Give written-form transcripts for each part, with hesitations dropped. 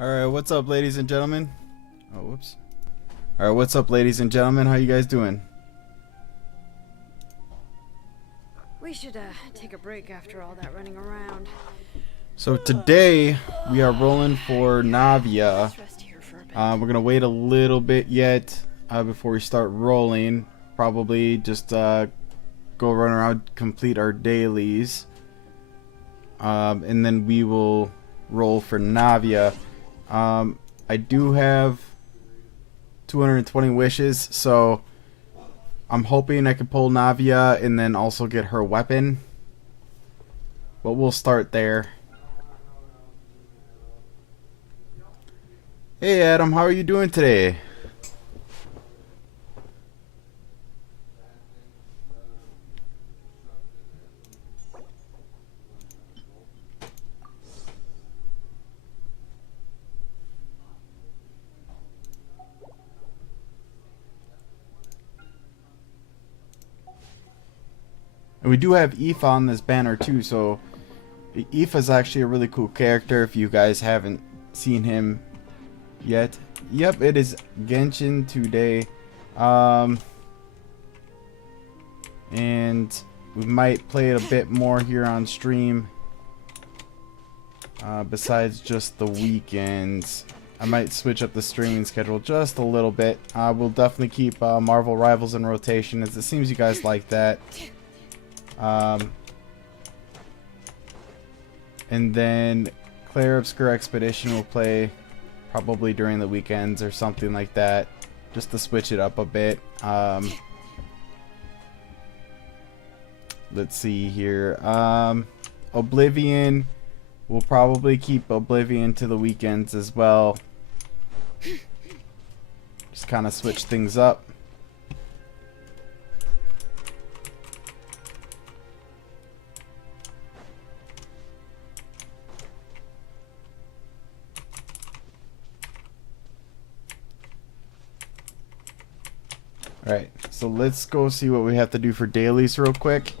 Alright, what's up, ladies and gentlemen? Oh, whoops. Alright, what's up, ladies and gentlemen? How you guys doing? We should take a break after all that running around. So today, we are rolling for Navia. Let's rest here for a bit. We're gonna wait a little bit yet before we start rolling. Probably just go run around, complete our dailies. And then we will roll for Navia. I do have 220 wishes, so I'm hoping I can pull Navia and then also get her weapon. But we'll start there. Hey Adam, how are you doing today? And we do have Aoife on this banner too, so Aoife is actually a really cool character if you guys haven't seen him yet. Yep, it is Genshin today. And we might play it a bit more here on stream. Besides just the weekends. I might switch up the streaming schedule just a little bit. We'll definitely keep Marvel Rivals in rotation, as it seems you guys like that. And then Claire Obscure Expedition will play probably during the weekends or something like that, just to switch it up a bit. Let's see here. Oblivion, we'll probably keep Oblivion to the weekends as well. Just kind of switch things up. Alright, so let's go see what we have to do for dailies real quick.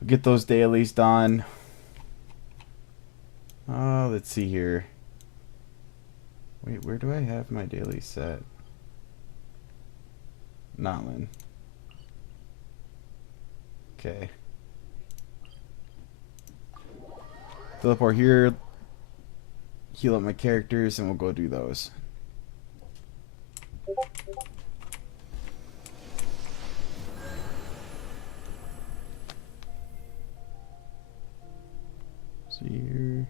We'll get those dailies done. Let's see here. Wait, where do I have my daily set? Notlin. Okay. Teleport here. Heal up my characters and we'll go do those. Here.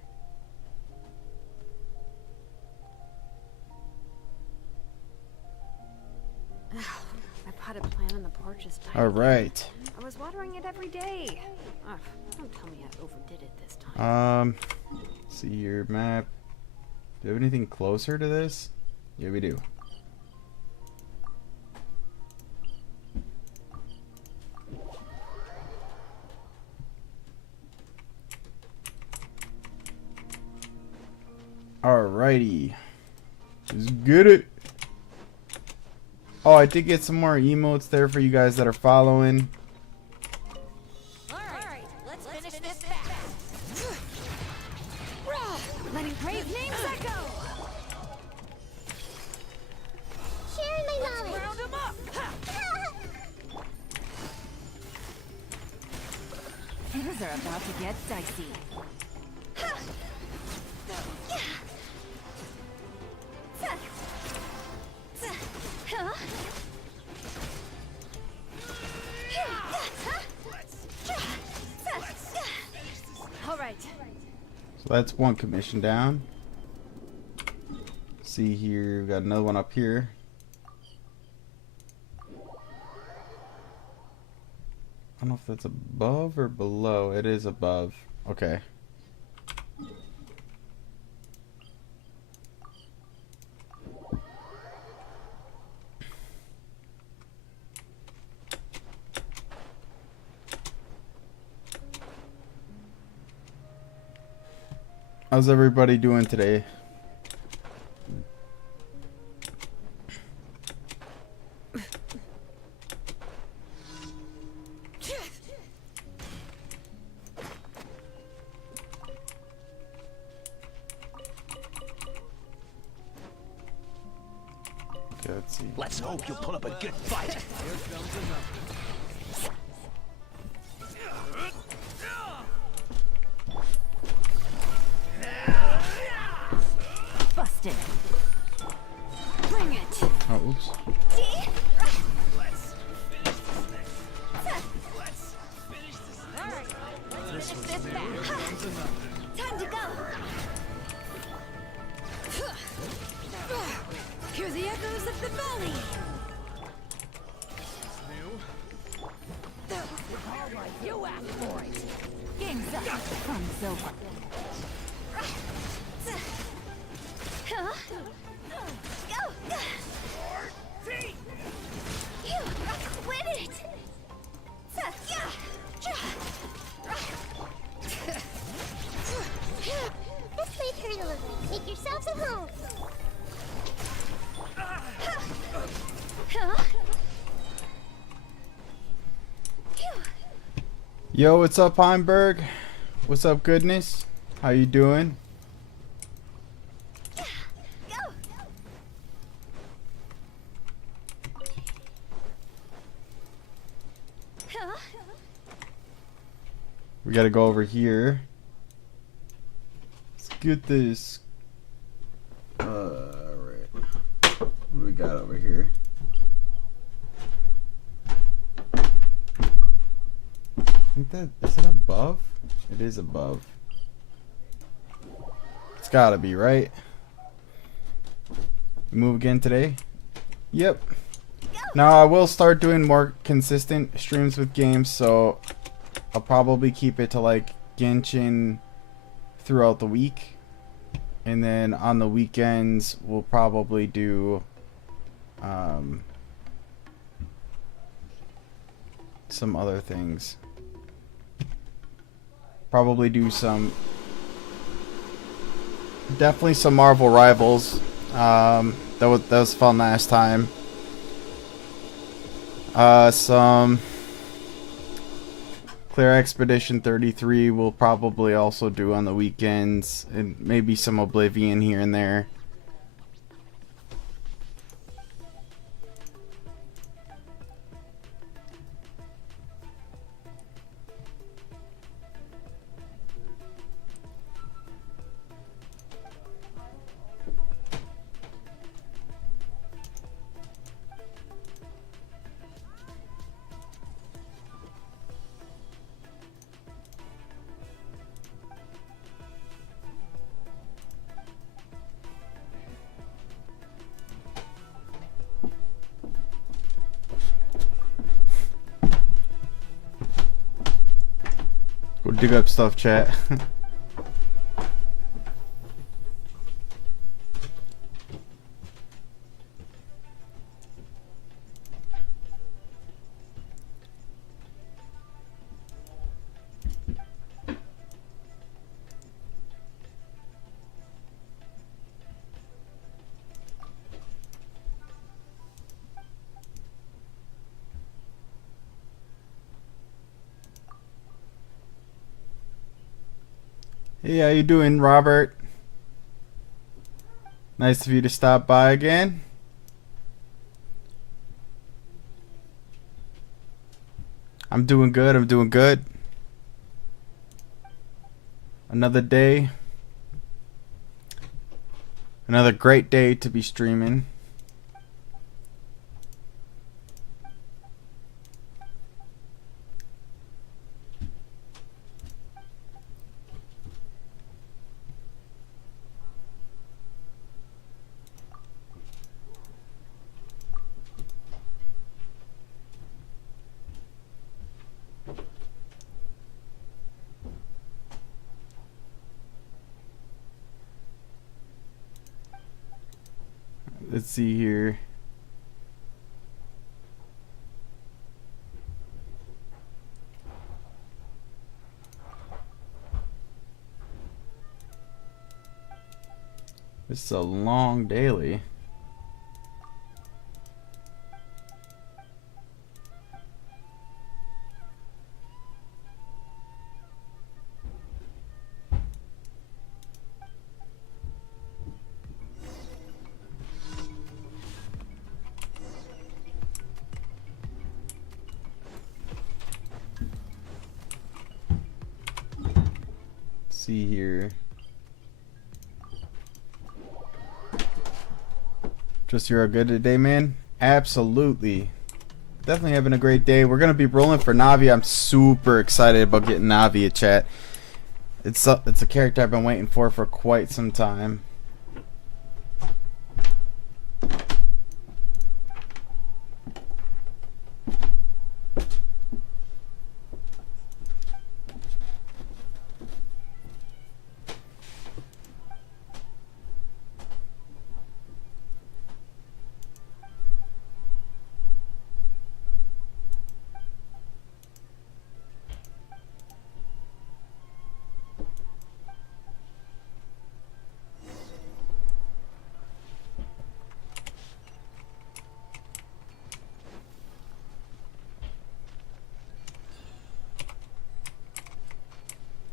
My potted plant on the porch is dying. All right. I was watering it every day. Don't tell me I overdid it this time. See your map. Do you have anything closer to this? Yeah, we do. Alrighty. Let's get it. Oh, I did get some more emotes there for you guys that are following. Alright, let's finish this fast. Letting brave names echo. Sharing my knowledge. Round 'em up. Things are about to get dicey. Alright. So that's one commission down. See here, we've got another one up here. I don't know if that's above or below. It is above. Okay. How's everybody doing today? Let's hope you'll put up a good fight. Busted. Bring it. Oh, oops. Time to go. Hear the echoes of the valley. All right, you asked for it. Game's up. Fun's over. Huh? Go. You quit it. This way, Colonel. Make yourselves at home. Huh? Yo, what's up, Heimberg? What's up, goodness? How you doing? We gotta go over here. Let's get this. Alright. What do we got over here? I think that is it above? It is above. It's gotta be, right? Move again today? Yep. Now I will start doing more consistent streams with games, so I'll probably keep it to like Genshin throughout the week. And then on the weekends we'll probably do some other things. Probably do some, definitely some Marvel Rivals. That was fun last time. Some Clear Expedition 33 we'll probably also do on the weekends, and maybe some Oblivion here and there. Go dig up stuff, chat. Hey, how you doing, Robert? Nice of you to stop by again. I'm doing good. I'm doing good. Another day. Another great day to be streaming. Let's see here. It's a long daily. see here. Just you're a good today, man? Absolutely. Definitely having a great day. We're gonna be rolling for Navia. I'm super excited about getting Navia, chat. It's a character I've been waiting for quite some time.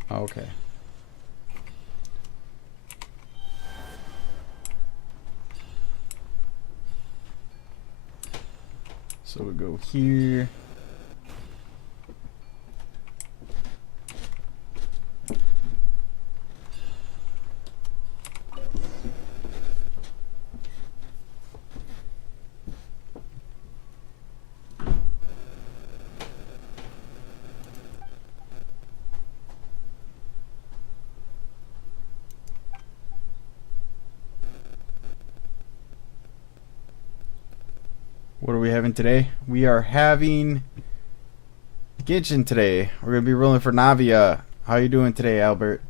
Okay. So we go here. What are we having today? We are having Genshin today. We're gonna be rolling for Navia. How you doing today, Albert?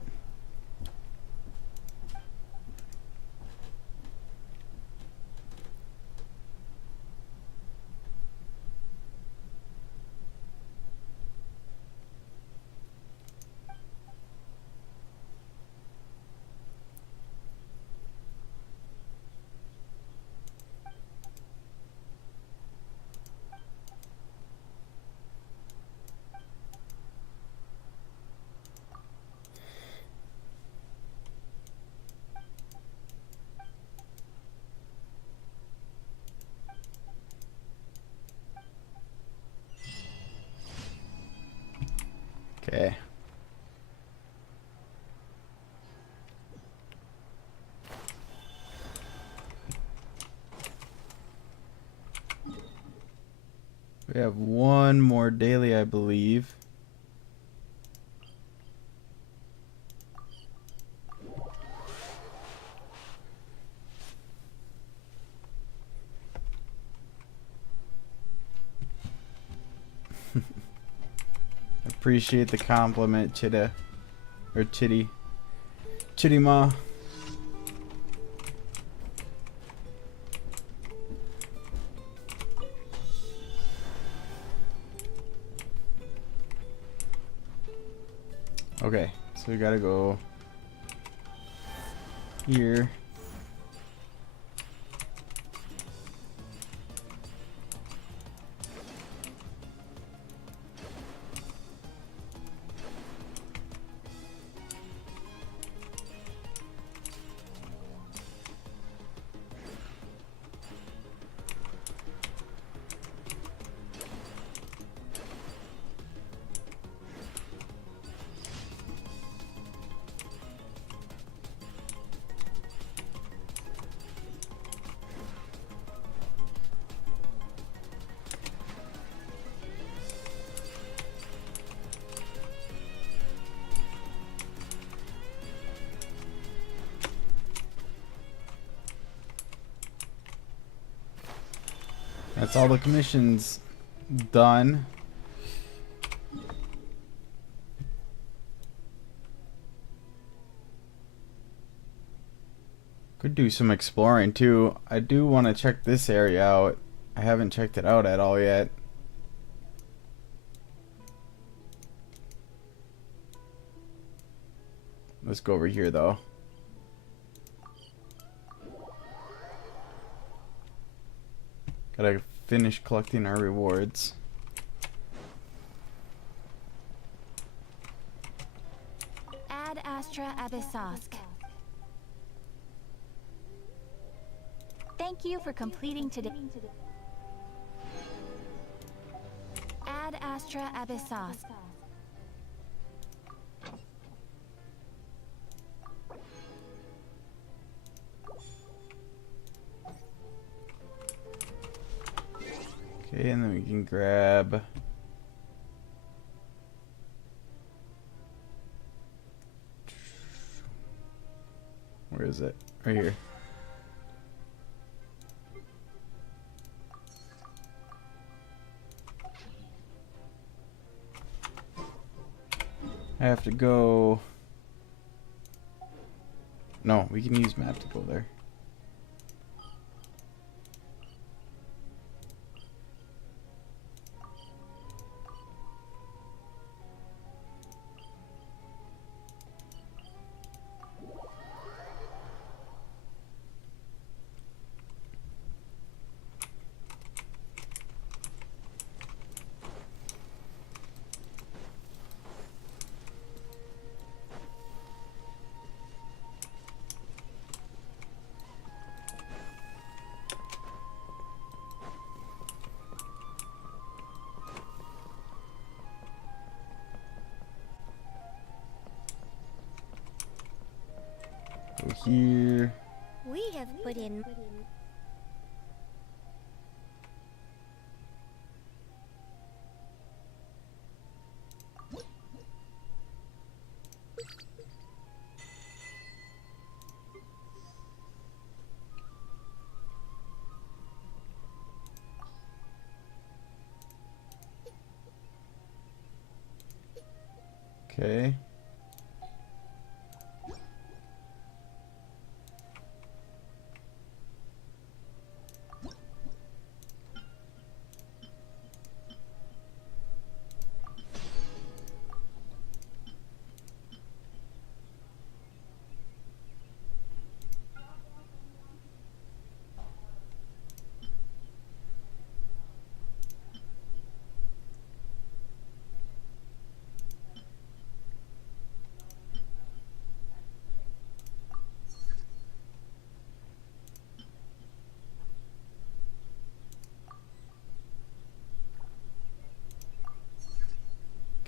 Okay. We have one more daily, I believe. Appreciate the compliment, Chida. Or Chitty. Chitty Ma. Okay, so we gotta go here. That's all the commissions done. Could do some exploring too. I do want to check this area out. I haven't checked it out at all yet. Let's go over here though. Gotta finish collecting our rewards. Ad Astra Abyssosk. Thank you for completing today. Ad Astra Abyssosk. Okay, and then we can grab... Where is it? Right here. I have to go... No, we can use map to go there. Go here. We have put in. Okay.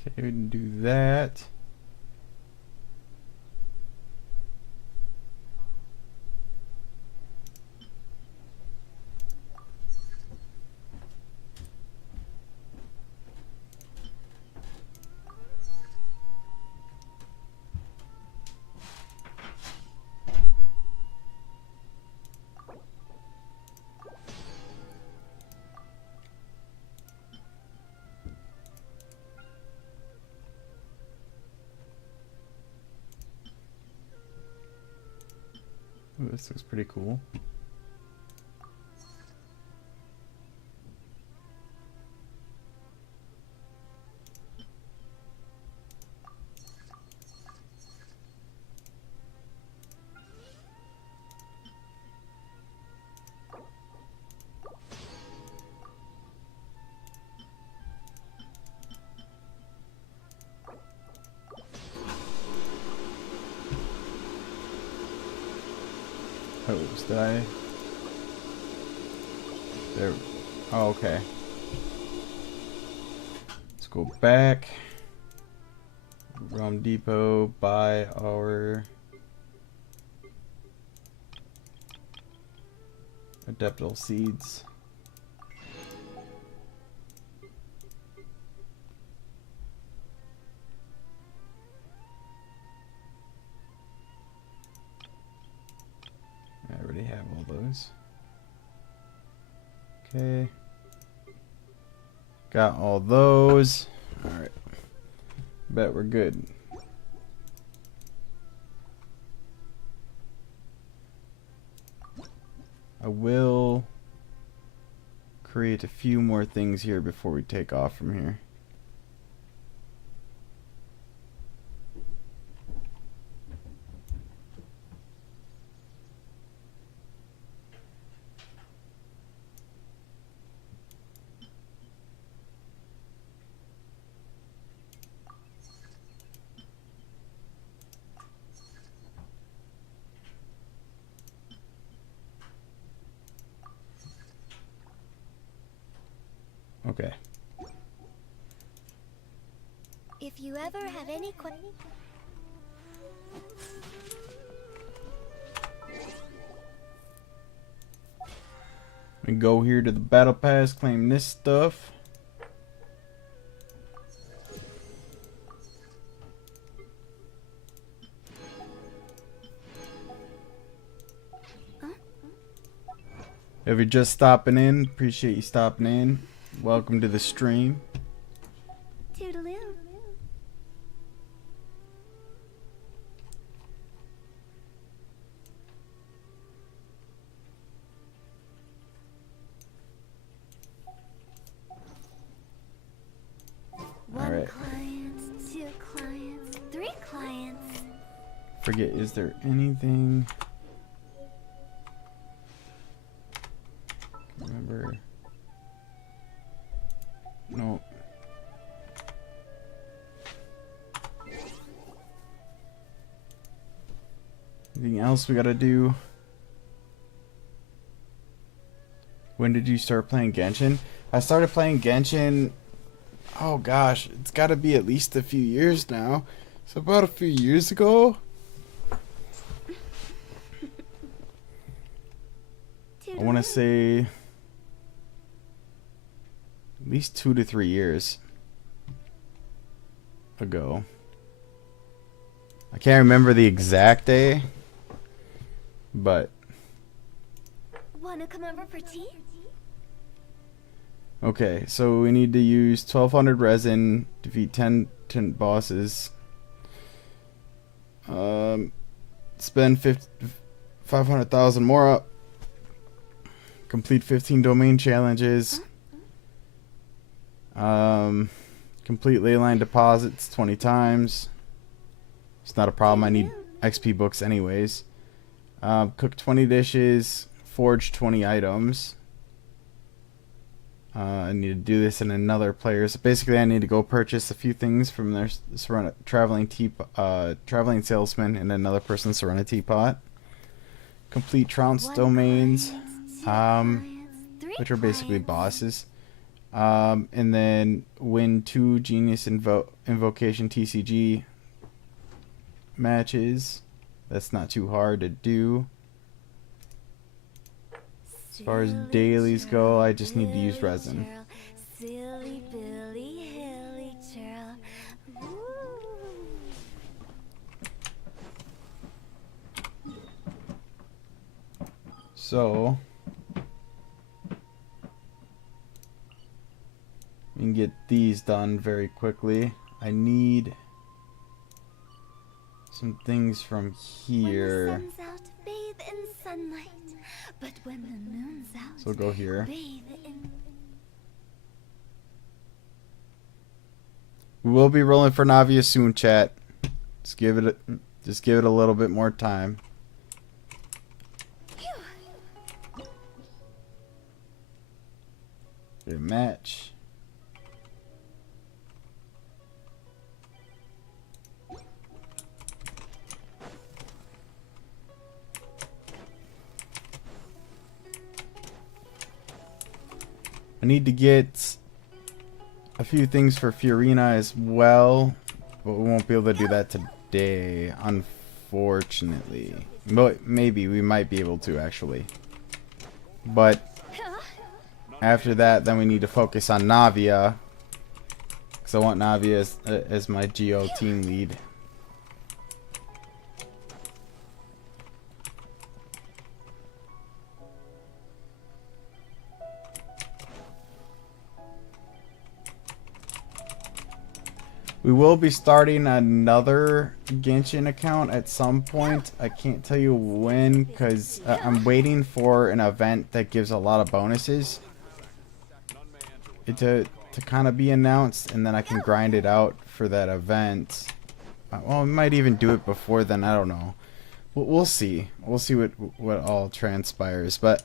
Okay, we can do that. Ooh, this looks pretty cool. Oops, did I? There. Oh, okay. Let's go back. Realm Depot, buy our adeptal seeds. I already have all those. Okay. Got all those. Alright. Bet we're good. I will create a few more things here before we take off from here. Okay. If you ever have any questions. We go here to the battle pass, claim this stuff. If you're just stopping in, appreciate you stopping in. Welcome to the stream. Toodaloo. One Alright. client, 2 clients, 3 clients. Forget, is there anything? Remember? No. Anything else we gotta do? When did you start playing Genshin? I started playing Genshin. Oh gosh, it's gotta be at least a few years now. So about a few years ago. I want to say at least 2 to 3 years ago. I can't remember the exact day, but Wanna come over for tea? okay. So we need to use 1200 resin, defeat 10 bosses, spend 500,000 more up. Complete 15 domain challenges. Complete ley line deposits 20 times. It's not a problem. I need XP books anyways. Cook 20 dishes. Forge 20 items. I need to do this in another player. So basically, I need to go purchase a few things from their traveling salesman and another person's Serenity Pot. Complete trounce domains. Which are basically bosses. And then win 2 Genius Invocation TCG matches. That's not too hard to do. As far as dailies go, I just need to use resin. Silly Billy Hilly Churl. So we can get these done very quickly. I need some things from here. When the sun's out, bathe in sunlight. But when the moon's out, So we'll go here. bathe in... We will be rolling for Navia soon, chat. Just give it a little bit more time. Get a match. I need to get a few things for Fiorina as well, but we won't be able to do that today, unfortunately. But maybe we might be able to, actually. But after that, then we need to focus on Navia, because I want Navia as my Geo team lead. We will be starting another Genshin account at some point. I can't tell you when, because I'm waiting for an event that gives a lot of bonuses to kind of be announced, and then I can grind it out for that event. Well, we might even do it before then. I don't know. We'll see. We'll see what all transpires. But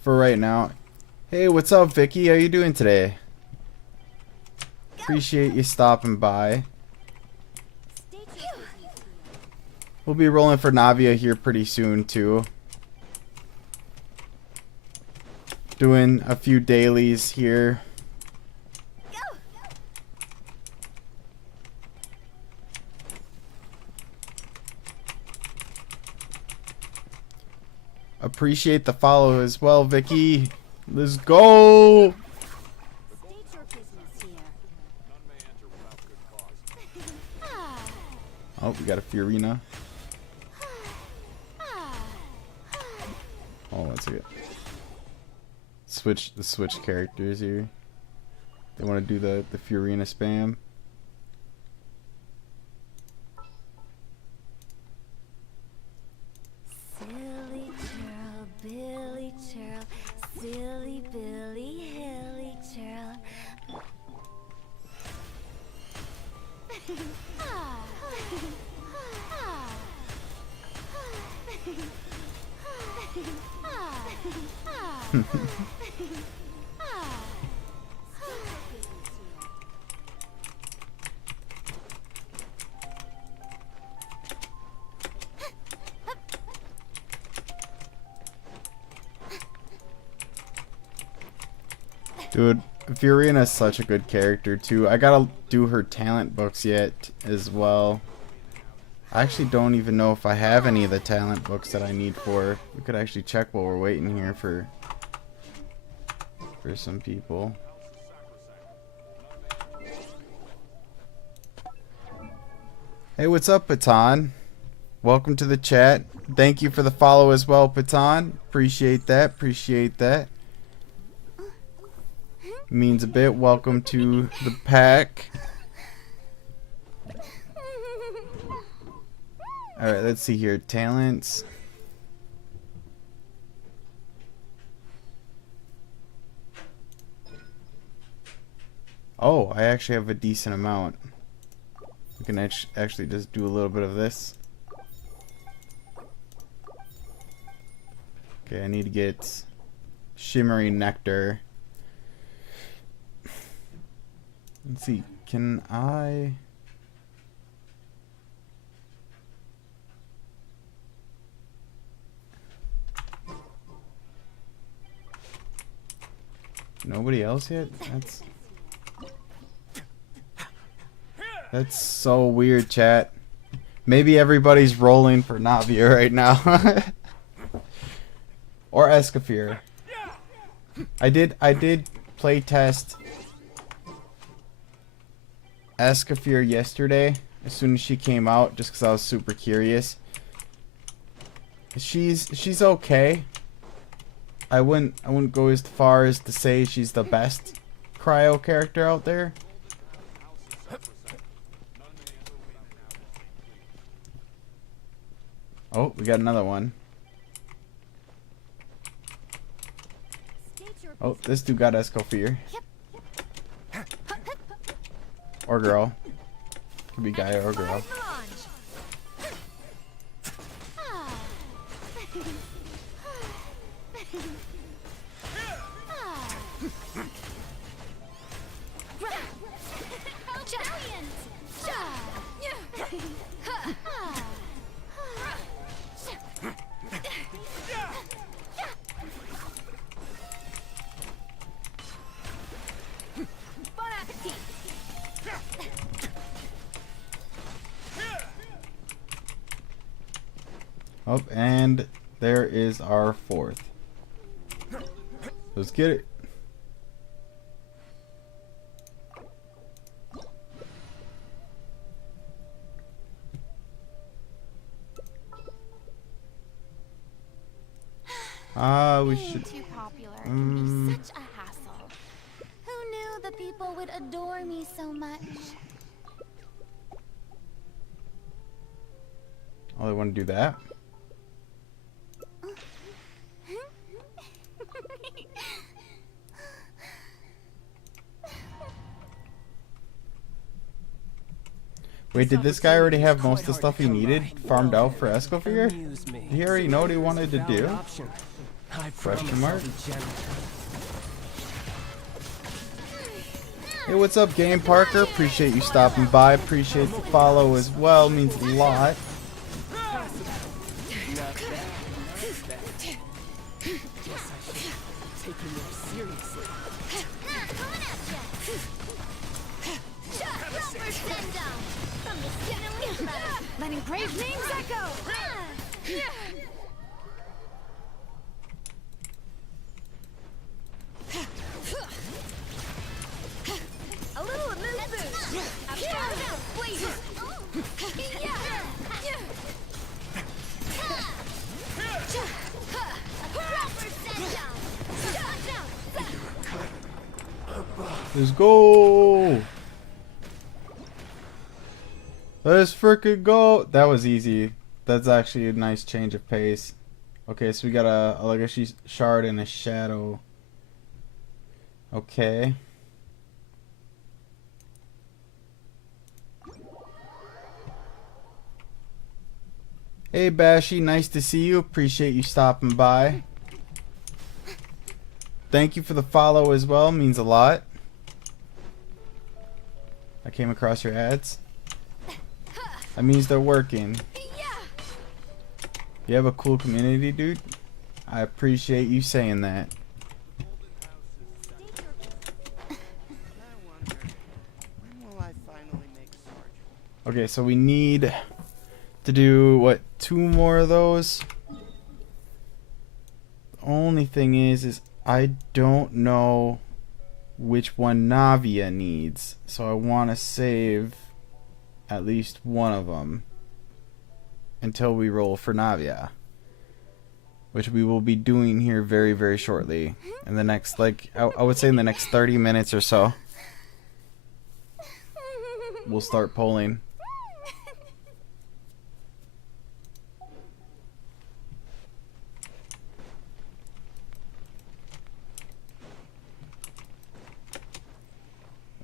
for right now, hey, what's up, Vicky? How you doing today? Appreciate you stopping by. We'll be rolling for Navia here pretty soon too. Doing a few dailies here. Appreciate the follow as well, Vicky. Let's go. State your business here. Oh, we got a Fiorina. Oh, one second. Switch characters here. They want to do the Fiorina spam. Silly churl, Billy churl, silly Billy, hilly churl. Dude, Fiorina is such a good character too. I gotta do her talent books yet as well. I actually don't even know if I have any of the talent books that I need for her. We could actually check while we're waiting here for some people. Hey, what's up, Patan? Welcome to the chat. Thank you for the follow as well, Patan. Appreciate that. Appreciate that. Means a bit. Welcome to the pack. Alright, let's see here. Talents. Oh, I actually have a decent amount. We can actually just do a little bit of this. Okay, I need to get Shimmering Nectar. Let's see, can I... Nobody else yet? That's so weird, chat. Maybe everybody's rolling for Navia right now. Or Escafir. I did play test Escafir yesterday as soon as she came out, just because I was super curious. She's okay. I wouldn't go as far as to say she's the best cryo character out there. Oh, we got another one. Oh, this dude got Escofear. Or girl. Could be guy or girl. Oh, and there is our fourth. Let's get it. We should. Too popular can be such a hassle. Who knew the people would adore me so much? Oh, they want to do that? Wait, did this guy already have most of the stuff he needed farmed out for Escofear? Did he already know what he wanted to do? Question mark? Hey, what's up, Game Parker? Appreciate you stopping by. Appreciate the follow as well. Means a lot. Letting brave names echo. Let's go. Let's frickin' go. That was easy. That's actually a nice change of pace. Okay, so we got a legacy shard and a shadow. Okay. Hey Bashy, nice to see you. Appreciate you stopping by. Thank you for the follow as well. Means a lot. I came across your ads. That means they're working. You have a cool community, dude. I appreciate you saying that. Okay, so we need to do, what, 2 more of those? The only thing is I don't know which one Navia needs. So I want to save at least one of them until we roll for Navia, which we will be doing here very, very shortly. In the next, like, I would say in the next 30 minutes or so, we'll start polling.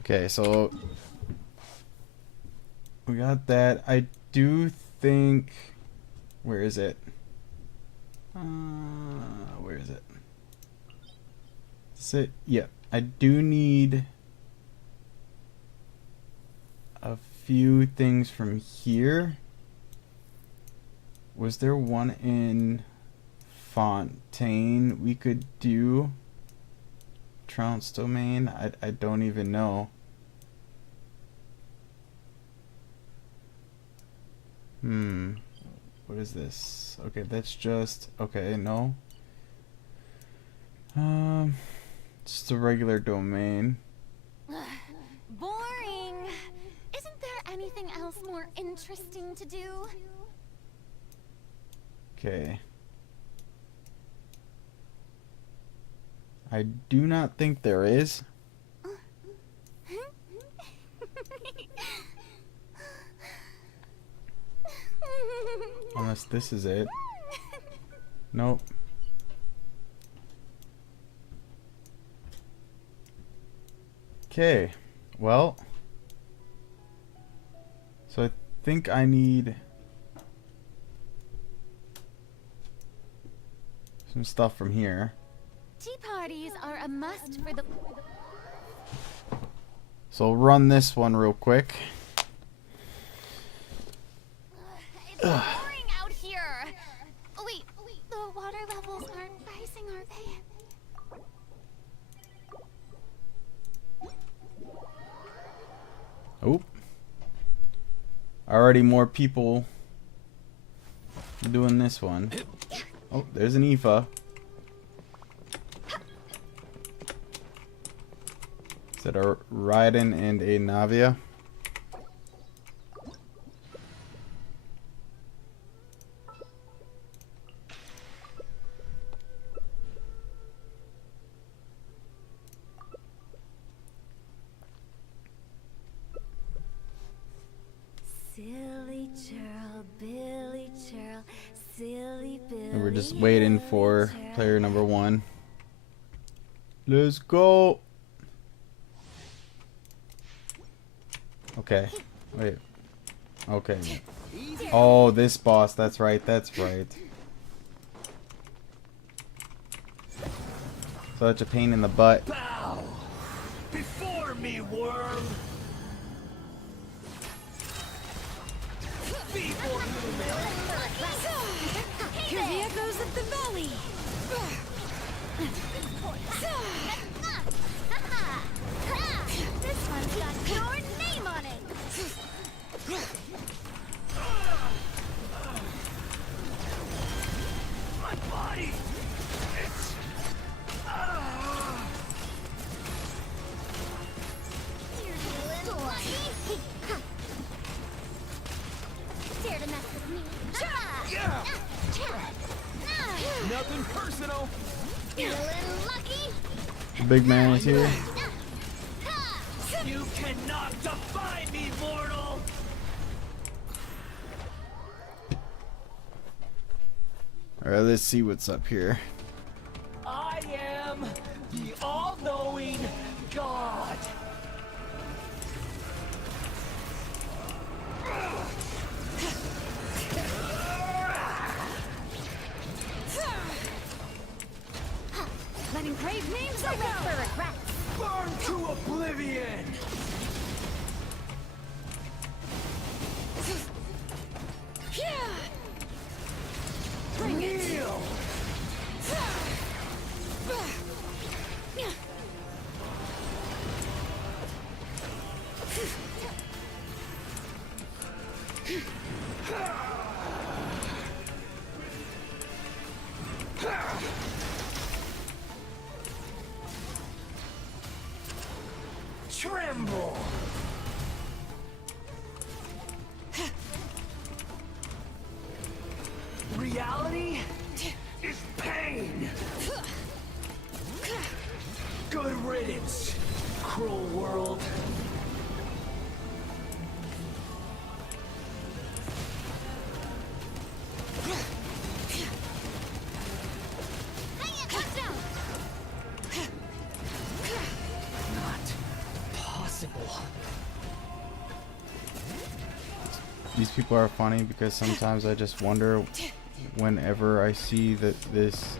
Okay, so we got that. I do think, where is it? Where is it? Sit. Yeah, I do need a few things from here. Was there one in Fontaine we could do? Trounce domain? I don't even know. What is this? Okay, that's just, okay, no. Just a regular domain. Boring. Isn't there anything else more interesting to do? Okay. I do not think there is. Unless this is it. Nope. Okay. Well. So I think I need some stuff from here. Tea parties are a must for the... So I'll run this one real quick. It's boring out here. Oh, wait, the water levels aren't rising, are they? Oh. Already more people doing this one. Oh, there's an Aoife. Is that a Raiden and a Navia? Silly churl, Billy churl, silly Billy. And we're just waiting for player number 1. Let's go. Okay. Wait. Okay. Oh, this boss. That's right. That's right. Such a pain in the butt. Bow before me, worm. Before you, man. Here the echoes of the valley. This one's got your name on it. My body. It's. You're feeling lucky. Dare to mess with me? Yeah. Nothing personal. Feeling lucky? Big man is here. You cannot defy me, mortal! Alright, let's see what's up here. I am the all-knowing God. Letting grave names away for regrets. Burn to oblivion! Bring it. Kneel! Tremble! Reality is pain! Good riddance, cruel world. Not possible. These people are funny because sometimes I just wonder whenever I see that this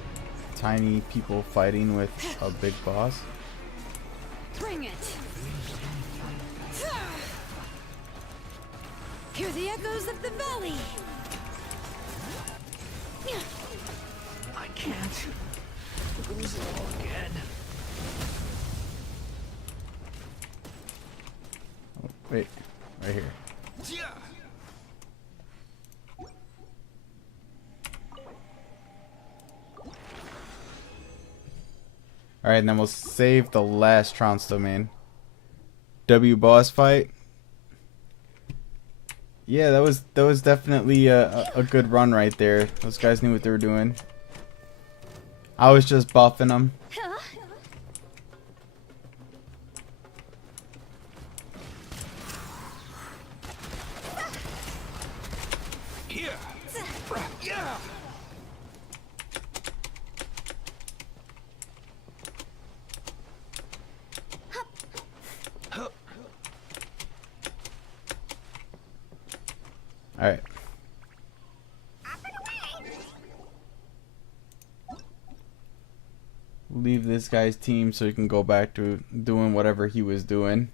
tiny people fighting with a big boss. Bring it. Hear the echoes of the valley. I can't lose it all again. Oh, wait, right here. Alright, and then we'll save the last Trance domain. W boss fight. Yeah, that was definitely a good run right there. Those guys knew what they were doing. I was just buffing them. Here. Yeah. Alright. Leave this guy's team so he can go back to doing whatever he was doing.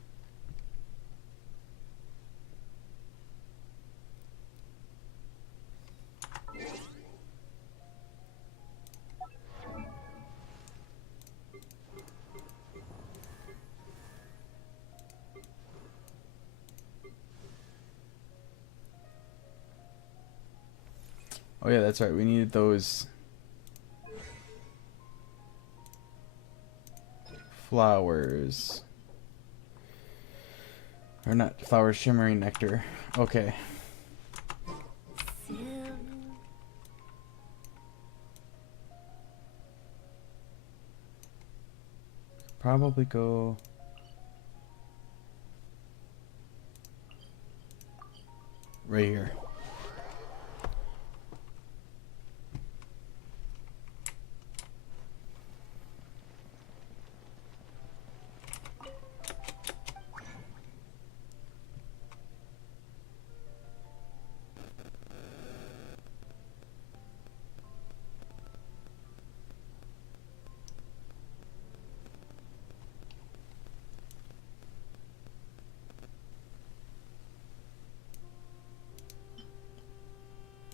Oh yeah, that's right. We needed those flowers. Or not flowers, shimmering nectar. Okay. Probably go right here.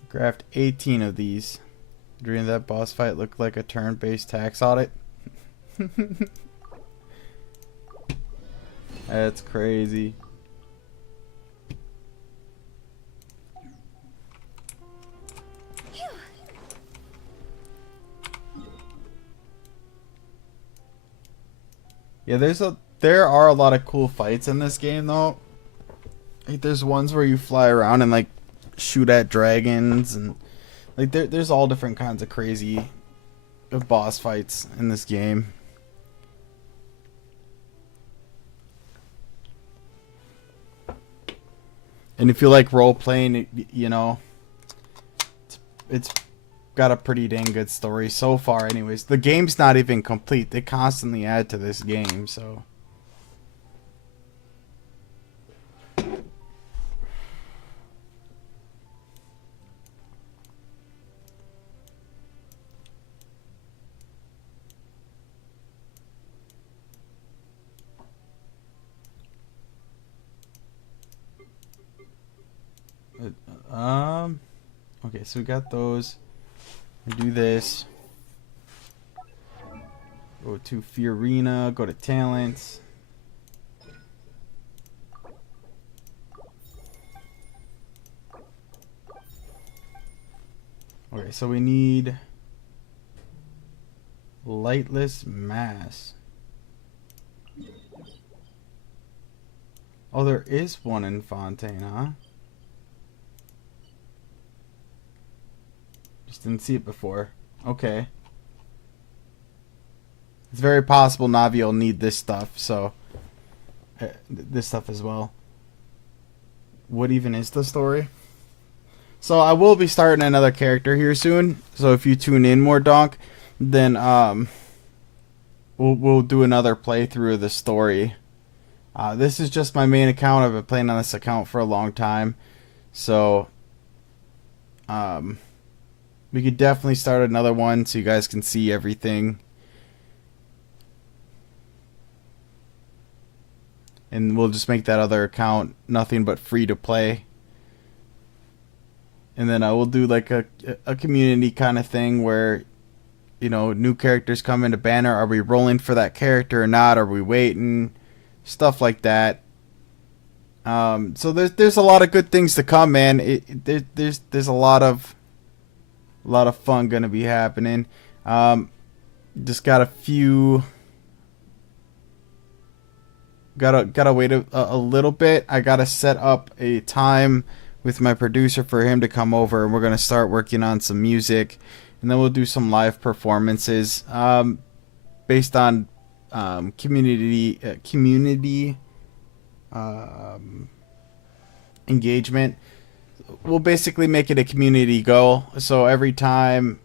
Graft 18 of these. During that boss fight looked like a turn-based tax audit. That's crazy. Yeah, there are a lot of cool fights in this game though. Like there's ones where you fly around and like shoot at dragons, and like there's all different kinds of crazy boss fights in this game. And if you like role playing, you know, it's got a pretty dang good story so far. Anyways, the game's not even complete. They constantly add to this game, so. Okay, so we got those. We do this. Go to Fiorina, go to talents. Okay, so we need lightless mass. Oh, there is one in Fontaine, huh? Just didn't see it before. Okay. It's very possible Navia will need this stuff, so this stuff as well. What even is the story? So I will be starting another character here soon. So if you tune in more, Donk, then we'll do another playthrough of the story. This is just my main account. I've been playing on this account for a long time, so we could definitely start another one so you guys can see everything. And we'll just make that other account nothing but free to play. And then I will do like a community kind of thing where, you know, new characters come into banner. Are we rolling for that character or not? Are we waiting? Stuff like that. So there's a lot of good things to come, man. There's a lot of fun gonna be happening. Just got a few. Gotta wait a little bit. I gotta set up a time with my producer for him to come over, and we're gonna start working on some music, and then we'll do some live performances based on community engagement. We'll basically make it a community goal. So every time,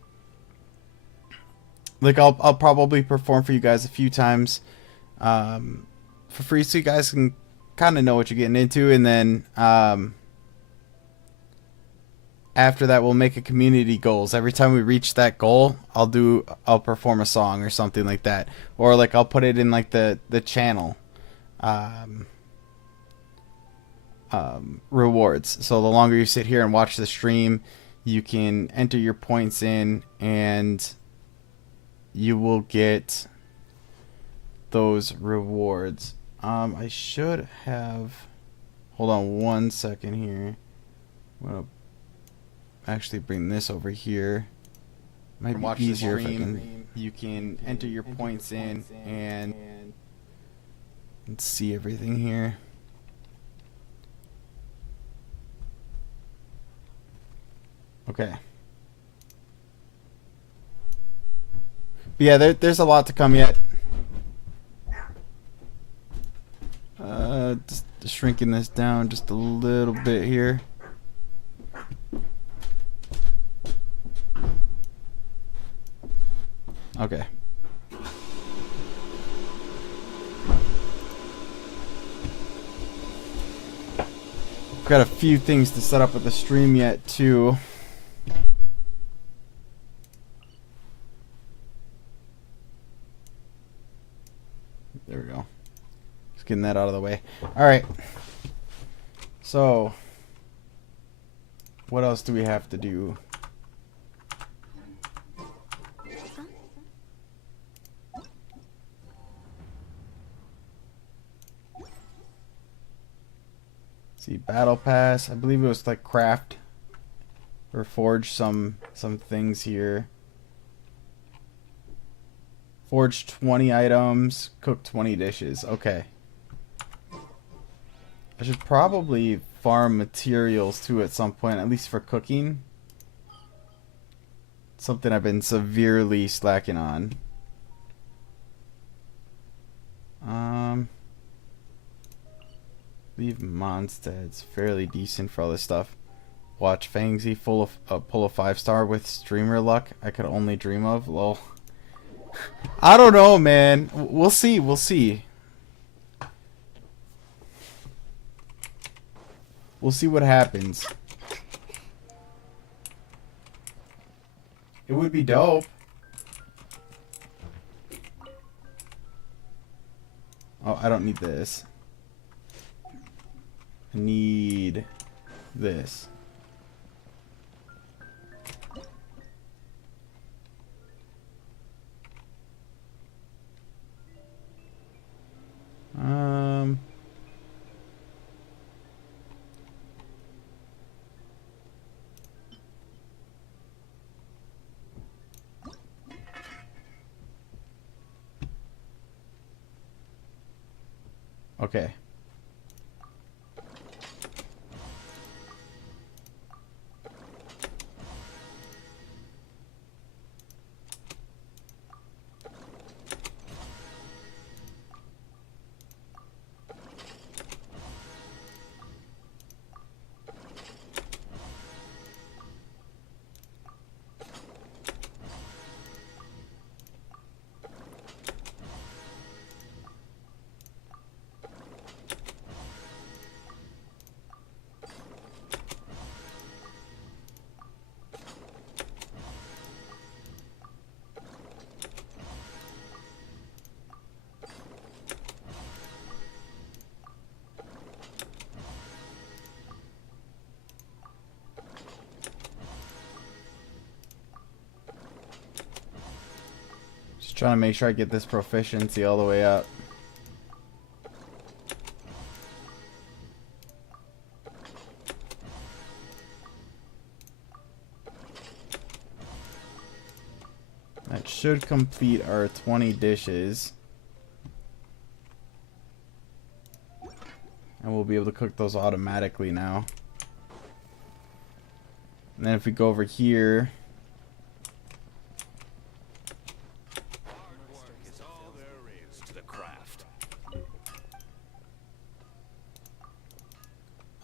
like I'll probably perform for you guys a few times. For free, so you guys can kind of know what you're getting into, and then after that we'll make a community goals. Every time we reach that goal, I'll perform a song or something like that, or like I'll put it in like the channel rewards. So the longer you sit here and watch the stream, you can enter your points in, and you will get those rewards. I should have. Hold on 1 second here. I'm gonna actually bring this over here. Might be easier if I can. You can enter your points in and see everything here. Okay. But yeah, there's a lot to come yet. Just shrinking this down just a little bit here. Okay. Got a few things to set up with the stream yet too. There we go. Just getting that out of the way. All right. So, what else do we have to do? See, battle pass. I believe it was like craft or forge some things here. Forge 20 items, cook 20 dishes. Okay. I should probably farm materials too at some point, at least for cooking. Something I've been severely slacking on. Leave Mondstad's fairly decent for all this stuff. Watch Fangsy pull a 5-star with streamer luck I could only dream of. Lol. I don't know, man. We'll see. We'll see. We'll see what happens. It would be dope. Oh, I don't need this. I need this. Okay. Just trying to make sure I get this proficiency all the way up. That should complete our 20 dishes. And we'll be able to cook those automatically now. And then if we go over here, It's all there is to the craft.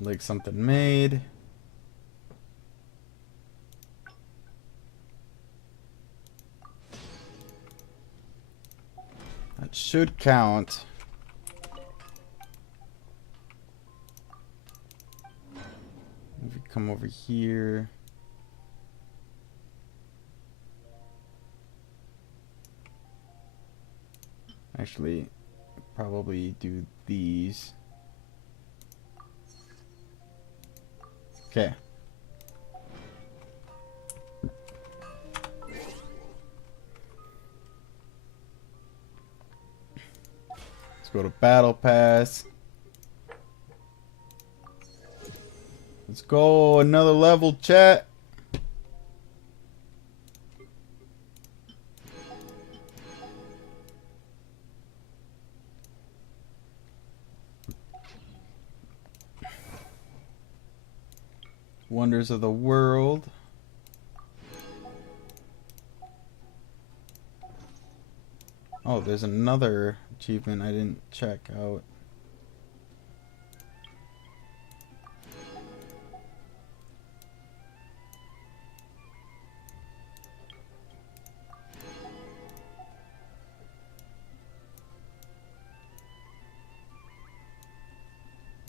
like something made. That should count. If we come over here. Actually, probably do these. Okay. Let's go to Battle Pass. Let's go another level, chat. Wonders of the world. Oh, there's another achievement I didn't check out.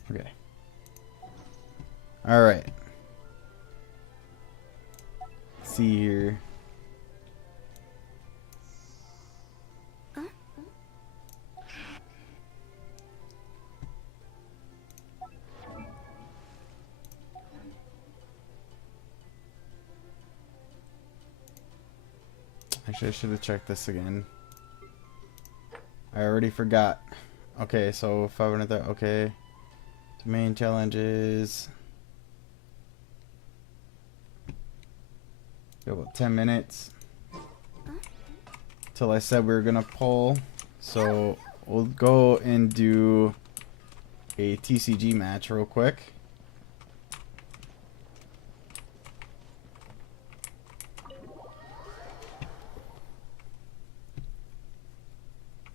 Okay. All right. Let's see here. Actually, I should have checked this again. I already forgot. Okay, so 500. Okay. The main challenges. Got about 10 minutes till I said we were gonna pull. So we'll go and do a TCG match real quick.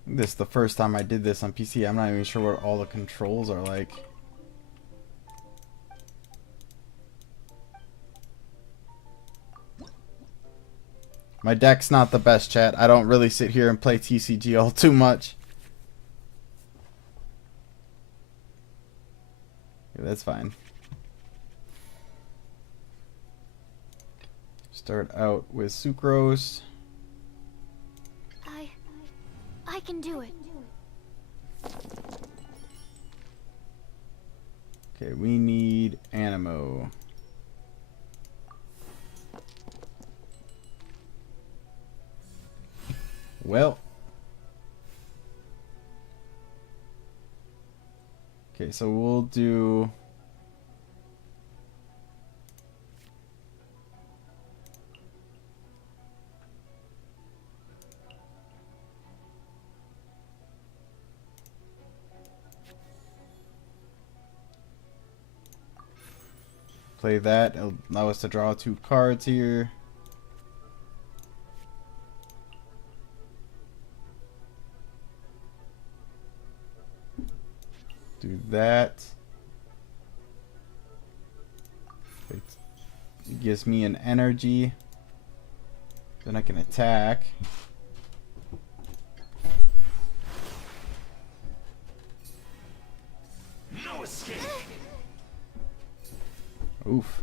This is the first time I did this on PC. I'm not even sure what all the controls are like. My deck's not the best, chat. I don't really sit here and play TCG all too much. Yeah, that's fine. Start out with sucrose. I can do it. Okay, we need Animo. Well. Okay, so we'll do... Play that. It'll allow us to draw 2 cards here. Do that. It gives me an energy. Then I can attack. No escape. Oof.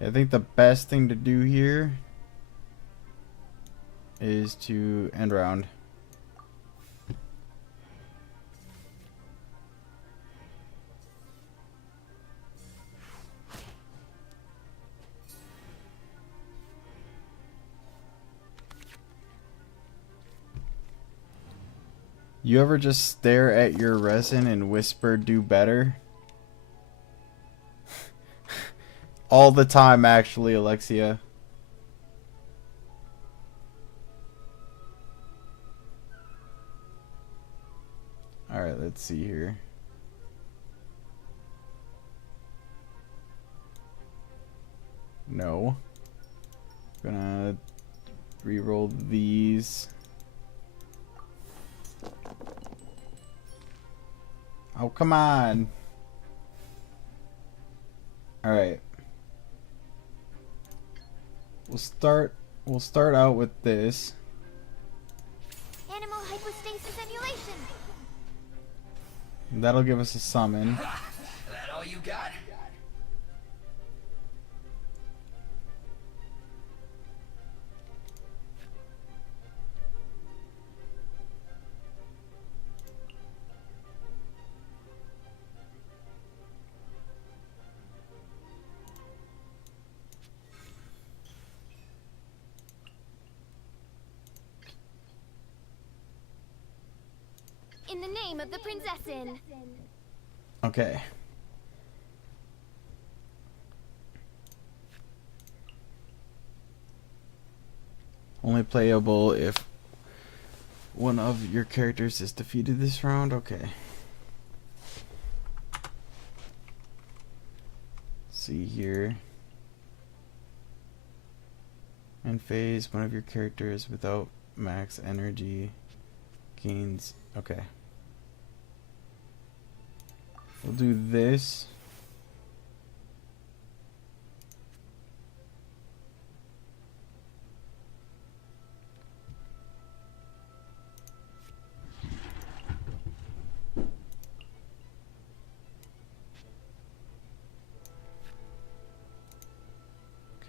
I think the best thing to do here is to end round. You ever just stare at your resin and whisper, "Do better"? All the time, actually, Alexia. Alright, let's see here. No. Gonna re-roll these. Oh, come on. Alright. We'll start out with this. Animal hypostasis emulation. That'll give us a summon. That all you got? In the name of the Prinzessin. Okay. Only playable if one of your characters is defeated this round. Okay. See here. In phase, one of your characters without max energy gains. Okay. We'll do this.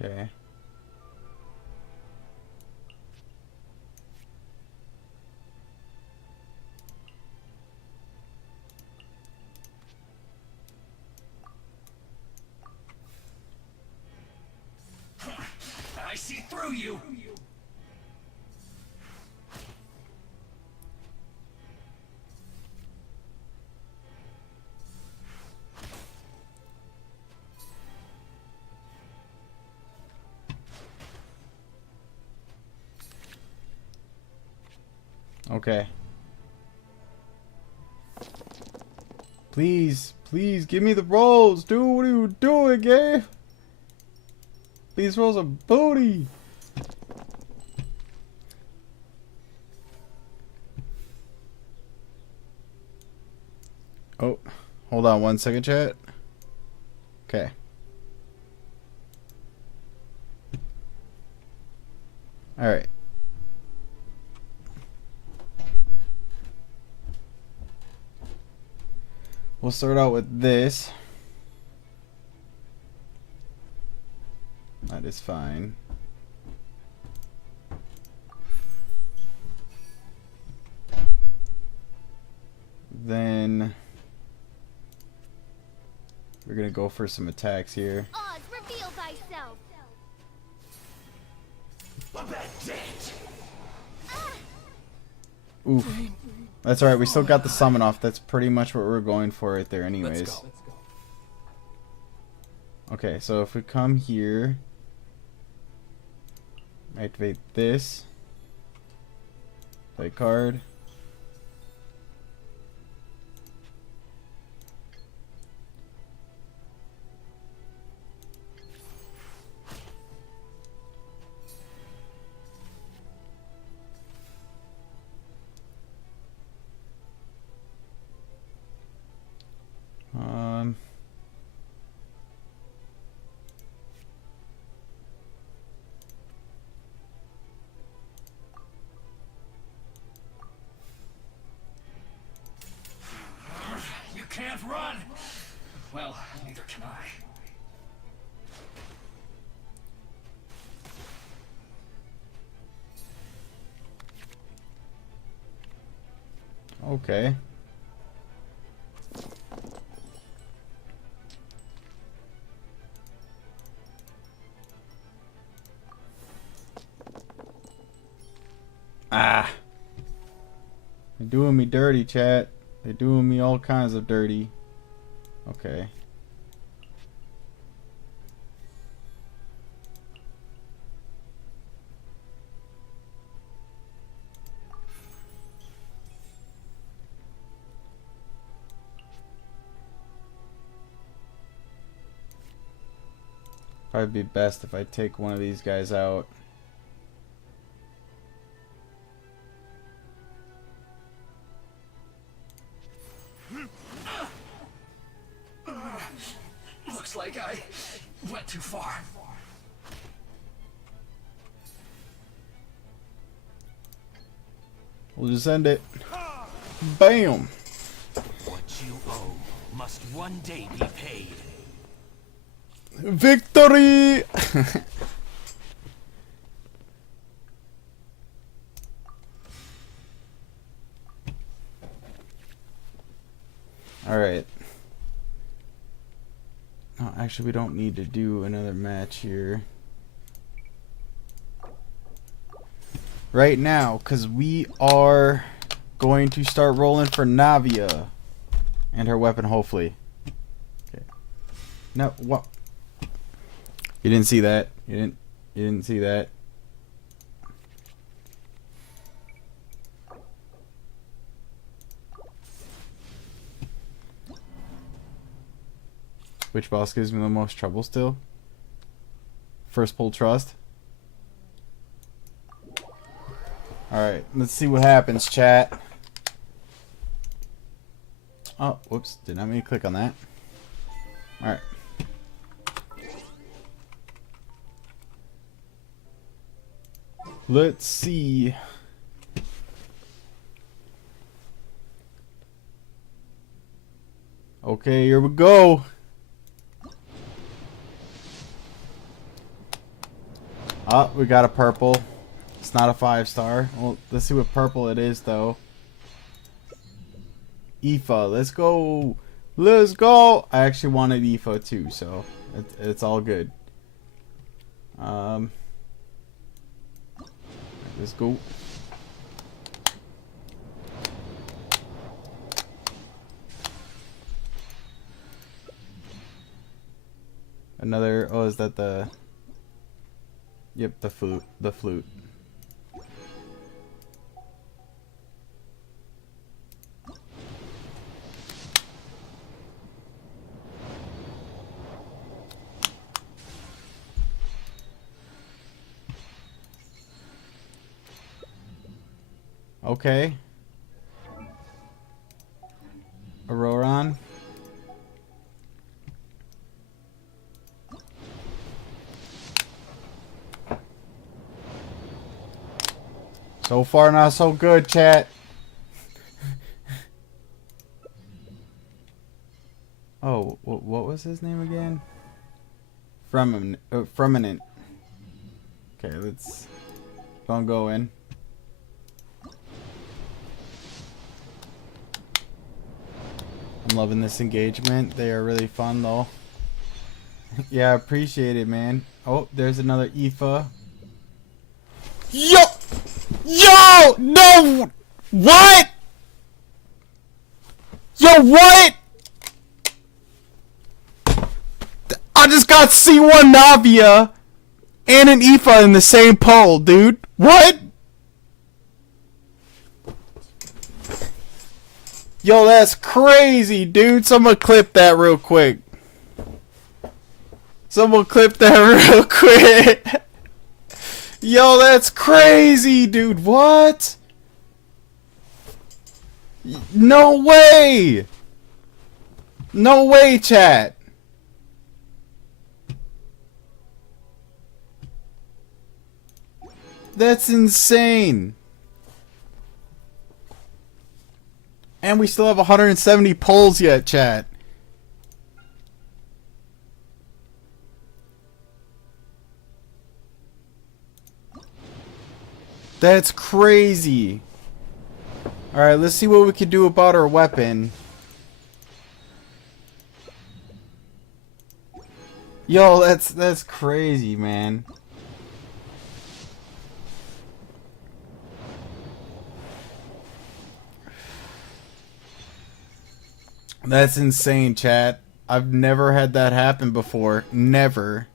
Okay. I see through you. Okay. Please, please give me the rolls, dude. What are you doing, Gabe? Please roll some booty. Oh, hold on 1 second, chat. Okay. All right. We'll start out with this. That is fine. Then we're gonna go for some attacks here. Oz, reveal thyself. A bad date. Oof. That's alright, we still got the summon off. That's pretty much what we're going for right there anyways. Okay, so if we come here, activate this, play card. You can't run. Well, neither can I. Okay. Ah. They're doing me dirty, chat. They're doing me all kinds of dirty. Okay. Probably be best if I take one of these guys out. Looks like I went too far. We'll just end it. Bam! What you owe must one day be paid. Victory! Alright. Oh, actually, we don't need to do another match here. Right now, because we are going to start rolling for Navia. And her weapon, hopefully. Okay. No, what? You didn't see that. You didn't see that. Which boss gives me the most trouble still? First pull trust. Alright, let's see what happens, chat. Oh, whoops. Did not mean to click on that. Alright. Let's see. Okay, here we go. Oh, we got a purple. It's not a 5-star. Well, let's see what purple it is, though. Aoife, let's go. Let's go. I actually wanted Aoife too, so it's all good. Let's go. Another. Oh, is that the? Yep, the flute. The flute. Okay. Auroron. So far, not so good, chat. Oh, what was his name again? Freminent. Okay, let's go in. I'm loving this engagement. They are really fun, though. Yeah, I appreciate it, man. Oh, there's another Aoife. Yo! Yo! No! What? Yo, what? I just got C1 Navia and an Aoife in the same poll, dude. What? Yo, that's crazy, dude. Someone clip that real quick. Someone clip that real quick. Yo, that's crazy, dude. What? No way. No way, chat. That's insane. And we still have 170 polls yet, chat. That's crazy. Alright, let's see what we can do about our weapon. Yo, that's crazy, man. That's insane, chat. I've never had that happen before. Never.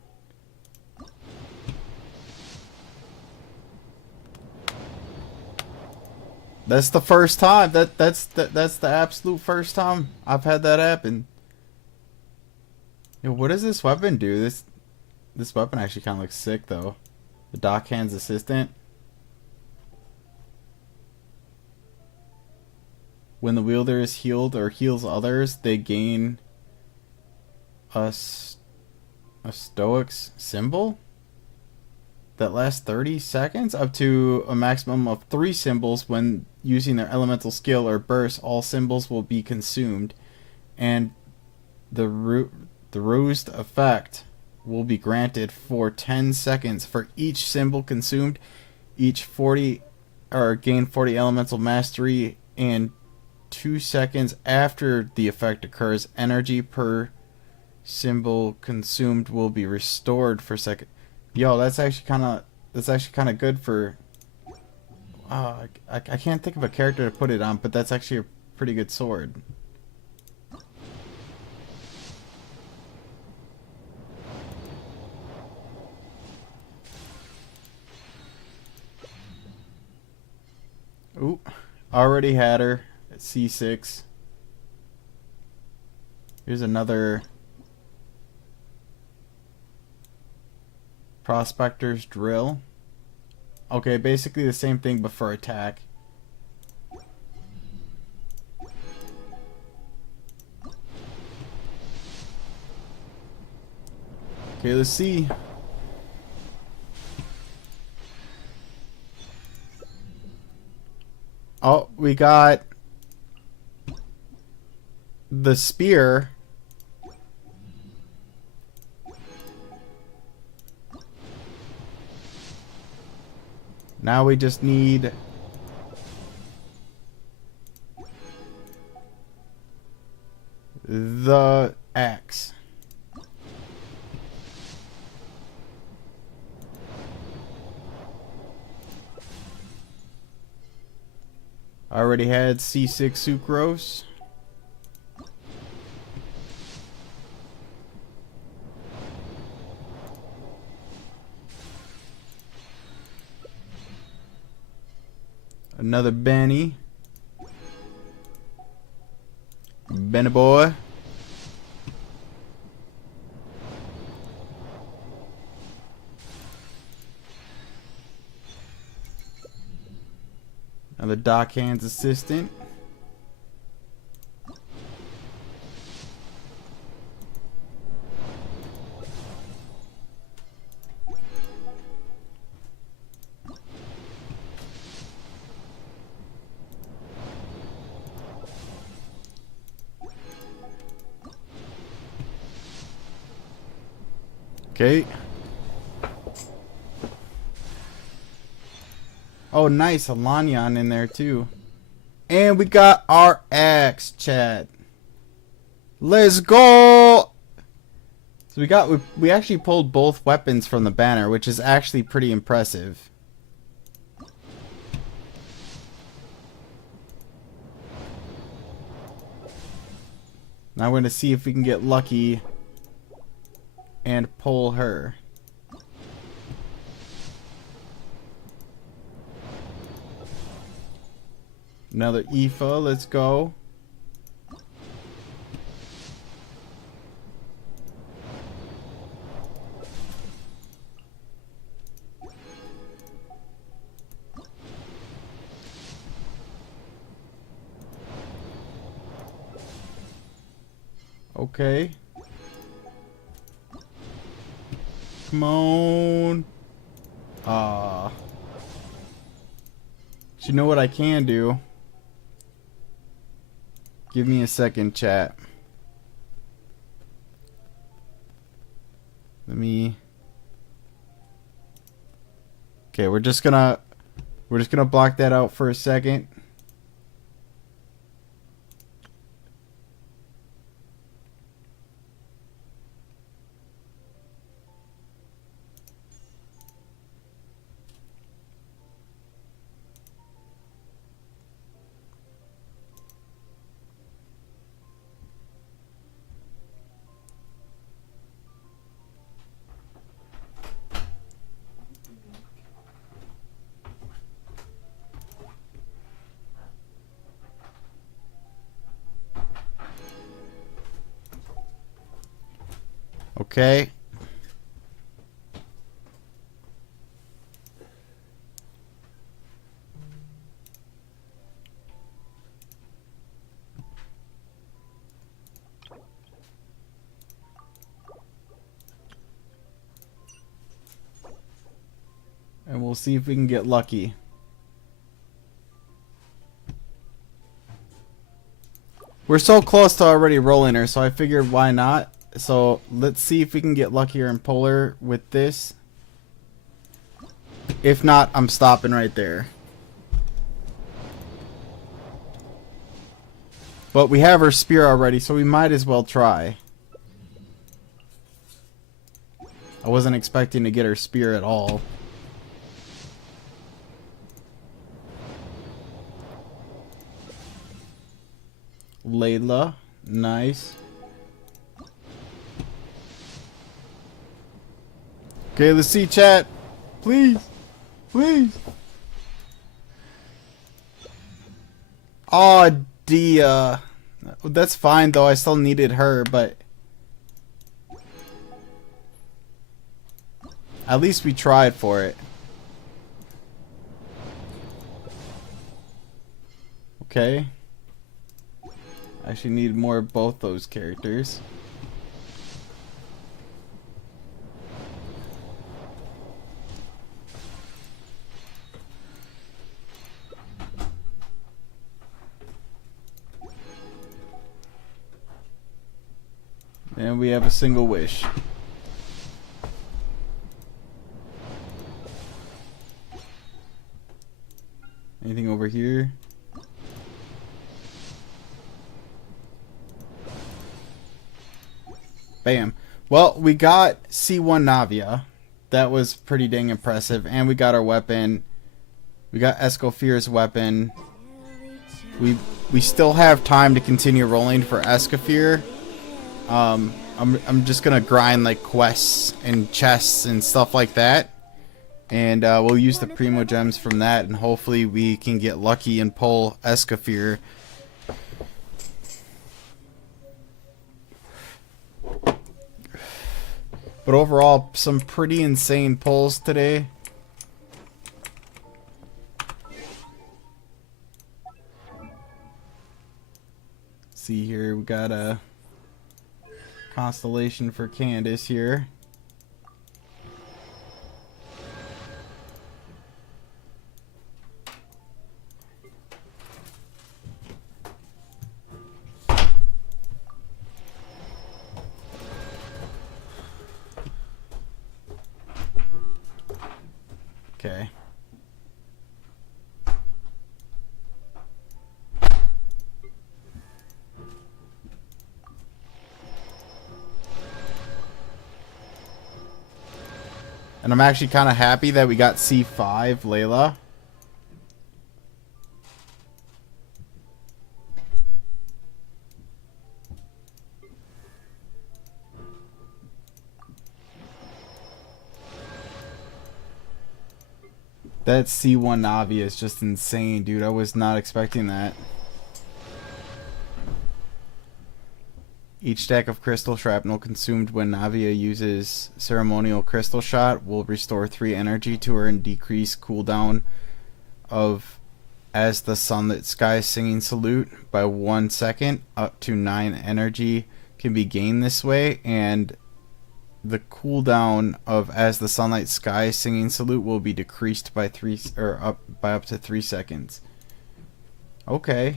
That's the first time. That's the absolute first time I've had that happen. Yo, what does this weapon do? This weapon actually kind of looks sick, though. The Dockhand's Assistant. When the wielder is healed or heals others, they gain a Stoic's symbol that lasts 30 seconds, up to a maximum of 3 symbols. When using their elemental skill or burst, all symbols will be consumed, and the roused effect will be granted for 10 seconds for each symbol consumed. Each 40 or gain 40 elemental mastery, and 2 seconds after the effect occurs, energy per symbol consumed will be restored for second. Yo, that's actually kind of good for. I can't think of a character to put it on, but that's actually a pretty good sword. Ooh, already had her at C6. Here's another Prospector's Drill. Okay, basically the same thing but for attack. Okay, let's see. Oh, we got the spear. Now we just need the axe. I already had C6 sucrose. Another Benny. Benny boy. Another Dockhand's assistant. Okay. Oh, nice. A Lanyan in there, too. And we got our axe, chat. Let's go! So we actually pulled both weapons from the banner, which is actually pretty impressive. Now we're going to see if we can get lucky and pull her. Another Aoife, let's go. Okay. Come on. You know what I can do? Give me a second, chat. Okay, we're just gonna block that out for a second. Okay. And we'll see if we can get lucky. We're so close to already rolling her, so I figured why not. So let's see if we can get luckier and pull her with this. If not, I'm stopping right there. But we have her spear already, so we might as well try. I wasn't expecting to get her spear at all. Layla, nice. Okay, let's see, chat. Please, please. Oh, Dia. That's fine though. I still needed her, but at least we tried for it. Okay. I actually need more of both those characters. And we have a single wish. Anything over here? Bam. Well, we got C1 Navia. That was pretty dang impressive. And we got our weapon. We got Escoffier's weapon. We still have time to continue rolling for Escoffier. I'm just gonna grind like quests and chests and stuff like that. And we'll use the Primo Gems from that, and hopefully we can get lucky and pull Escoffier. But overall, some pretty insane pulls today. see here. We got a constellation for Candace here. Okay. And I'm actually kind of happy that we got C5 Layla. That C1 Navia is just insane, dude. I was not expecting that. Each stack of crystal shrapnel consumed when Navia uses ceremonial crystal shot will restore 3 energy to her and decrease cooldown of as the sunlit sky singing salute by 1 second. Up to 9 energy can be gained this way, and the cooldown of as the sunlight sky singing salute will be decreased by up to 3 seconds. Okay.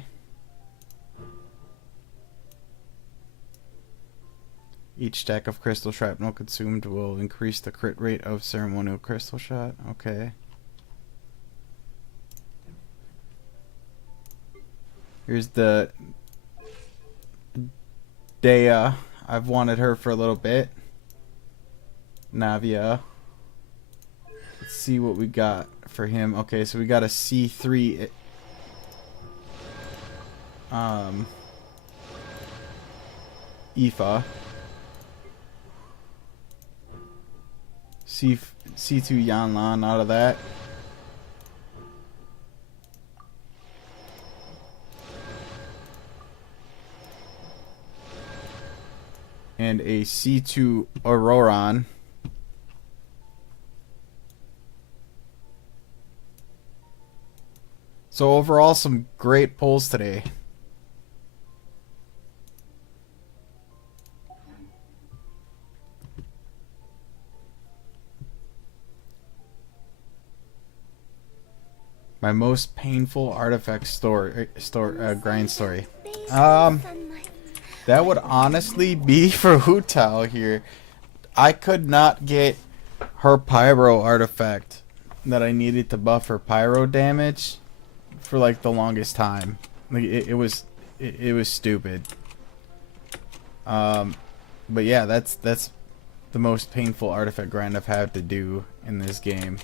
Each stack of crystal shrapnel consumed will increase the crit rate of ceremonial crystal shot. Okay. Here's the Dea. I've wanted her for a little bit. Navia. Let's see what we got for him. Okay, so we got a C3 Aoife. C2 Yanlan out of that. And a C2 Auroran. So overall, some great pulls today. My most painful artifact grind story. That would honestly be for Hu Tao here. I could not get her pyro artifact that I needed to buff her pyro damage for like the longest time. Like it was stupid. But yeah, that's the most painful artifact grind I've had to do in this game.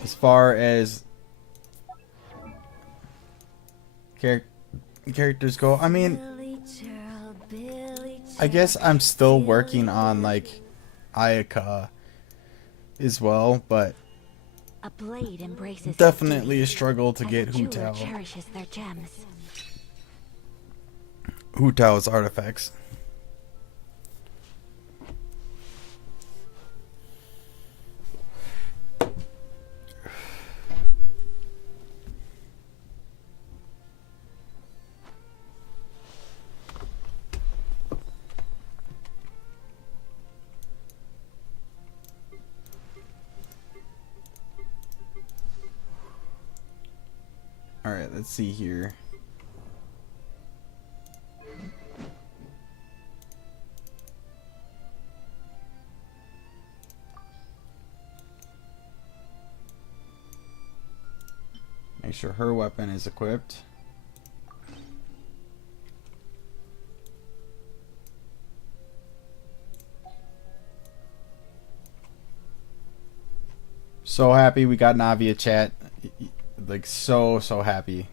As far as characters go, I mean, I guess I'm still working on like Ayaka as well, but a blade embraces definitely a struggle to get Hu Tao. cherishes their gems. Hu Tao's artifacts. Alright, let's see here. Make sure her weapon is equipped. So happy we got Navia, chat. Like so happy.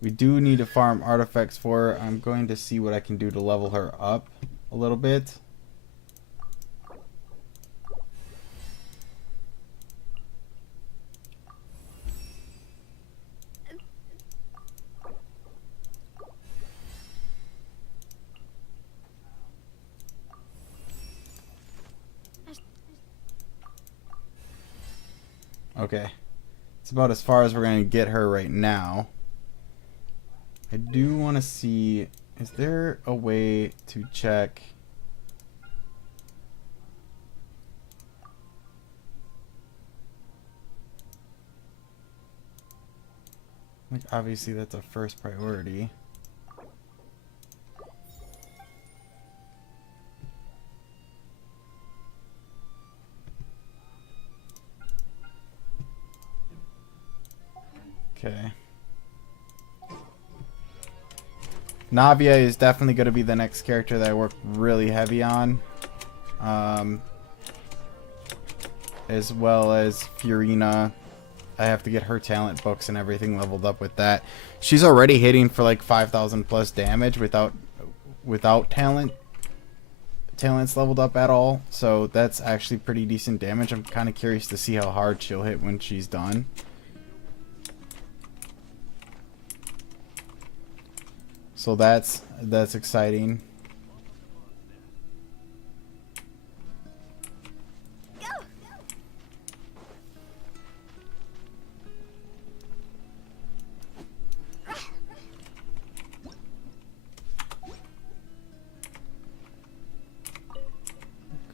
We do need to farm artifacts for her. I'm going to see what I can do to level her up a little bit. Okay. It's about as far as we're going to get her right now. I do want to see... Is there a way to check... Like, obviously that's a first priority. Okay. Navia is definitely going to be the next character that I work really heavy on. As well as Fiorina. I have to get her talent books and everything leveled up with that. She's already hitting for like 5,000 plus damage without talents leveled up at all. So that's actually pretty decent damage. I'm kind of curious to see how hard she'll hit when she's done. So that's exciting.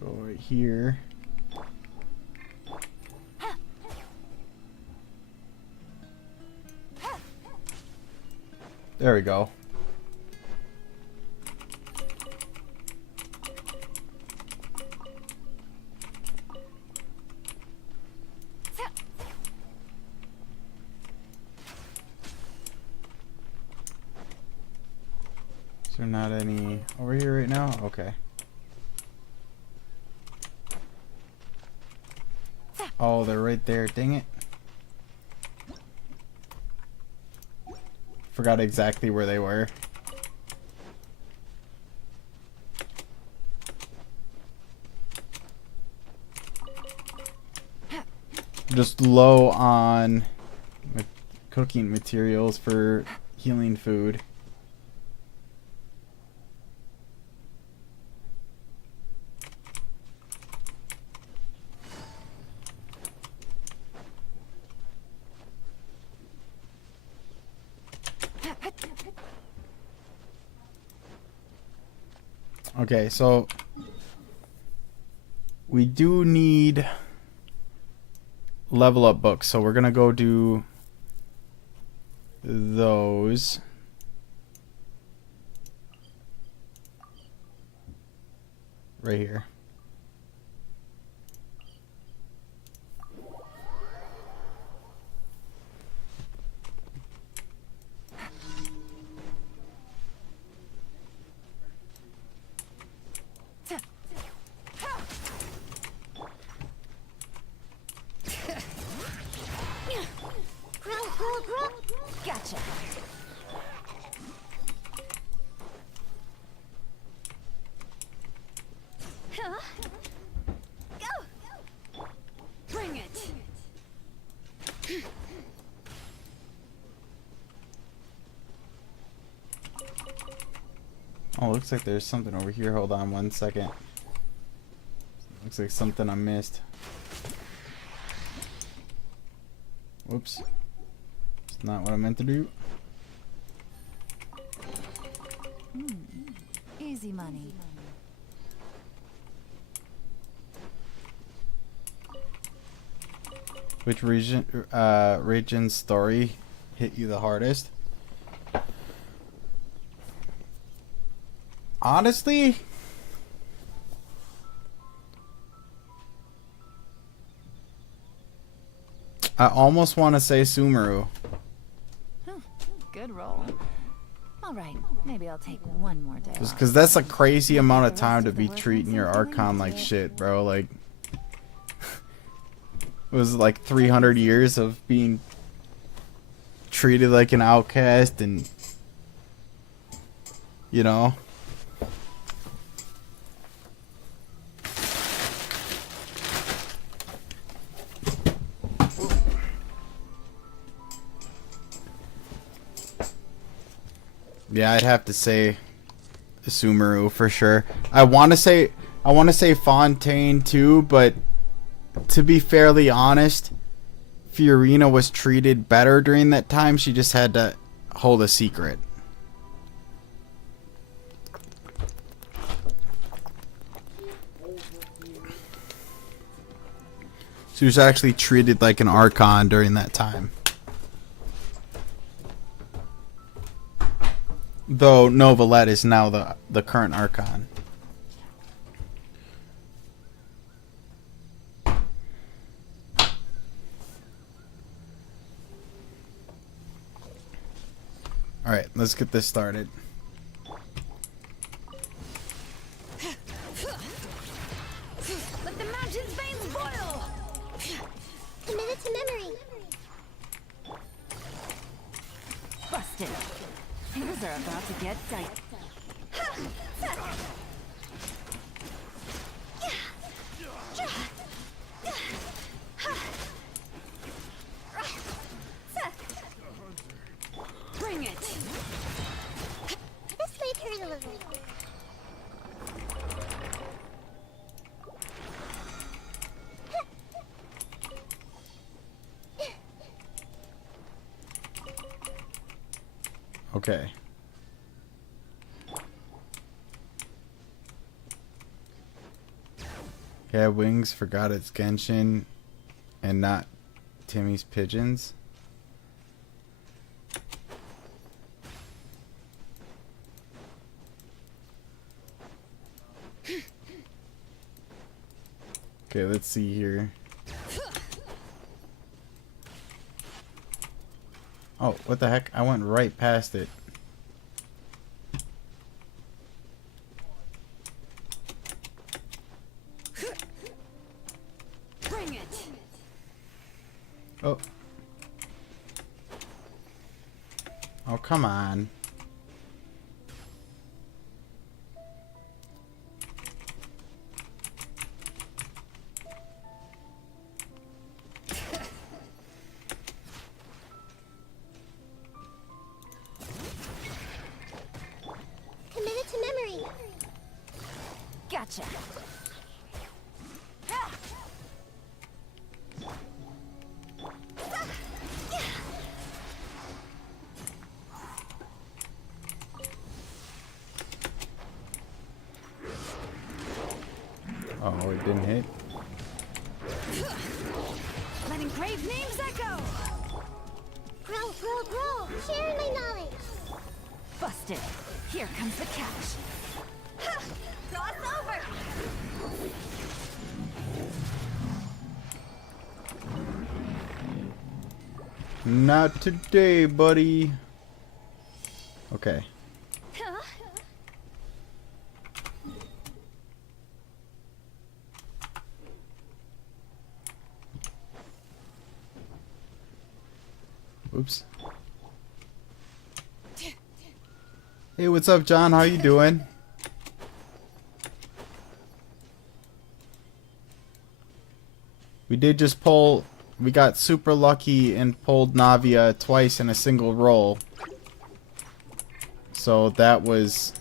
Go right here. There we go. Is there not any over here right now? Okay. Oh, they're right there. Dang it. Forgot exactly where they were. Just low on cooking materials for healing food. Okay, so we do need level up books, so we're gonna go do those. Right here. Gotcha. Go! Bring it. Oh, looks like there's something over here. Hold on one second. Looks like something I missed. Whoops. It's not what I meant to do. Easy money. Which region's story hit you the hardest? Honestly, I almost want to say Sumeru. Good roll. All right, maybe I'll take one more day Just off. because that's a crazy amount of time to be treating your Archon like shit, bro. Like, it was like 300 years of being treated like an outcast and, you know. Yeah, I'd have to say Sumeru for sure. I want to say Fontaine too, but to be fairly honest, Fiorina was treated better during that time. She just had to hold a secret. She was actually treated like an Archon during that time. Though Novelette is now the current Archon. Alright, let's get this started. Let the mountain's veins boil! Commit it to memory. Busted. Things are about to get dicey. Bring it! This might hurt a little. Okay. Yeah, Wings forgot its Genshin and not Timmy's pigeons. Okay, let's see here. Oh, what the heck? I went right past it. Bring it! Oh. Oh, come on. Commit it to memory. Gotcha. Oh, it didn't hit. Letting grave names echo! Grow. Share my knowledge. Busted. Here comes the catch. Cross over! Not today, buddy. Okay. Oops. Hey, what's up, John? How you doing? We did just pull. We got super lucky and pulled Navia twice in a single roll. So that was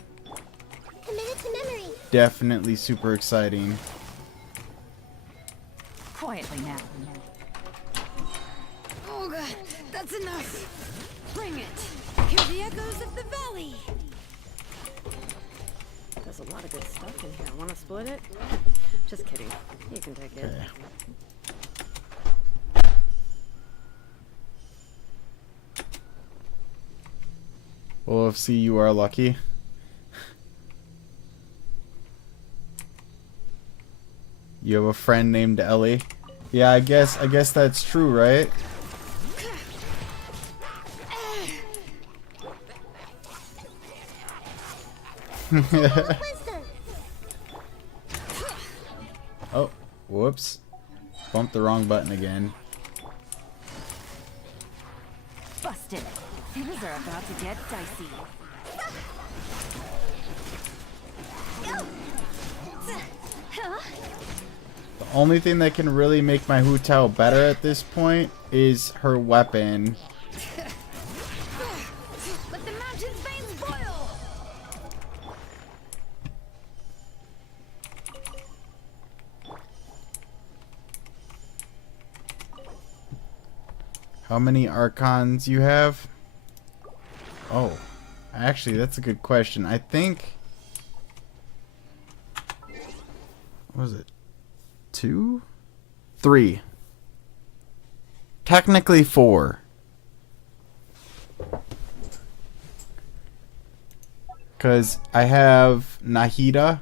Commit it to memory. definitely super exciting. Quietly now. Oh god, that's enough! Bring it! Hear the echoes of the valley! There's a lot of good stuff in here. Wanna split it? Just kidding. You can take it. Okay. Well, if see you are lucky. You have a friend named Ellie. Yeah, I guess that's true, right? Wisdom. Oh, whoops. Bumped the wrong button again. Busted. Things are about to get dicey. The only thing that can really make my Hu Tao better at this point is her weapon. Let the mountain's veins boil! how many Archons you have? Oh, actually, that's a good question. I think... What was it? 2? 3. Technically 4. Because I have Nahida,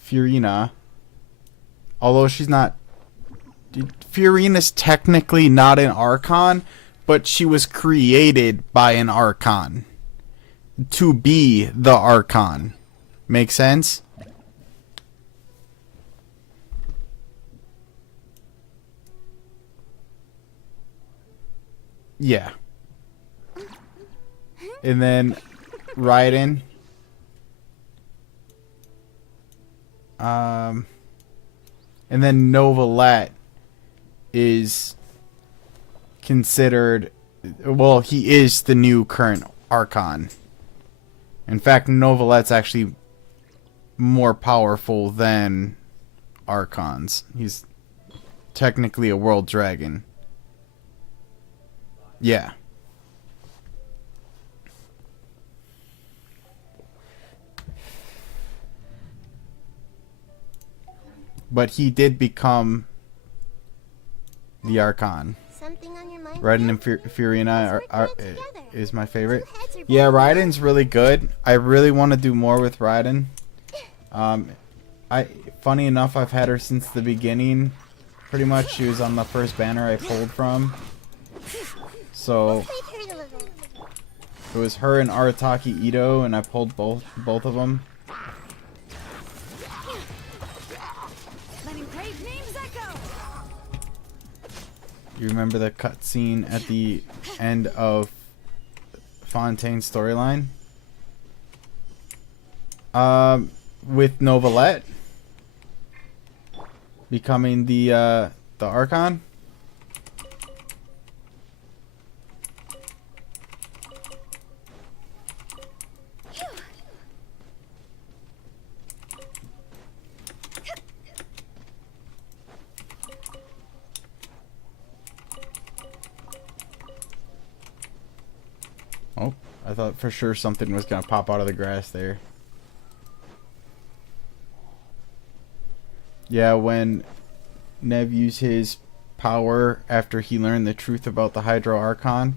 Furina, although she's not... Furina's technically not an Archon, but she was created by an Archon to be the Archon. Make sense? Yeah. And then Raiden. And then Novalet is considered, well, he is the new current Archon. In fact, Novalet's actually more powerful than Archons. He's technically a world dragon. Yeah. But he did become the Archon. Something on your mind? Raiden and Furina is my favorite. Yeah, Raiden's really good. I really want to do more with Raiden. Funny enough, I've had her since the beginning. Pretty much, she was on the first banner I pulled from. So it was her and Arataki Ito, and I pulled both of them. Letting brave names echo. You remember the cutscene at the end of Fontaine's storyline? With Novalet becoming the Archon. Oh, I thought for sure something was gonna pop out of the grass there. Yeah, when Nev used his power after he learned the truth about the Hydro Archon.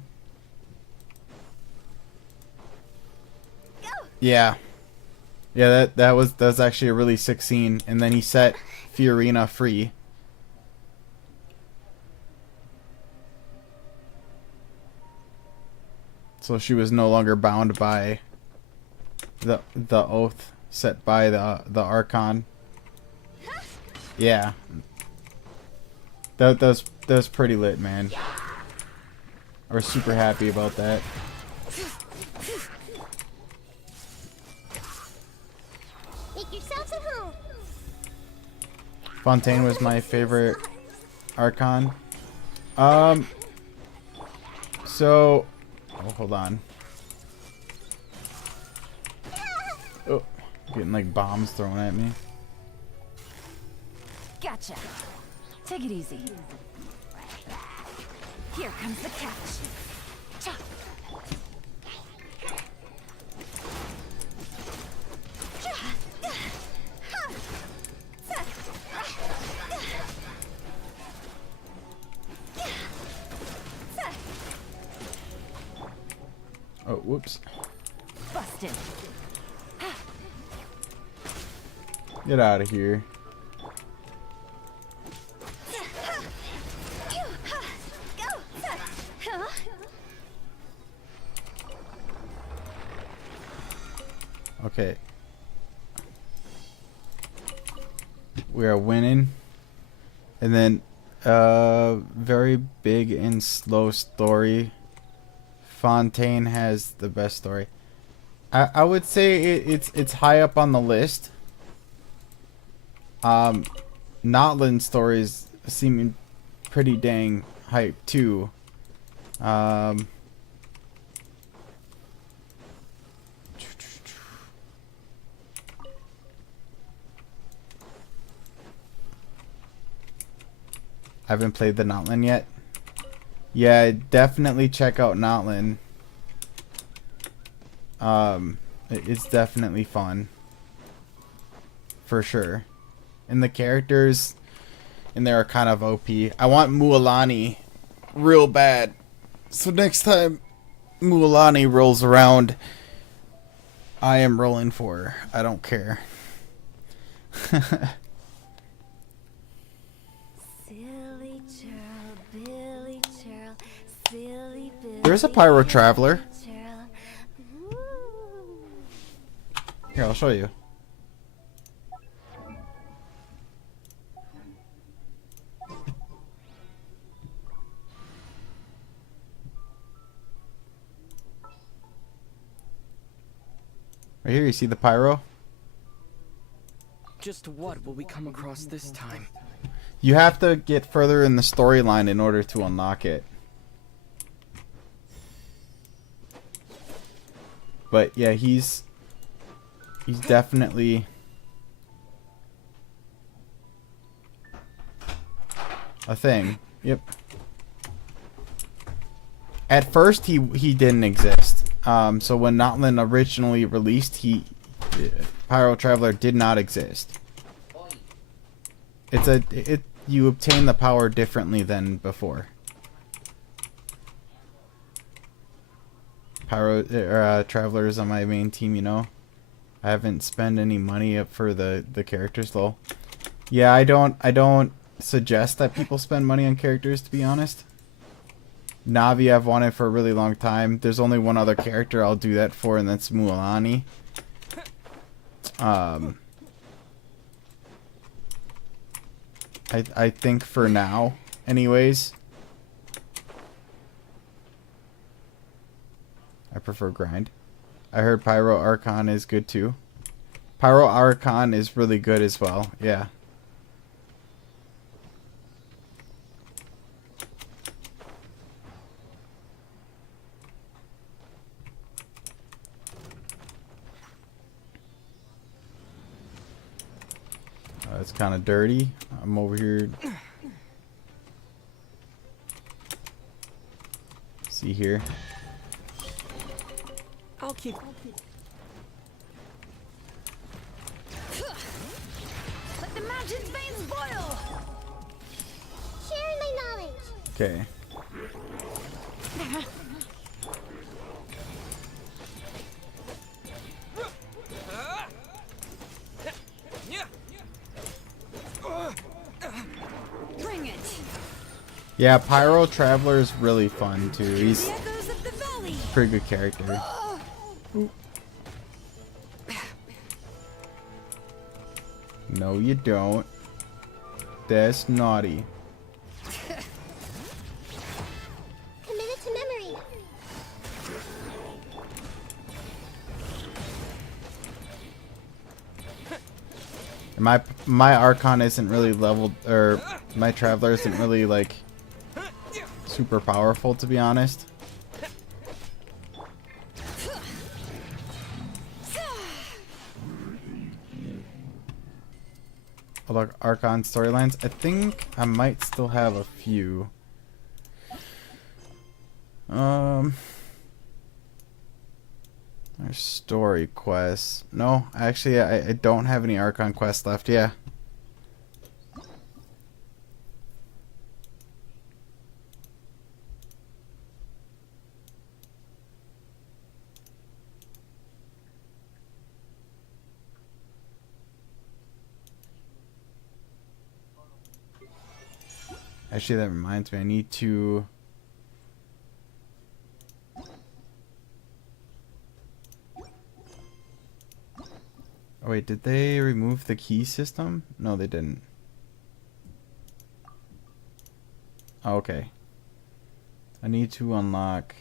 Yeah. Yeah, that was actually a really sick scene, and then he set Furina free. So she was no longer bound by the oath set by the Archon. Yeah. That was pretty lit, man. I was super happy about that. Make yourselves at home. Fontaine was my favorite Archon. So, oh, hold on. Oh, getting like bombs thrown at me. Gotcha. Take it easy. Here comes the catch. Cha. Oh, whoops. Busted. Get out of here. Okay. We are winning. And then very big and slow story. Fontaine has the best story. I would say it's high up on the list. Notland's stories seem pretty dang hype too. I haven't played the Notland yet. Yeah, definitely check out Notlin. It's definitely fun. For sure. And the characters in there are kind of OP. I want Mualani real bad. So next time Mualani rolls around, I am rolling for her. I don't care. Silly churl, Billy churl, silly Billy. There's a Pyro Traveler. Churl. Here, I'll show you. Right here, you see the Pyro? Just what will we come across this time? You have to get further in the storyline in order to unlock it. But yeah, he's definitely a thing. Yep. At first he didn't exist. So when Notlin originally released, Pyro Traveler did not exist. You obtain the power differently than before. Pyro Traveler is on my main team, you know. I haven't spent any money up for the characters though. Yeah, I don't suggest that people spend money on characters, to be honest. Navia I've wanted for a really long time. There's only one other character I'll do that for, and that's Mualani. I think for now, anyways. I prefer grind. I heard Pyro Archon is good too. Pyro Archon is really good as well. Yeah. It's kind of dirty. I'm over here. See here. I'll keep. Let the mountain's veins boil! Share my knowledge. Okay. Bring it! Yeah, Pyro Traveler is really fun too. He's The echoes of the valley! a pretty good character. No, you don't. That's naughty. Commit it to memory. My Archon isn't really leveled, or my Traveler isn't really like super powerful, to be honest. Although Archon storylines, I think I might still have a few. There's story quests. No, actually, I don't have any Archon quests left. Yeah. Actually, that reminds me, I need to... Oh wait, did they remove the key system? No, they didn't. Oh, okay. I need to unlock...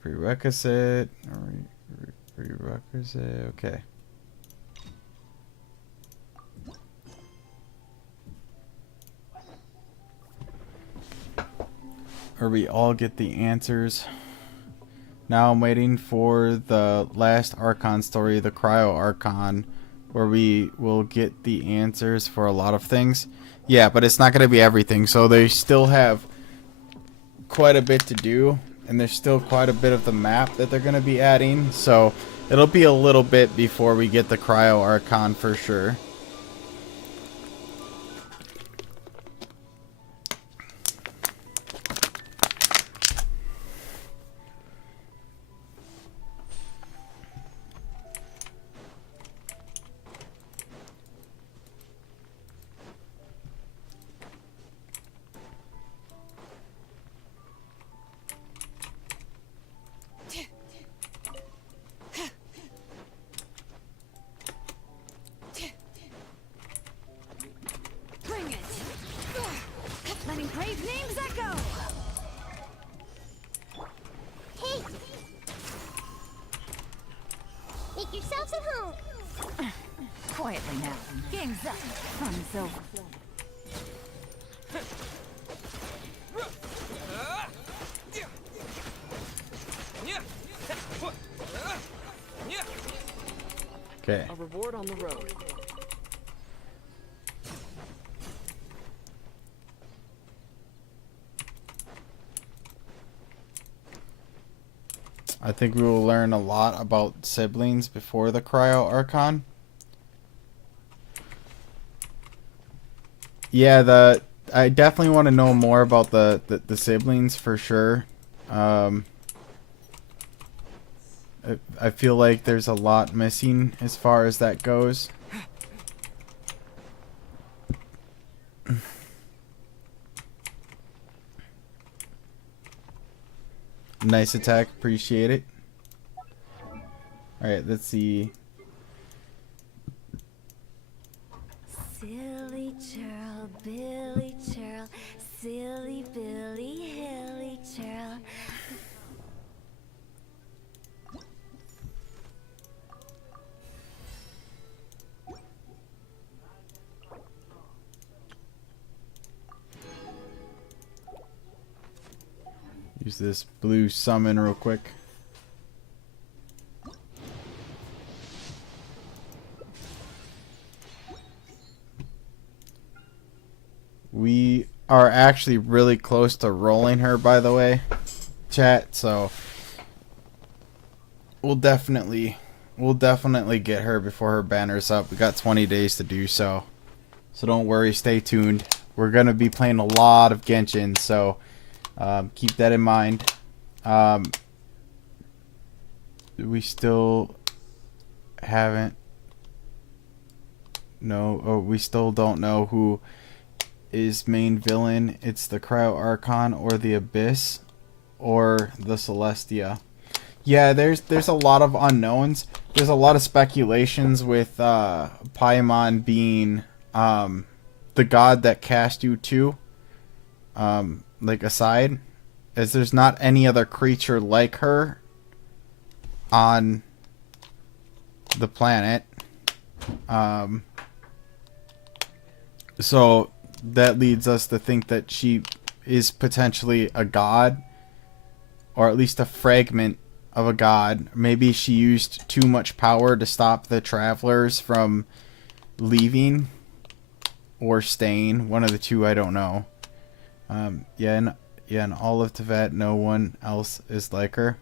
Prerequisite. Prerequisite. Okay. Or we all get the answers. Now I'm waiting for the last Archon story, the Cryo Archon, where we will get the answers for a lot of things. Yeah, but it's not going to be everything, so they still have quite a bit to do, and there's still quite a bit of the map that they're going to be adding, so it'll be a little bit before we get the Cryo Archon for sure. Bring it. Letting brave names echo. Hey! Make yourselves at home. Quietly now. Game's up. Fun's over. Okay. A reward on the road. I think we will learn a lot about siblings before the Cryo Archon. Yeah, I definitely want to know more about the siblings for sure. I feel like there's a lot missing as far as that goes. Nice attack, appreciate it. Alright, let's see. Silly churl, Billy churl, silly Billy, hilly churl. Use this blue summon real quick. We are actually really close to rolling her, by the way, chat, so we'll definitely get her before her banner's up. We got 20 days to do so. So don't worry, stay tuned. We're going to be playing a lot of Genshin, so keep that in mind. We still haven't we still don't know who is main villain. It's the Cryo Archon or the Abyss or the Celestia. Yeah, there's a lot of unknowns. There's a lot of speculations with Paimon being the god that cast you too. Like aside, as there's not any other creature like her on the planet. So that leads us to think that she is potentially a god, or at least a fragment of a god. Maybe she used too much power to stop the travelers from leaving or staying. One of the two, I don't know. In all of Tibet, no one else is like her.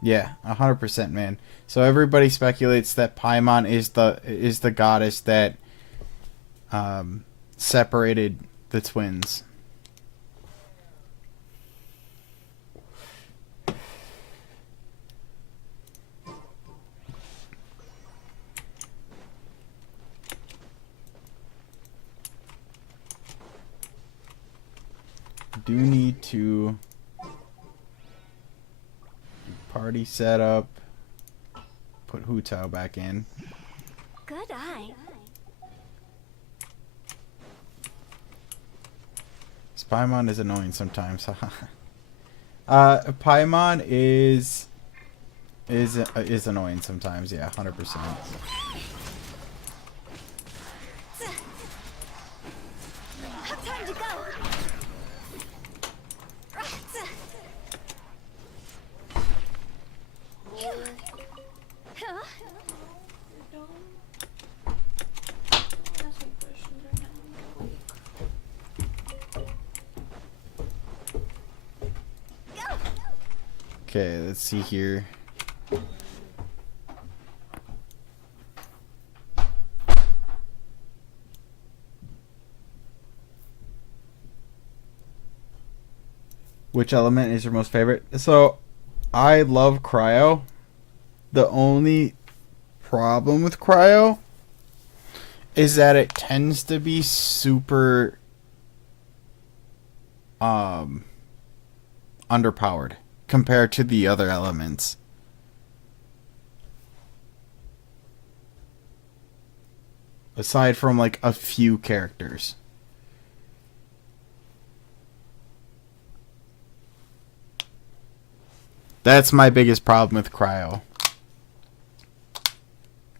Yeah, 100%, man. So everybody speculates that Paimon is the goddess that separated the twins. Do need to party setup, put Hu Tao back in. Good eye. Paimon is annoying sometimes. Paimon is annoying sometimes. Yeah, 100%. Time to go. Okay, let's see here. Which element is your most favorite? So, I love cryo. The only problem with cryo is that it tends to be super underpowered compared to the other elements. Aside from like a few characters. That's my biggest problem with cryo.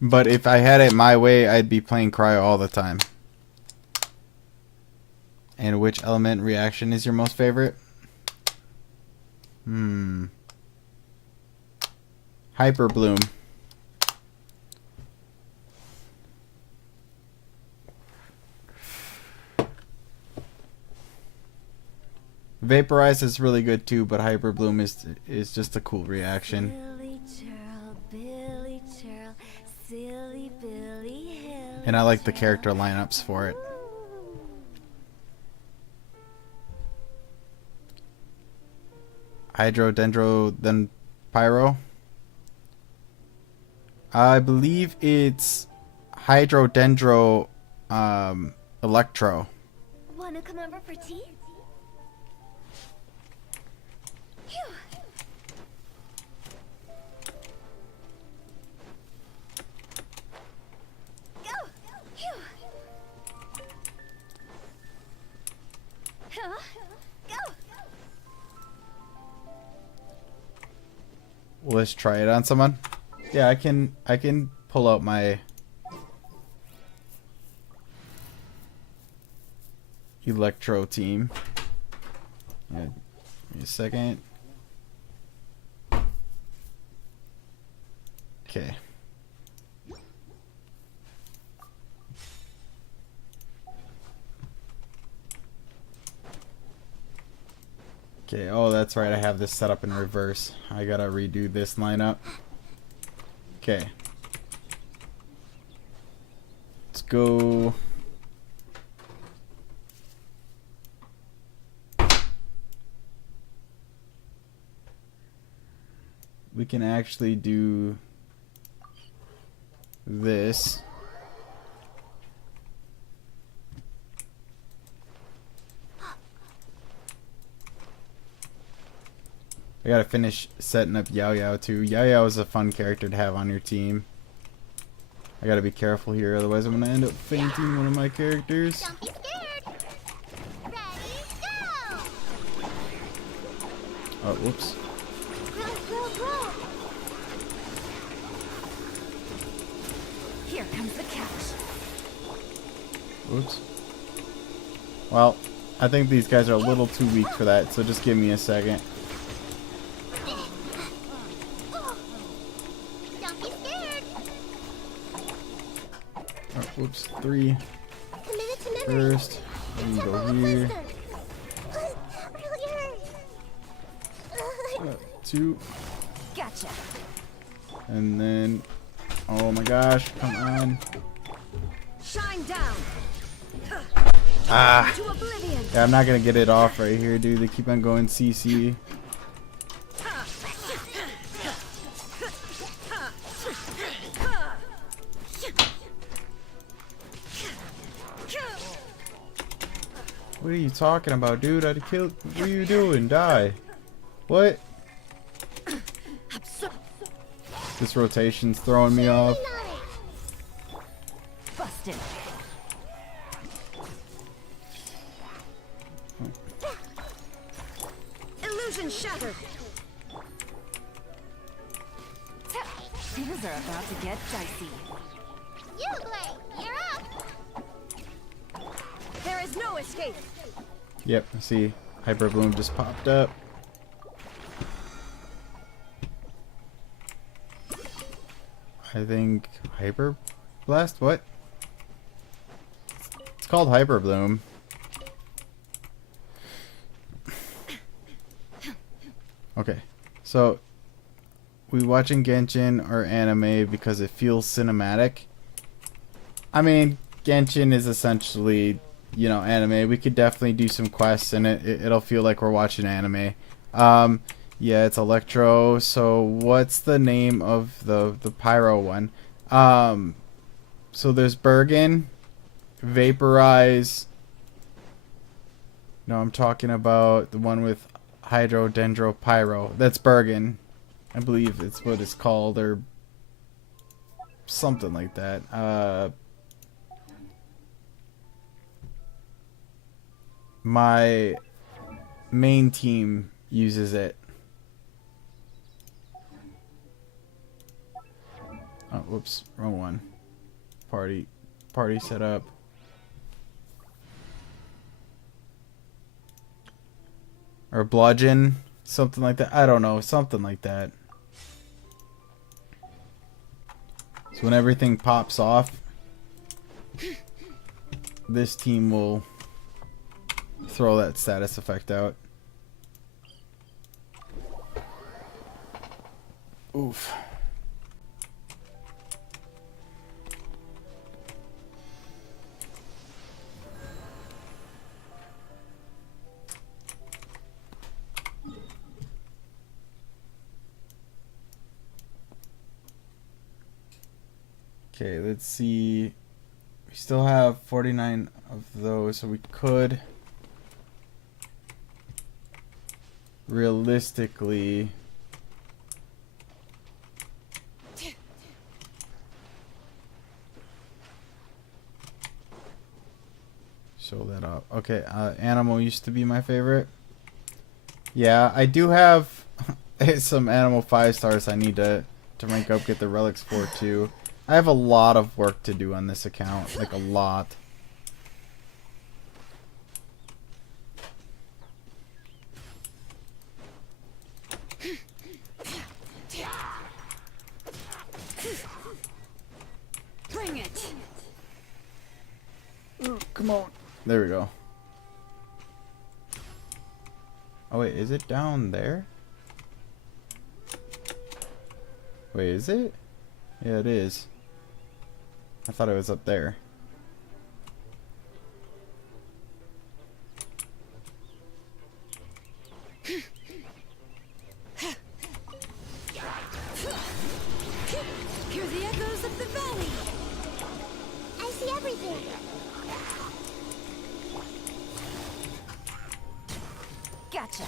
But if I had it my way, I'd be playing cryo all the time. And which element reaction is your most favorite? Hyper bloom. Vaporize is really good too, but hyper bloom is just a cool reaction. Billy Churl, silly Billy Hill. And I like the character lineups for it. Hydro, Dendro, then Pyro. I believe it's Hydro, Dendro, Electro. Wanna come over for tea? Let's try it on someone. Yeah, I can pull out my Electro team. Yeah, give me a second. Okay. Okay, oh that's right, I have this set up in reverse. I gotta redo this lineup. Okay. Let's go. We can actually do this. I gotta finish setting up Yao Yao too. Yao Yao is a fun character to have on your team. I gotta be careful here, otherwise I'm gonna end up fainting one of my characters. Don't be scared. Ready, go! Oh, whoops. Here comes the catch. Whoops. Well, I think these guys are a little too weak for that, so just give me a second. Don't be scared. Oh, whoops, 3 first. And go here. 2. Gotcha. And then, oh my gosh, come on. Shine down Ah. to oblivion. Yeah, I'm not gonna get it off right here, dude. They keep on going CC. What are you talking about, dude? I'd kill. What are you doing? Die. What? This rotation's throwing me off. Busted. Illusion shattered. Things are about to get dicey. You, Blake, you're up. There is no escape. Yep, see, Hyper Bloom just popped up. I think Hyper Blast? What? It's called Hyper Bloom. Okay, so we watching Genshin or anime because it feels cinematic? I mean, Genshin is essentially, you know, anime. We could definitely do some quests and it'll feel like we're watching anime. Yeah, it's Electro. So what's the name of the Pyro one? So there's Bergen, Vaporize. No, I'm talking about the one with Hydro Dendro Pyro. That's Bergen. I believe it's what it's called, or something like that. My main team uses it. Oh, whoops, wrong one. Party setup. Or bludgeon, something like that. I don't know, something like that. So when everything pops off, this team will throw that status effect out. Oof. Okay, let's see. We still have 49 of those, so we could realistically show that up. Okay, Animal used to be my favorite. Yeah, I do have some Animal 5 stars I need to rank up, get the relics for too. I have a lot of work to do on this account, like a lot. Bring it. Come on. There we go. Oh wait, is it down there? Wait, is it? Yeah, it is. I thought it was up there. Hear the echoes of the valley. I see everything. Gotcha.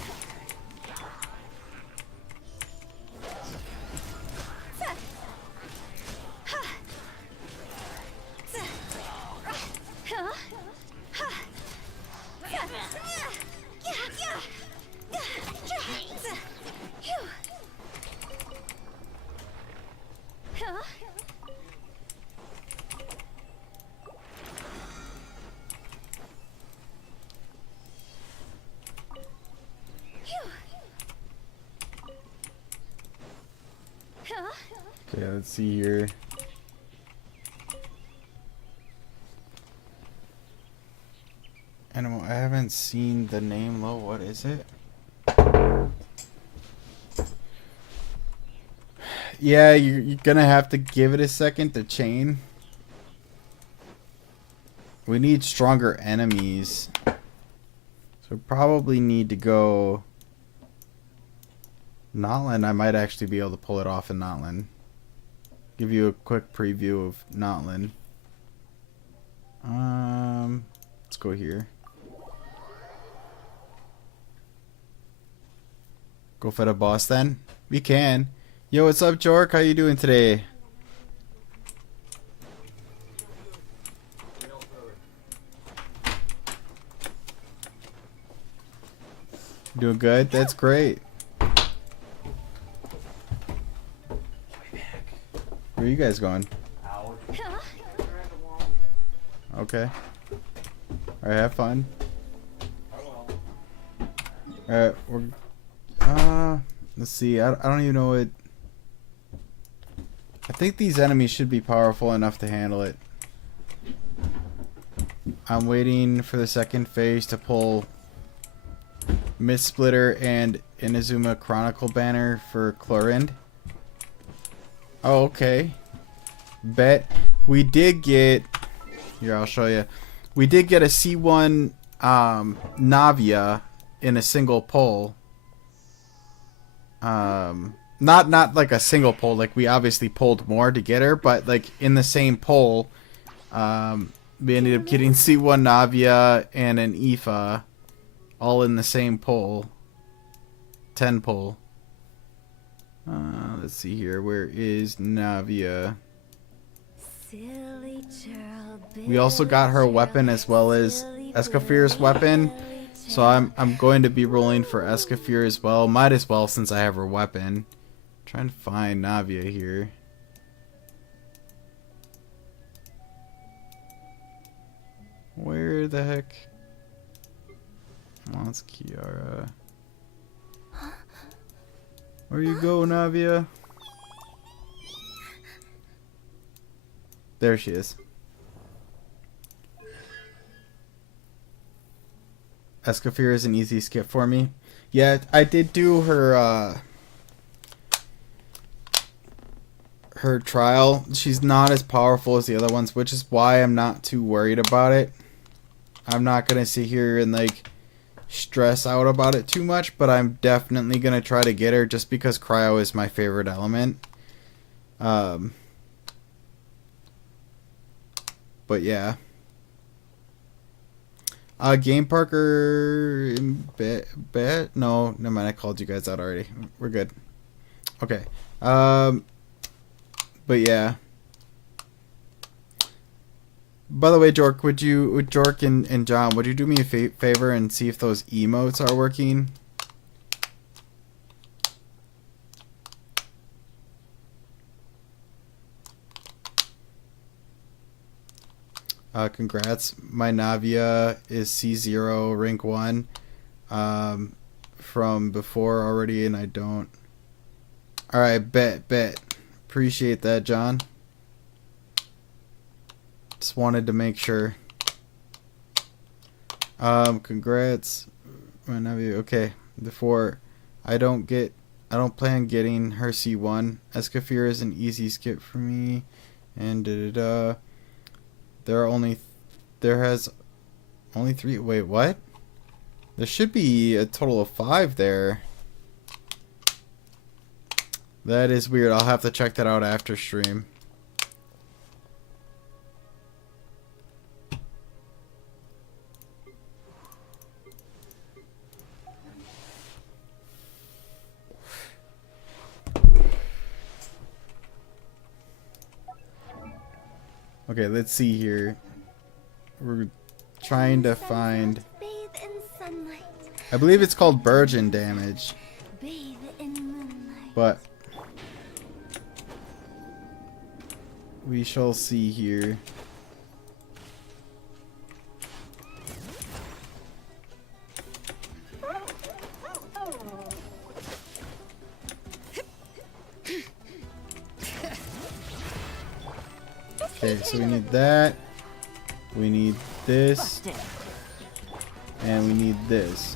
Okay, let's see here. Animal, I haven't seen the name low. What is it? Yeah, you're gonna have to give it a second to chain. We need stronger enemies. So we probably need to go Notland. I might actually be able to pull it off in Notland. Give you a quick preview of Notland. Let's go here. Go for the boss then? We can. Yo, what's up, Jork? How you doing today? Doing good? That's great. Where are you guys going? Okay. Alright, have fun. Alright, we're... let's see. I don't even know what... I think these enemies should be powerful enough to handle it. I'm waiting for the second phase to pull Mist Splitter and Inazuma Chronicle banner for Chlorind. Oh, okay. Bet. We did get... Here, I'll show you. We did get a C1 Navia in a single pull. Not like a single pull. Like, we obviously pulled more to get her, but like in the same pull, we ended up getting C1 Navia and an Aoife all in the same pull. 10 pull. Let's see here. Where is Navia? Silly churl, We also got her weapon as well as Escaphir's weapon. So I'm going to be rolling for Escaphir as well. Might as well since I have her weapon. Trying to find Navia here. Where the heck? Oh, it's Kiara. Where you go, Navia? There she is. Escaphir is an easy skip for me. Yeah, I did do her her trial. She's not as powerful as the other ones, which is why I'm not too worried about it. I'm not gonna sit here and like stress out about it too much, but I'm definitely gonna try to get her just because cryo is my favorite element. But yeah. Game Parker, bet? No, never mind. I called you guys out already. We're good. Okay. But yeah. By the way, Jork, Jork and John, would you do me a favor and see if those emotes are working? Congrats. My Navia is C0 rank 1 from before already, and I don't. Alright, bet. Appreciate that, John. Just wanted to make sure. Congrats. My Navia. Okay, before I don't plan getting her C1. Escaphir is an easy skip for me. And there has only 3. Wait, what? There should be a total of 5 there. That is weird. I'll have to check that out after stream. Okay, let's see here. We're trying to find... Bathe in sunlight. I believe it's called Burgeon damage. Bathe in moonlight. But... we shall see here. Okay, so we need that. We need this. And we need this.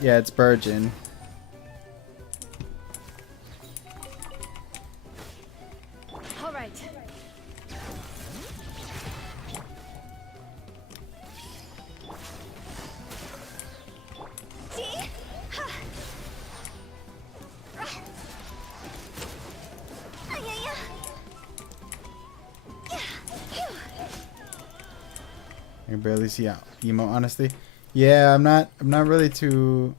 Yeah, it's Burgeon. All right. I can barely see emo, honestly. Yeah, I'm not really too...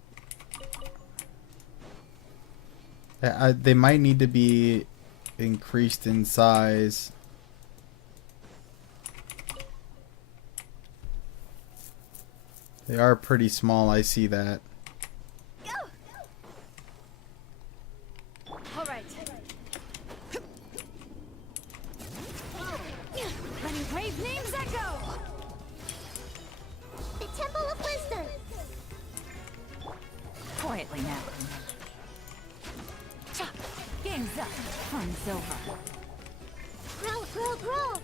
they might need to be increased in size. They are pretty small, I see that. All right. Letting brave names echo. The Temple of Wisdom. Quietly now. Chop. Game's up. Fun's over. Grow.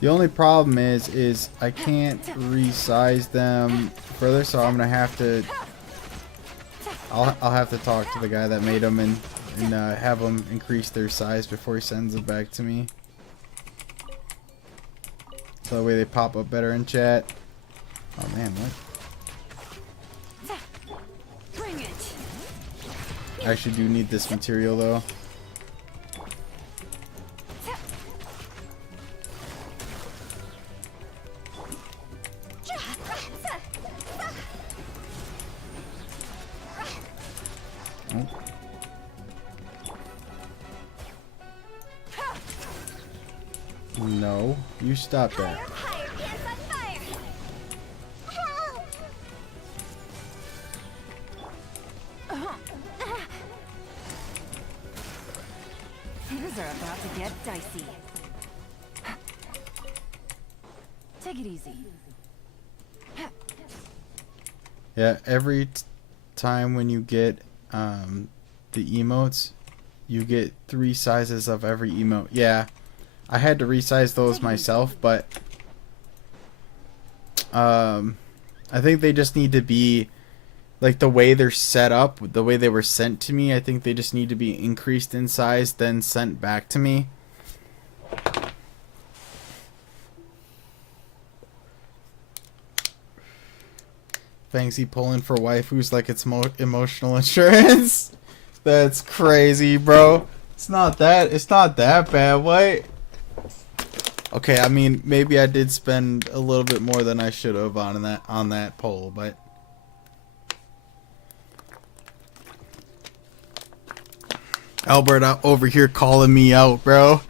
The only problem is I can't resize them further, so I'm gonna have to... I'll have to talk to the guy that made them and and have him increase their size before he sends it back to me. So that way they pop up better in chat. Oh man, what? Bring it. I actually do need this material though. No, you stop that. Higher, pants on fire! Help! Things are about to get dicey. Take it easy. Yeah, every time when you get the emotes, you get 3 sizes of every emote. Yeah, I had to resize those myself, but I think they just need to be like the way they're set up, the way they were sent to me. I think they just need to be increased in size, then sent back to me. Fancy pulling for waifus like it's emotional insurance. That's crazy, bro. It's not that bad. What? Okay, I mean, maybe I did spend a little bit more than I should have on that poll, but Albert over here calling me out, bro.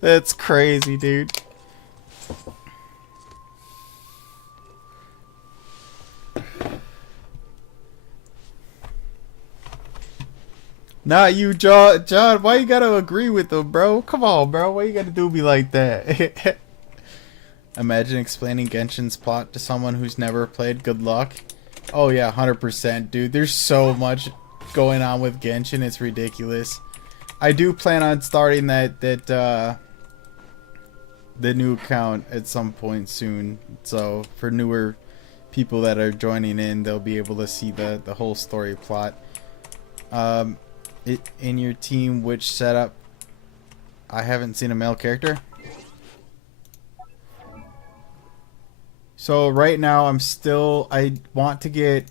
That's crazy, dude. Not you, John. John, why you gotta agree with them, bro? Come on, bro. Why you gotta do me like that? Imagine explaining Genshin's plot to someone who's never played. Good luck. Oh yeah, 100%, dude. There's so much going on with Genshin. It's ridiculous. I do plan on starting the new account at some point soon. So for newer people that are joining in, they'll be able to see the whole story plot. In your team, which setup? I haven't seen a male character. So right now I want to get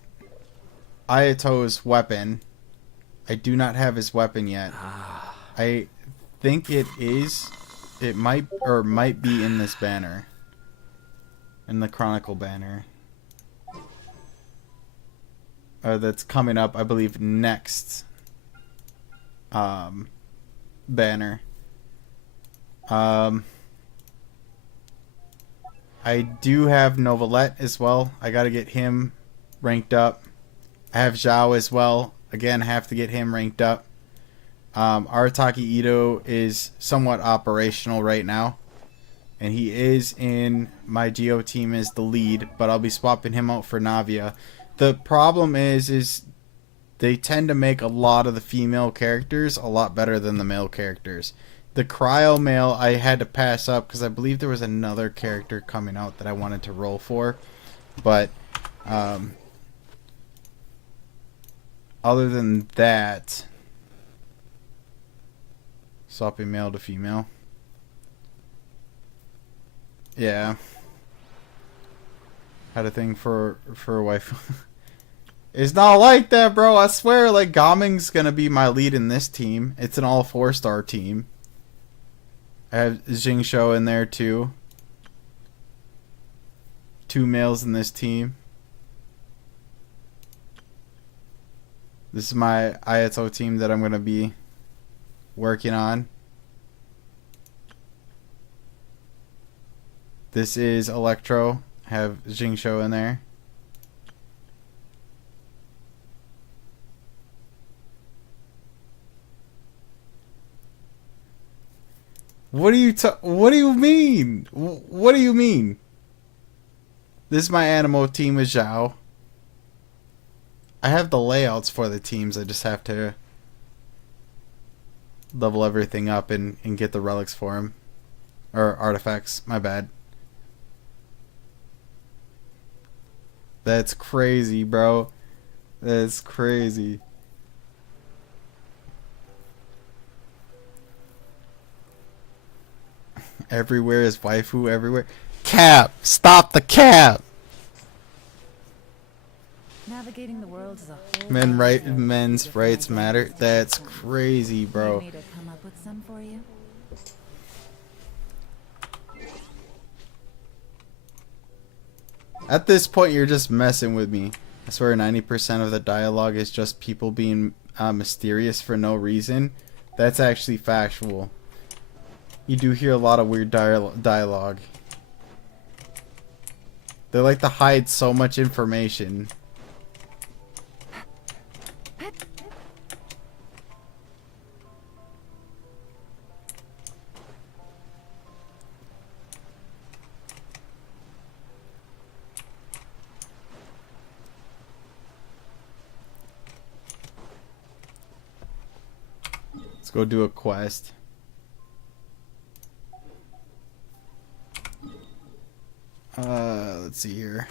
Ayato's weapon. I do not have his weapon yet. I think it might be in this banner. In the Chronicle banner. That's coming up, I believe, next banner. I do have Novelette as well. I gotta get him ranked up. I have Zhao as well. Again, have to get him ranked up. Arataki Ito is somewhat operational right now, and he is in my Geo team as the lead, but I'll be swapping him out for Navia. The problem is they tend to make a lot of the female characters a lot better than the male characters. The Cryo male I had to pass up because I believe there was another character coming out that I wanted to roll for. But other than that, swapping male to female. Yeah. Had a thing for a wife. It's not like that, bro. I swear, like, Gaming's gonna be my lead in this team. It's an all 4-star team. I have Jingshou in there, too. 2 males in this team. This is my Ayato team that I'm gonna be working on. This is Electro. Have Jingshou in there. What do you mean? What do you mean? This is my Animo team with Zhao. I have the layouts for the teams. I just have to level everything up and get the relics for him. Or artifacts. My bad. That's crazy, bro. That's crazy. Everywhere is waifu everywhere. Cap! Stop the cap! Navigating the world is a whole Men's rights matter. That's crazy, bro. Need me to come up with some for you? At this point, you're just messing with me. I swear 90% of the dialogue is just people being mysterious for no reason. That's actually factual. You do hear a lot of weird dialogue. They like to hide so much information. Let's go do a quest. Let's see here.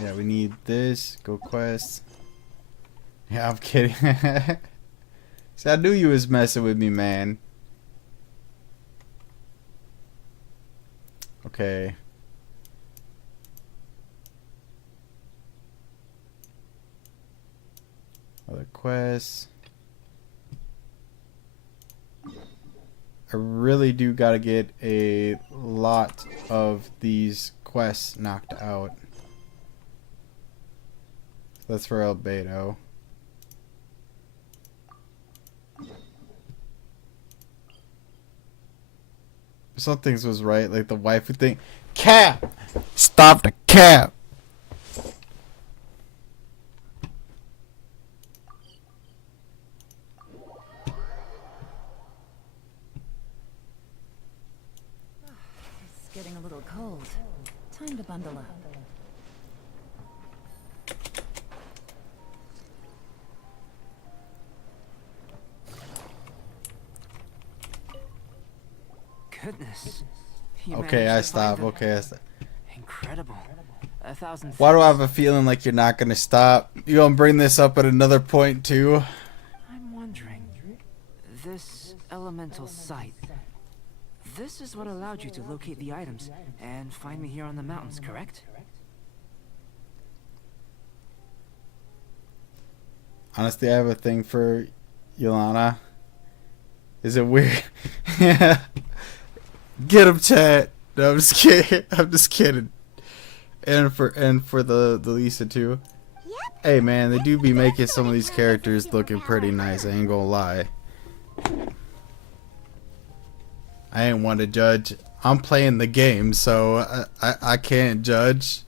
Yeah, we need this. Go quest. Yeah, I'm kidding. See, I knew you was messing with me, man. Okay. Other quests. I really do gotta get a lot of these quests knocked out. That's for Albedo. Some things was right, like the waifu thing. Cap! Stop the cap! It's getting a little cold. Time to bundle up. Goodness. You Okay, managed I to stop. find them. Okay, I stop. Incredible. 1,000. Why do I have thanks. a feeling like you're not gonna stop? You gonna bring this up at another point too? I'm wondering. This elemental sight. This is what allowed you to locate the items and find me here on the mountains, correct? Honestly, I have a thing for Yolana. Is it weird? Yeah. Get him, chat. No, I'm just kidding. I'm just kidding. And for the Lisa too. Hey man, they do be making some of these characters looking pretty nice. I ain't gonna lie. I ain't one to judge. I'm playing the game, so I can't judge.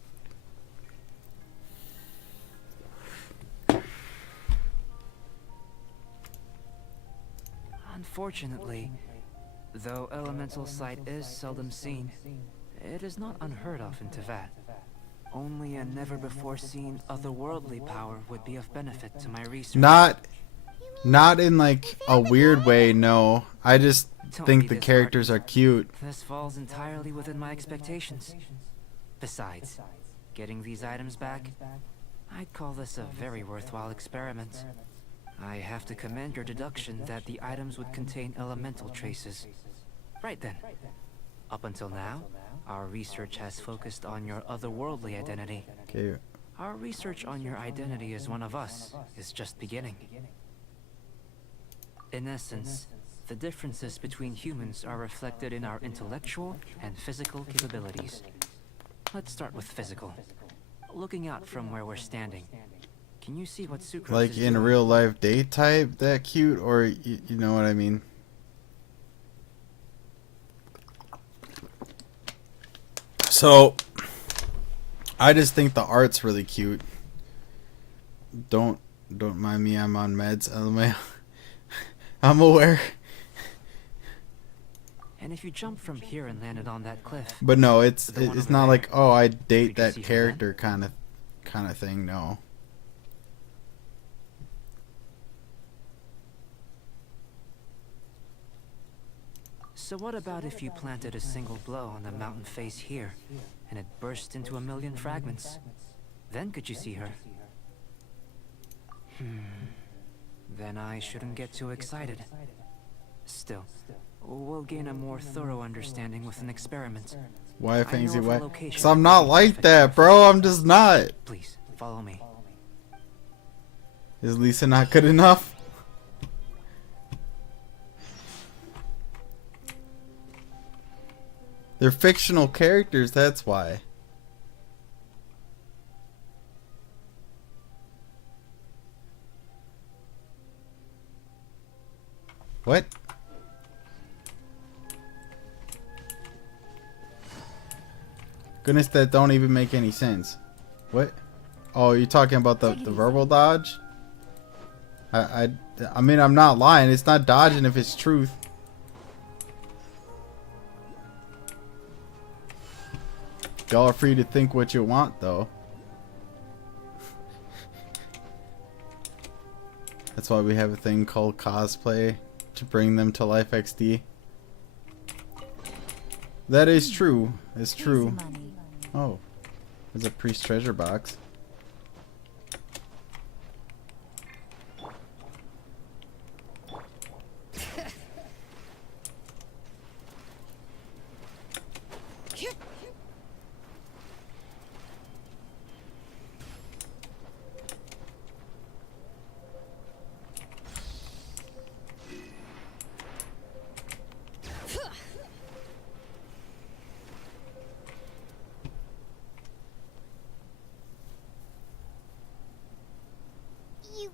Unfortunately, though elemental sight is seldom seen, it is not unheard of in Teyvat. Only a never-before-seen otherworldly power would be of benefit to my research. Not in like a weird way, no. I just Don't think be the disheartened. characters are cute. This falls entirely within my expectations. Besides, getting these items back, I'd call this a very worthwhile experiment. I have to commend your deduction that the items would contain elemental traces. Right then. Up until now, our research has focused on your otherworldly identity. Okay. Our research on your identity as one of us is just beginning. In essence, the differences between humans are reflected in our intellectual and physical capabilities. Let's start with physical. Looking out from where we're standing, can you see what Sucrose Like is in doing? real life date type, that cute, or you know what I mean? So, I just think the art's really cute. Don't mind me. I'm on meds. I'm aware. And if you jumped from here and landed on that cliff, But no, it's The one it's over not there. like, oh, I Could date you that see her character kind of thing. No. so what about if you planted a single blow on the mountain face here, and it burst into a million fragments? Then could you see her? Then I shouldn't get too excited. Still, we'll gain a more thorough understanding with an experiment. Why I fancy know of a what? location Cause I'm not like that, bro. I'm just not. Please, follow me. Is Lisa not good enough? They're fictional characters, that's why. What? Goodness, that don't even make any sense. What? Oh, you're talking about the verbal dodge? I mean, I'm not lying. It's not dodging if it's truth. Y'all are free to think what you want, though. That's why we have a thing called cosplay, to bring them to life XD. That is true. It's true. Oh, there's a priest treasure box. You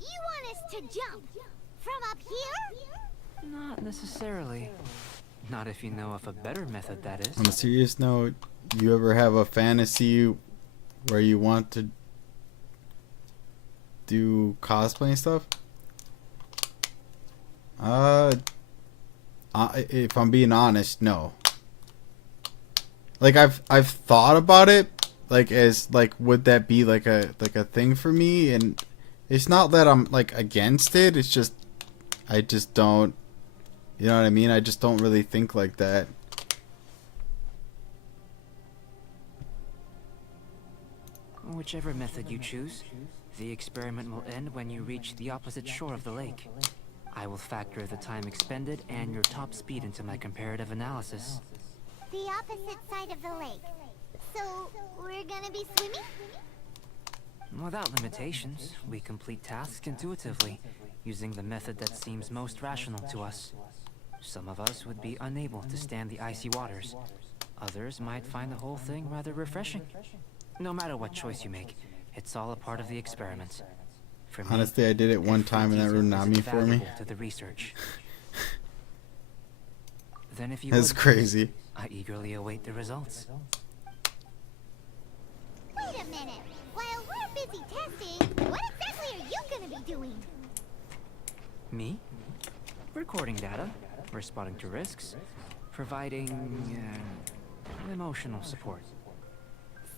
want us to jump from up here? Not necessarily. Not if you know of a better method, that is. On a serious note, you ever have a fantasy where you want to do cosplay and stuff? If I'm being honest, no. Like I've thought about it, like as like would that be like a thing for me? And it's not that I'm like against it. It's just I just don't. You know what I mean? I just don't really think like that. Whichever method you choose, the experiment will end when you reach the opposite shore of the lake. I will factor the time expended and your top speed into my comparative analysis. The opposite side of the lake. So, we're gonna be swimming? Without limitations, we complete tasks intuitively, using the method that seems most rational to us. Some of us would be unable to stand the icy waters. Others might find the whole thing rather refreshing. No matter what choice you make, it's all a part of the experiment. For me, Honestly, I did it one time and that ruined Nami for me. to the research. Then if you That's would, crazy. I eagerly await the results. Wait a minute. While we're busy testing, what exactly are you gonna be doing? Me? Recording data, responding to risks, providing emotional support.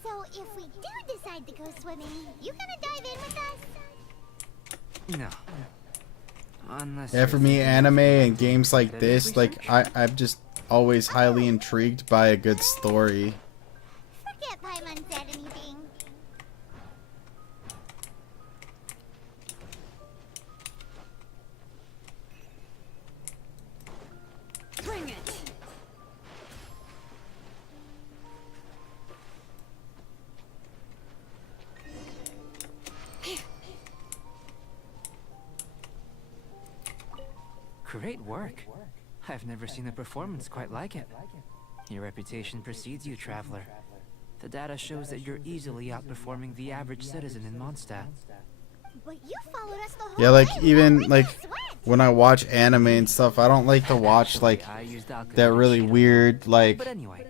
So if we do decide to go swimming, you gonna dive in with us? No. Unless Yeah, you're for me, thinking anime of and games like competitive this, like research. I'm just always highly intrigued by a good story. Forget Paimon said anything. Bring it. Great work. I've never seen a performance quite like it. Your reputation precedes you, traveler. The data shows that you're easily outperforming the average citizen in Mondstadt. But you followed us the whole Yeah, like way even without like breaking a sweat. when I watch anime and stuff, I don't like to watch like I used alcohol that to really cheat on weird you. like But anyway,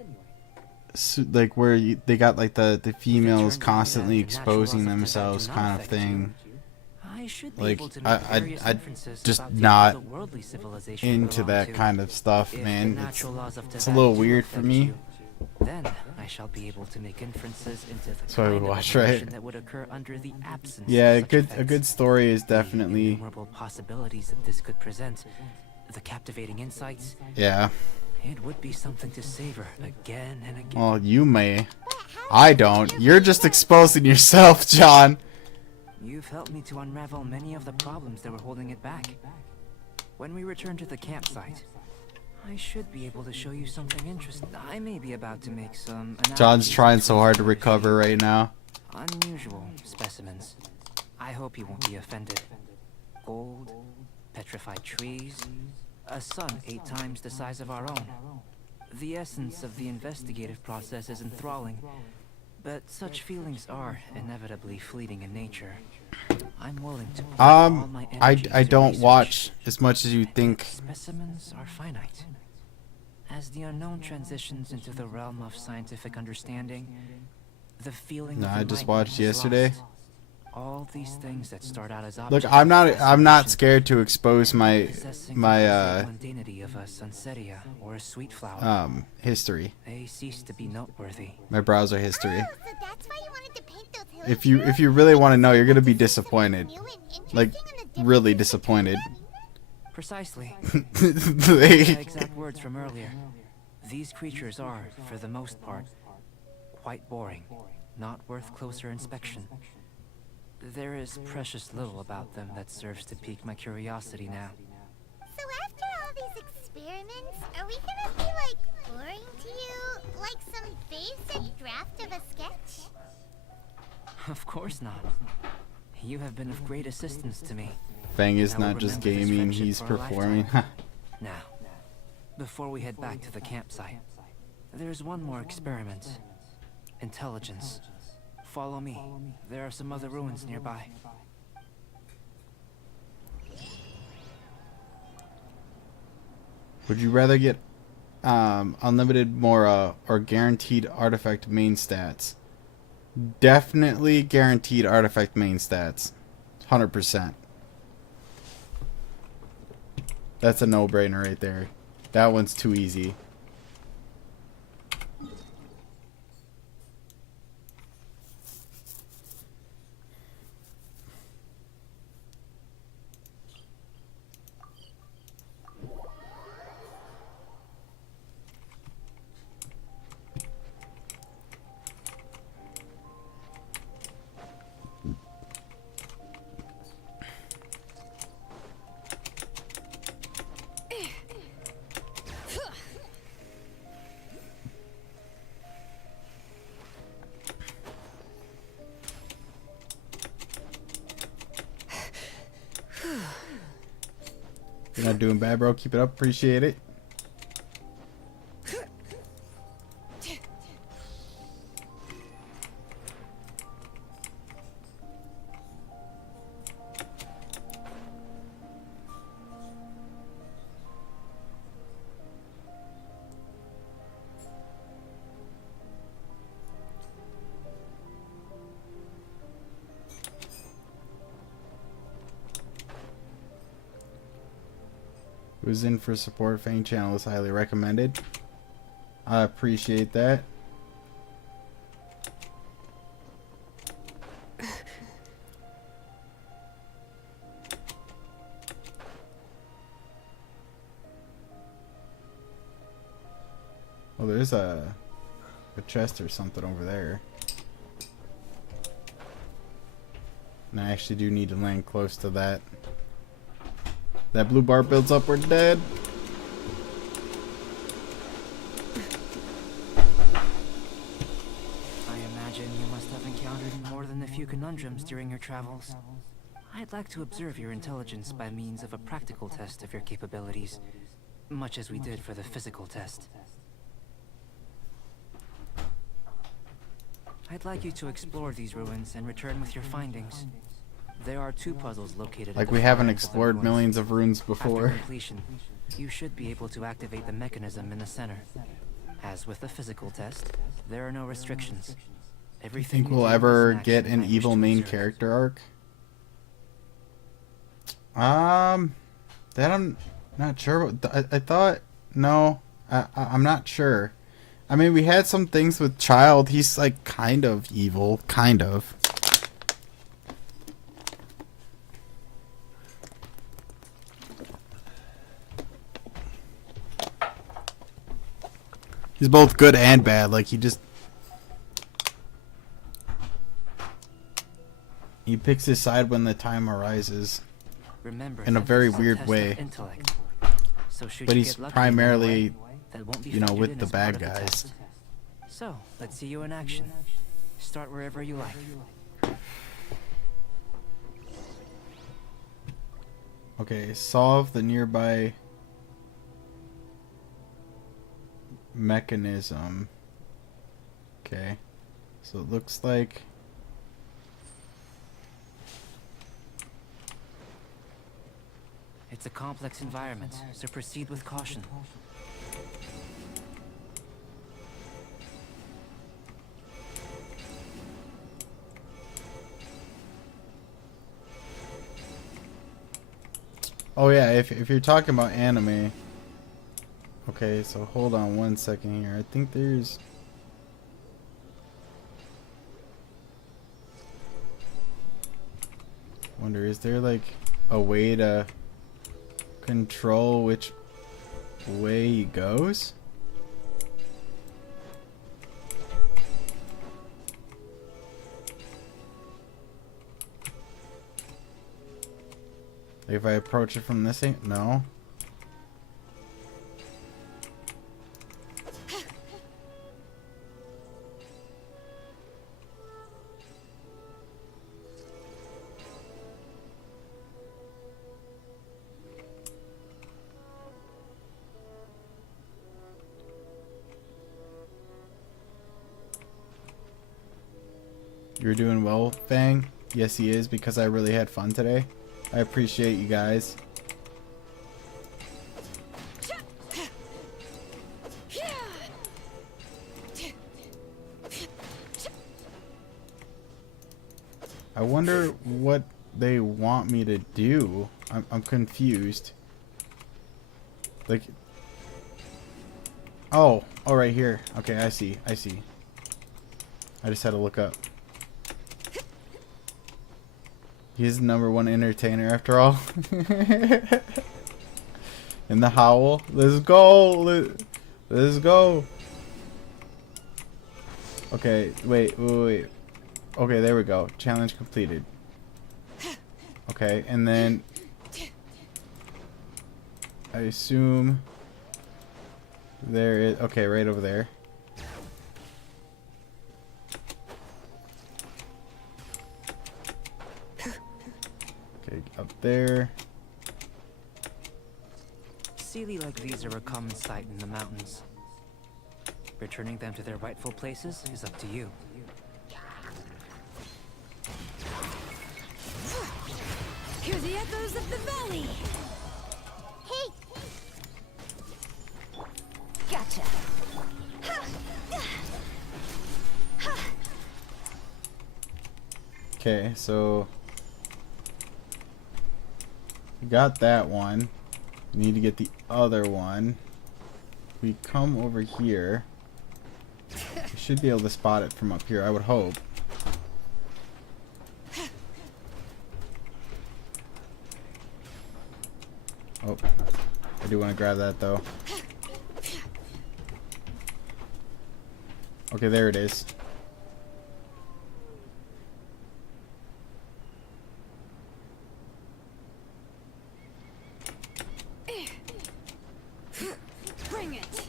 like where they got like the females turns out constantly that the natural exposing laws of themselves physics do not kind of affect you, thing. I should be Like able to make I various I inferences just about the not otherworldly civilization you into belong that to. kind of stuff, If man. the natural laws of It's a little Tibet do weird for affect me. you, then I shall be able to make inferences into the So I would kind of watch, right? evolution that would occur under the absence Yeah, of a such good effects. story is The definitely innumerable possibilities that this could present, the captivating insights. yeah. It would be something to savor again and again. Well, you may. I don't. You're just exposing yourself, John. You've helped me to unravel many of the problems that were holding it back. When we return to the campsite, I should be able to show you something interesting. I may be about to make some. John's trying so hard to recover right now. Unusual specimens. I hope you won't be offended. Gold, petrified trees, a sun 8 times the size of our own. The essence of the investigative process is enthralling, but such feelings are inevitably fleeting in nature. I'm willing to put all my energy I into don't research. watch as much as you think. Specimens are finite. As the unknown transitions into the realm of scientific understanding, the feeling No, of I just enlightenment watched is yesterday. lost. All these things that start out as Look, objects I'm of not fascination, scared to expose my possessing the mundanity of a sunsetia or a sweet flower, history, they cease to be noteworthy. my browser history. Oh, so that's why you wanted to paint those hills. If you really want to know, you're gonna be disappointed, New and interesting like in the different really places disappointed. Precisely. They- My exact words from earlier. These creatures are, for the most part, quite boring, not worth closer inspection. There is precious little about them that serves to pique my curiosity now. So after all these experiments, are we gonna be like boring to you? Like some basic draft of a sketch? Of course not. You have been of great assistance to me. Fang is I will not just remember this gaming, friendship he's for a performing. Now, before we head back to the campsite, there's one more experiment. Intelligence. Follow me. There are some other ruins nearby. Would you rather get unlimited more or guaranteed artifact main stats? Definitely guaranteed artifact main stats. 100%. That's a no-brainer right there. That one's too easy. You're not doing bad, bro. Keep it up. Appreciate it. Who's in for support? Fang channel is highly recommended. I appreciate that. Well, there's a chest or something over there. And I actually do need to land close to that. That blue bar builds up, we're dead. I imagine you must have encountered more than a few conundrums during your travels. I'd like to observe your intelligence by means of a practical test of your capabilities, much as we did for the physical test. I'd like you to explore these ruins and return with your findings. There are 2 puzzles located Like at the we far haven't ends of the explored ruins. millions of runes After before. completion, you should be able to activate the mechanism in the center. As with the physical test, there are no restrictions. Everything Think you we'll do is ever an action get an I wish evil to main observe. character arc? That I'm not sure about. I thought, no, I'm not sure. I mean, we had some things with Child. He's like kind of evil, kind of. He's both good and bad. Like, he picks his side when the time arises. Remember, In a that very this is weird test of way. Intellect. So should But you he's get lucky primarily, along the way, that won't be you know, factored with in the as part bad of the guys. test. So, let's see you in action. Start wherever you like. Okay, solve the nearby mechanism. Okay, so it looks like It's a complex environment, so proceed with caution. oh yeah, if you're talking about anime. Okay, so hold on one second here. I think there's wonder, is there like a way to control which way he goes? Like if I approach it from this end? No. You're doing well, Fang? Yes, he is, because I really had fun today. I appreciate you guys. I wonder what they want me to do. I'm confused. Like, oh, right here. Okay, I see. I just had to look up. He's the #1 entertainer after all. And the howl. Let's go. Let's go. Okay, wait. Okay, there we go. Challenge completed. Okay, and then I assume there is, okay, right over there. Okay, up there. Sealy like these are a common sight in the mountains. Returning them to their rightful places is up to you. Hear the echoes of the valley. Hey, Gotcha. Okay, so we got that one. We need to get the other one. We come over here. We should be able to spot it from up here, I would hope. Oh, I do want to grab that though. Okay, there it is. Bring it.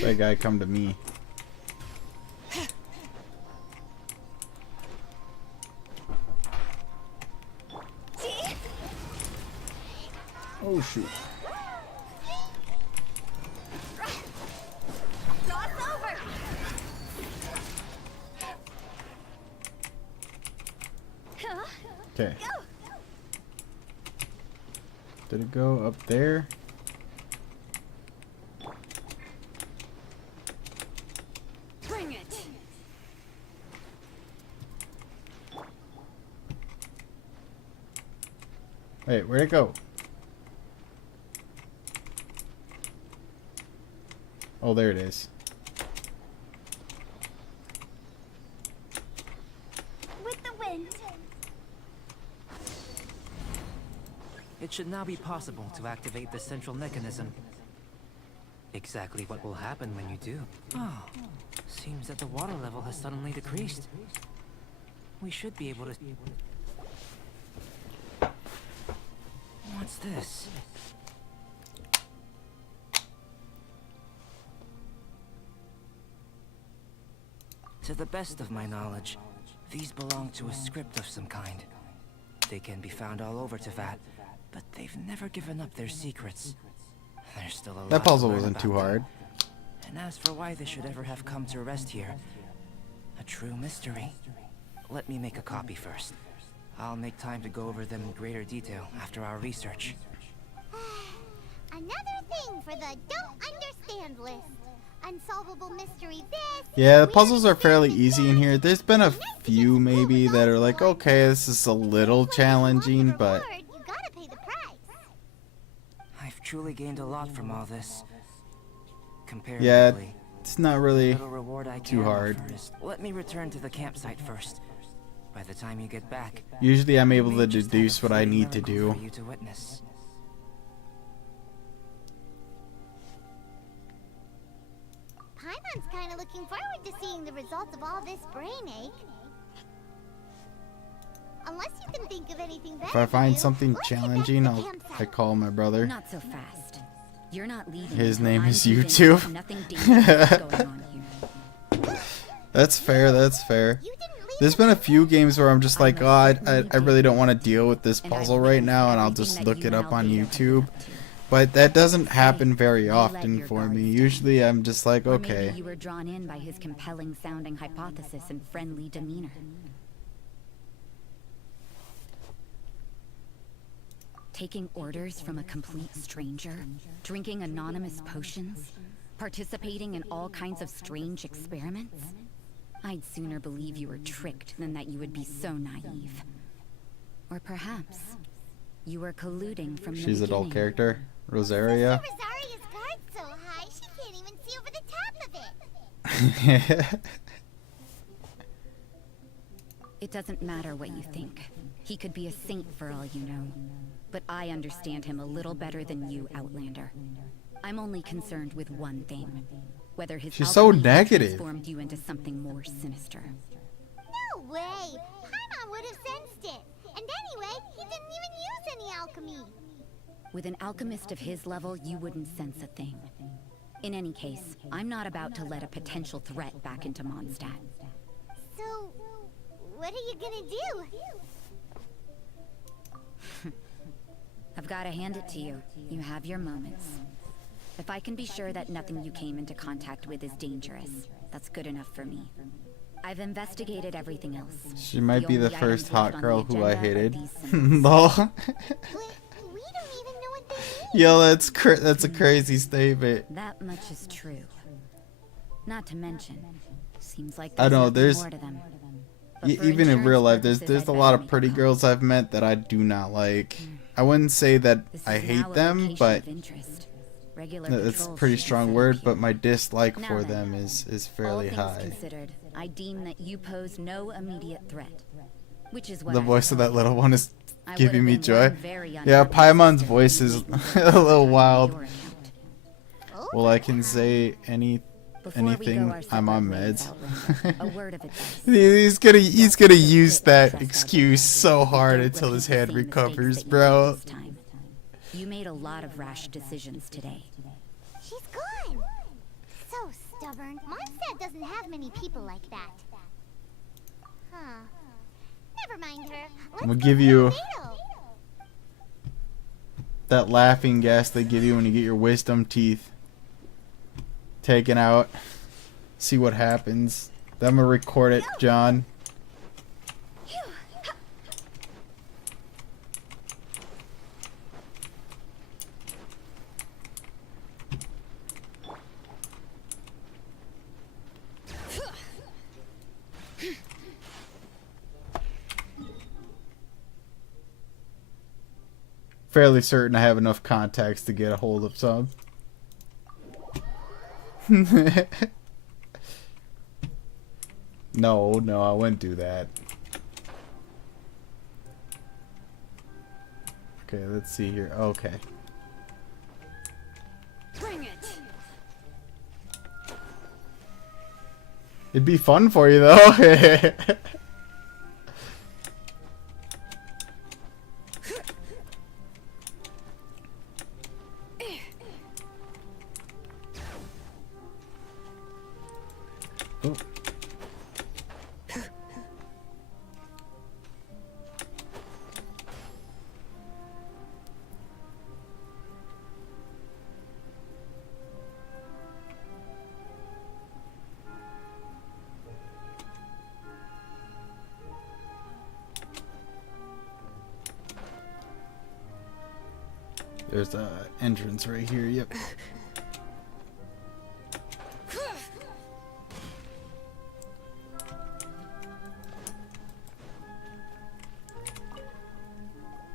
That guy come to me. Oh shoot. Okay. Did it go up there? Bring it. Wait, where'd it go? Oh, there it is. didn't. It should now be possible to activate the central mechanism. Exactly what will happen when you do. Oh, seems that the water level has suddenly decreased. We should be able to... What's this? To the best of my knowledge, these belong to a script of some kind. They can be found all over Teyvat, but they've never given up their secrets. There's still a lot That puzzle to learn wasn't about too them. hard. And as for why they should ever have come to rest here, a true mystery. Let me make a copy first. I'll make time to go over them in greater detail after our research. Another thing for the don't understand list. Unsolvable mystery this. Yeah, the weird puzzles are fairly experiment easy in that, here. There's been a and next few to get school maybe that are results like, one. okay, this is a little If you want challenging, the but reward, you gotta pay the price. I've truly gained a lot from all this. yeah, Comparatively, it's not the really little reward I too can hard. offer is- Let me return to the campsite first. By the time you get back, Usually I'm we able may to just have deduce a what I fleeting need to miracle do. for you to witness. Paimon's kinda looking forward to seeing the results of all this brain ache. Unless you can think of anything better. If I to find do, something let's get back to challenging, the I campsite. call my brother. Not so fast. You're not leaving. His until name I'm is convinced YouTube. that Nothing dangerous is going on here. That's fair, that's fair. You didn't leave There's the been a campsite. few games where I'm just like, I oh, I certainly really did. don't want to deal with this And I've puzzle right witnessed now, and I'll everything just that look you it and up on Albedo have been YouTube. up to. But that doesn't happen Hey, very you let often your for guards me. down. Usually I'm just like, Or okay. maybe you were drawn in by his compelling sounding hypothesis and friendly demeanor. Taking orders from a complete stranger, drinking anonymous potions, participating in all kinds of strange experiments. I'd sooner believe you were tricked than that you would be so naive. Or perhaps you were colluding from the She's an adult beginning. character. Rosaria. Sister Rosaria's guard's so high, she can't even see over the top of it. It doesn't matter what you think. He could be a saint for all you know. But I understand him a little better than you, Outlander. I'm only concerned with one thing. Whether his She's so alchemy has negative. transformed you into something more sinister. No way! Paimon would have sensed it. And anyway, he didn't even use any alchemy. With an alchemist of his level, you wouldn't sense a thing. In any case, I'm not about to let a potential threat back into Mondstadt. So, what are you gonna do? I've got to hand it to you. You have your moments. If I can be sure that nothing you came into contact with is dangerous, that's good enough for me. I've investigated everything else. She might be the only first items hot left on girl the who I agenda are hated. these symbols. Lol. We don't even know what they mean. Yo, that's a crazy statement. That much is true. Not to mention, seems like I know, nothing there's- more to them. But for Even in insurance real life, purposes, there's I'd a better lot of make pretty call. girls I've met that I do not like. I wouldn't say that This I is hate now a them, location but of interest. Regular that's a patrols pretty should be strong set word. up But here. my dislike Now for then, them is All fairly things high. considered, I deem that you pose no immediate threat. Which is what The I voice of thought. that little one is I would giving have me been joy. one very Yeah, unhappy Paimon's sister voice if is you didn't a little on wild. your account. Well, I can say Before we go anything. our I'm on separate ways, meds. Outlander, a word of advice. He's gonna use that Trust excuse others. so hard Don't until repeat his the head same mistakes recovers, that you bro. did this time. You made a lot of rash decisions today. She's gone. So stubborn. Mondstadt doesn't have many people like that. Huh. Never mind her. Let's I'm gonna go give see you Albedo. that laughing gas they give you when you get your wisdom teeth taken out. See what happens. Then I'm gonna record it, John. Fairly certain I have enough contacts to get a hold of some. No, I wouldn't do that. Okay, let's see here. Okay. Bring it. It'd be fun for you though. Oh. There's a entrance right here. Yep.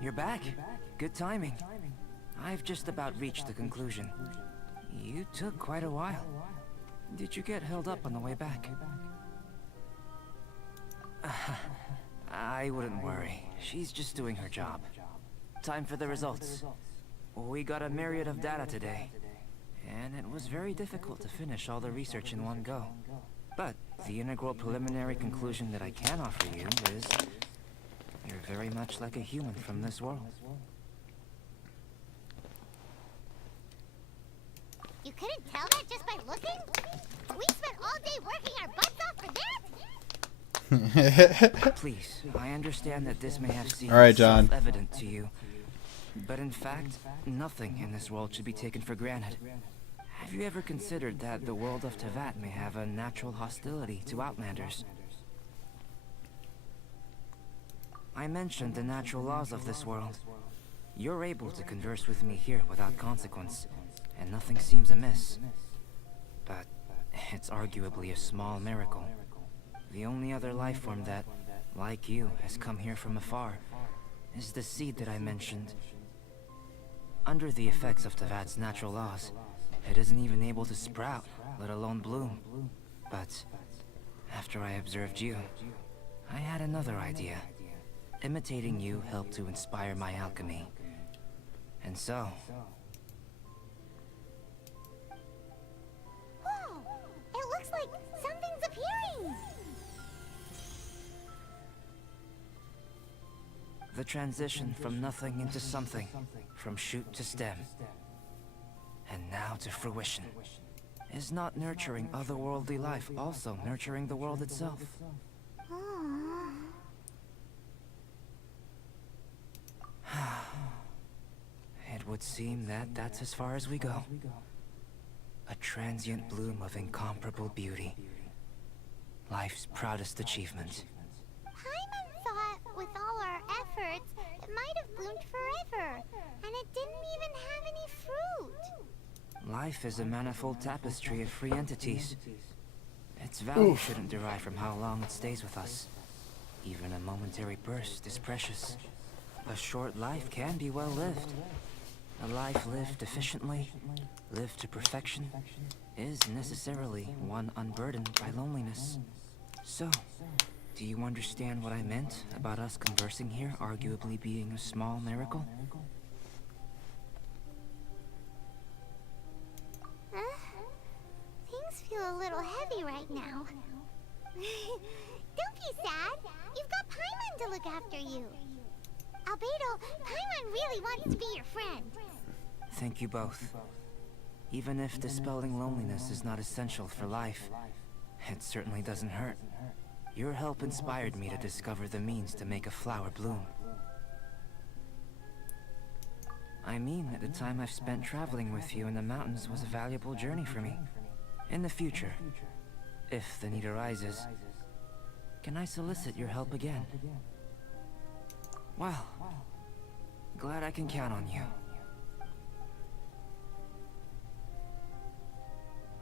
You're back. Good timing. I've just about reached the conclusion. You took quite a while. Did you get held up on the way back? I wouldn't worry. She's just doing her job. Time for the results. We got a myriad of data today, and it was very difficult to finish all the research in one go. But the integral preliminary conclusion that I can offer you is you're very much like a human from this world. You couldn't tell that just by looking? We spent all day working our butts off for that? Please, I understand that this may have seemed All right, John. self-evident to you, but in fact, nothing in this world should be taken for granted. Have you ever considered that the world of Tevat may have a natural hostility to Outlanders? I mentioned the natural laws of this world. You're able to converse with me here without consequence, and nothing seems amiss. But it's arguably a small miracle. The only other life form that, like you, has come here from afar is the seed that I mentioned. Under the effects of Tevat's natural laws, it isn't even able to sprout, let alone bloom. But after I observed you, I had another idea. Imitating you helped to inspire my alchemy. And so... Whoa! It looks like something's appearing! the transition from nothing into something, from shoot to stem, and now to fruition. Is not nurturing otherworldly life also nurturing the world itself? It would seem that that's as far as we go. A transient bloom of incomparable beauty. Life's proudest achievement. Paimon thought with all our efforts, it might have bloomed forever, and it didn't even have any fruit. Life is a manifold tapestry of free entities. Its value shouldn't derive from how long it stays with us. Even a momentary burst is precious. A short life can be well lived. A life lived efficiently, lived to perfection, is necessarily one unburdened by loneliness. So, do you understand what I meant about us conversing here arguably being a small miracle? Things feel a little heavy right now. Don't be sad. You've got Paimon to look after you. Albedo, Paimon really wants to be your friend. Thank you both. Even if dispelling loneliness is not essential for life, it certainly doesn't hurt. Your help inspired me to discover the means to make a flower bloom. I mean that the time I've spent traveling with you in the mountains was a valuable journey for me. In the future, if the need arises, can I solicit your help again? Well, glad I can count on you.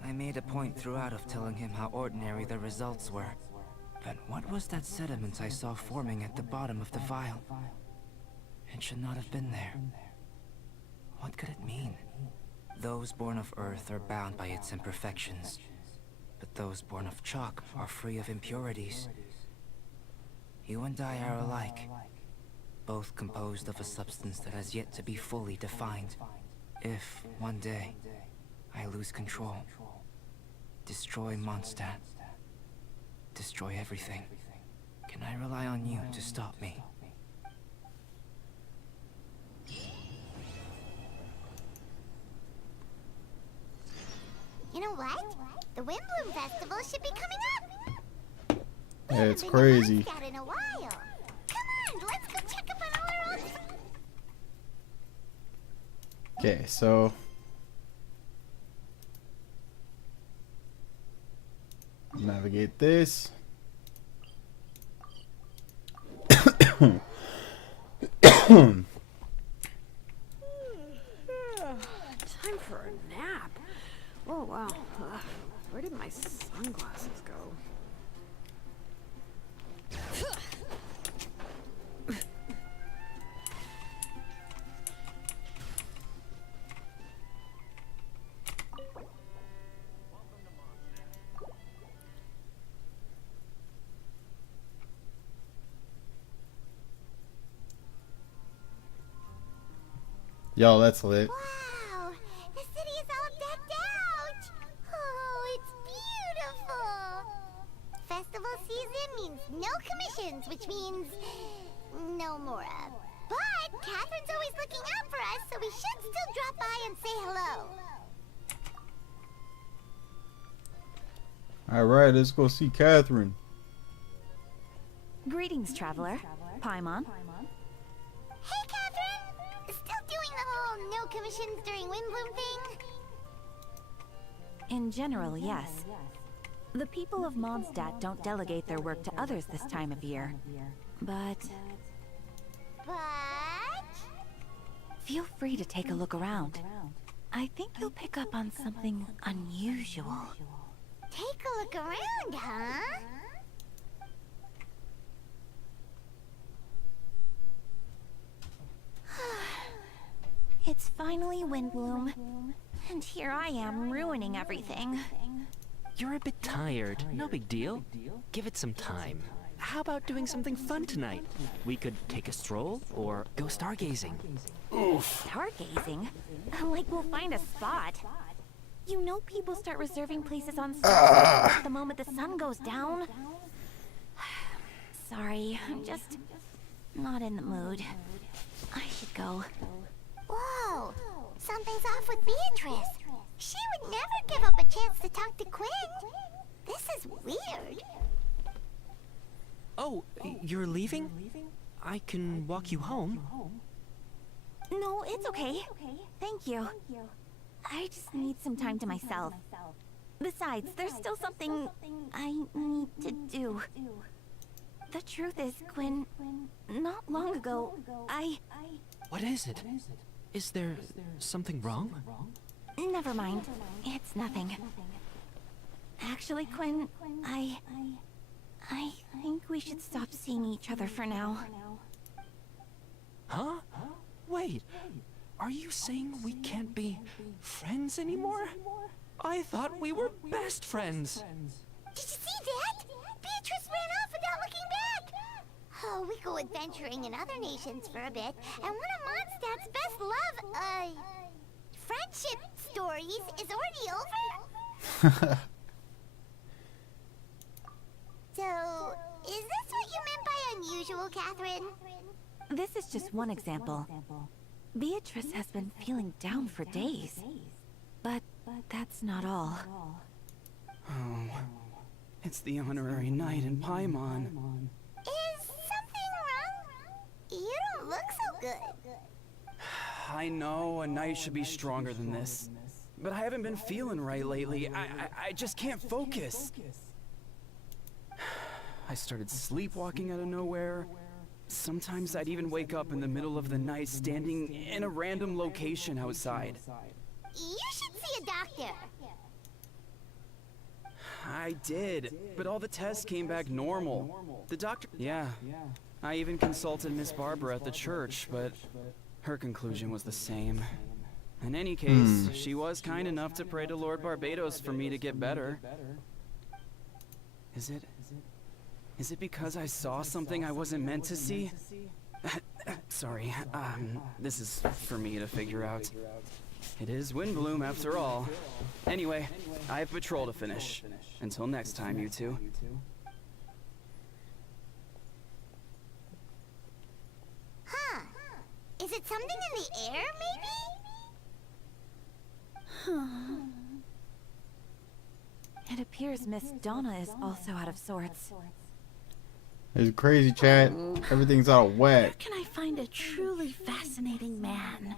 I made a point throughout of telling him how ordinary the results were. But what was that sediment I saw forming at the bottom of the vial? It should not have been there. What could it mean? Those born of Earth are bound by its imperfections, but those born of chalk are free of impurities. You and I are alike. both composed of a substance that has yet to be fully defined. If, one day, I lose control, destroy Mondstadt, destroy everything, can I rely on you to stop me? You know what? The Windbloom Festival should be coming up. Yeah, it's Haven't been to crazy. Mondstadt in a while. Come on, let's go check up on all our old friends. Okay, so navigate this. Time for a nap. Oh wow. Ugh. Where did my sunglasses go? Yo, that's lit. Wow, the city is all decked out. Oh, it's beautiful. Festival season means no commissions, which means no Mora. But Catherine's always looking out for us, so we should still drop by and say hello. Alright, let's go see Catherine. Greetings, traveler. Paimon. Hey, Catherine! Still doing the whole no commissions during Windbloom thing? In general, yes. The people of Mondstadt don't delegate their work to others this time of year. But But... feel free to take a look around. I think you'll pick up on something unusual. Take a look around, huh? It's finally Windbloom, and here I am ruining everything. You're a bit tired. No big deal. Give it some time. How about doing something fun tonight? We could take a stroll or go stargazing. Stargazing? Like we'll find a spot. You know people start reserving places on stars the moment the sun goes down. Sorry, I'm just not in the mood. I should go. Whoa! Something's off with Beatrice. She would never give up a chance to talk to Quinn. This is weird. Oh, you're leaving? I can walk you home. No, it's okay. Thank you. I just need some time to myself. Besides, there's still something I need to do. The truth is, Quinn, not long ago, What is it? Is there something wrong? Never mind. It's nothing. Actually, Quinn, I think we should stop seeing each other for now. Huh? Wait. Are you saying we can't be friends anymore? I thought we were best friends. Did you see that? Beatrice ran off without looking back. Oh, we go adventuring in other nations for a bit, and one of Mondstadt's best friendship stories is already over? So, is this what you meant by unusual, Catherine? This is just one example. Beatrice has been feeling down for days. But that's not all. Oh, it's the honorary knight in Paimon. Is something wrong? You don't look so good. I know a knight should be stronger than this, but I haven't been feeling right lately. I just can't focus. I started sleepwalking out of nowhere. Sometimes I'd even wake up in the middle of the night standing in a random location outside. You should see a doctor. I did, but all the tests came back normal. The doctor... Yeah. I even consulted Miss Barbara at the church, but her conclusion was the same. In any case, she was kind enough to pray to Lord Barbados for me to get better. Is it because I saw something I wasn't meant to see? Sorry, this is for me to figure out. It is Windbloom after all. Anyway, I have patrol to finish. Until next time, you two. Huh. Is it something in the air, maybe? It appears Miss Donna is also out of sorts. It's crazy, chat. Everything's out of Where whack. can I find a truly fascinating man?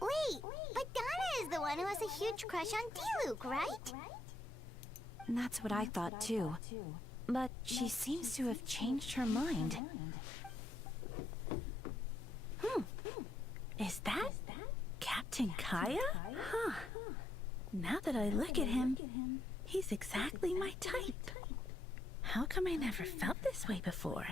Wait, but Donna is the one who has a huge crush on Diluc, right? That's what I thought too. But she seems to have changed her mind. Is that Captain Kaya? Huh. Now that I look at him, he's exactly my type. How come I never felt this way before?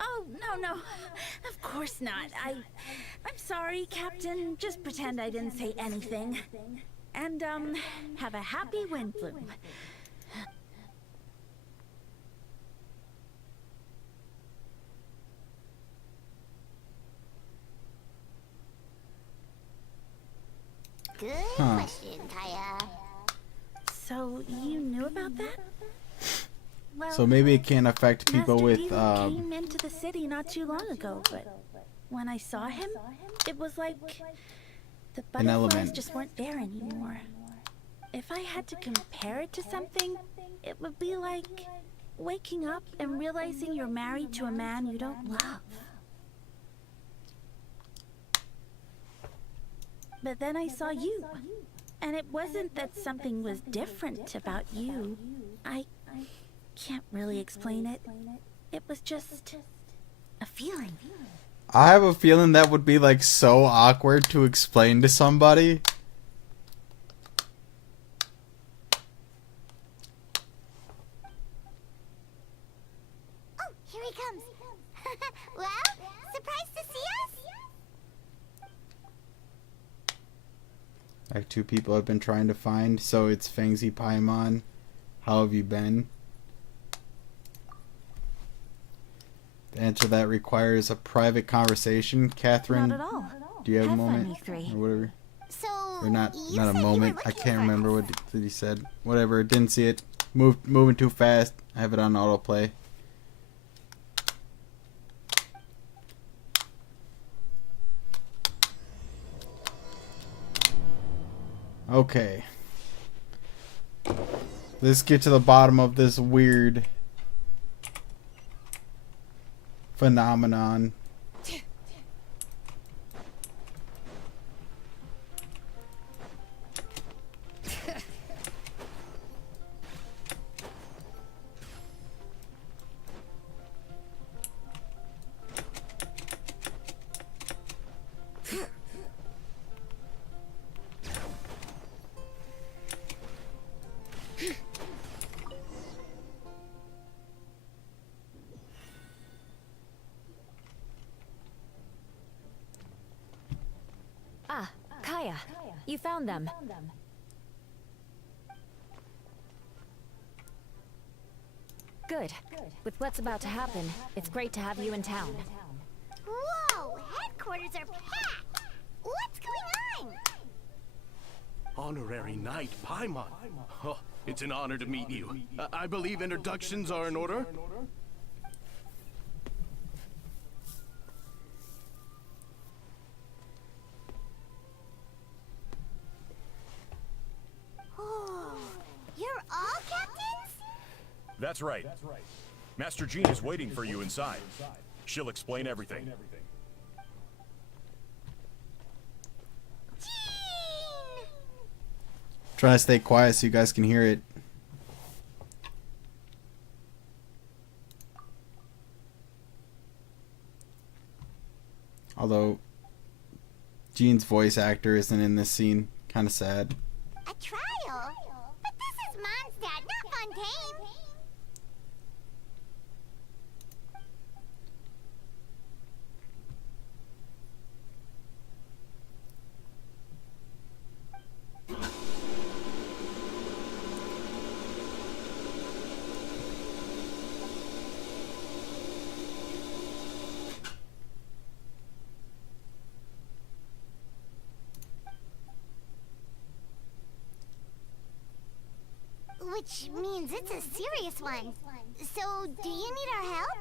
Oh, no. Of course not. I'm sorry, Captain. Just pretend I didn't say anything. And, have a happy Windbloom. Good question, Kaya. So, you knew about that? Well, So maybe it can affect people Master with Diluc came into the city not too long ago, but when I saw him, it was like the An butterflies element. just weren't there anymore. If I had to compare it to something, it would be like waking up and realizing you're married to a man you don't love. But then I saw you, and it wasn't that something was different about you. I can't really explain it. It was just a feeling. I have a feeling that would be like so awkward to explain to somebody. Oh, here he comes. Well, surprised to see us? Like two people I've been trying to find. So it's Fangsy Paimon. How have you been? The answer to that requires a private conversation. Catherine, Not at all. do you have a Have fun, moment? you three. Or whatever. So, Or not you not a said you were moment. I looking can't for remember us. what he said. Whatever, didn't see it. Moving too fast. I have it on autoplay. Okay. Let's get to the bottom of this weird phenomenon. Ah, Kaya, you found them. Good. With what's about to happen, it's great to have you in town. Whoa, headquarters are packed. What's going on? Honorary Knight Paimon. Oh, it's an honor to meet you. I believe introductions are in order. Oh, you're all captains? That's right. Master Jean is waiting for you inside. She'll explain everything. Jean! Trying to stay quiet so you guys can hear it. Although Jean's voice actor isn't in this scene. Kind of sad. A trial? But this is Mondstadt, not Fontaine. Which means it's a serious one. So, do you need our help?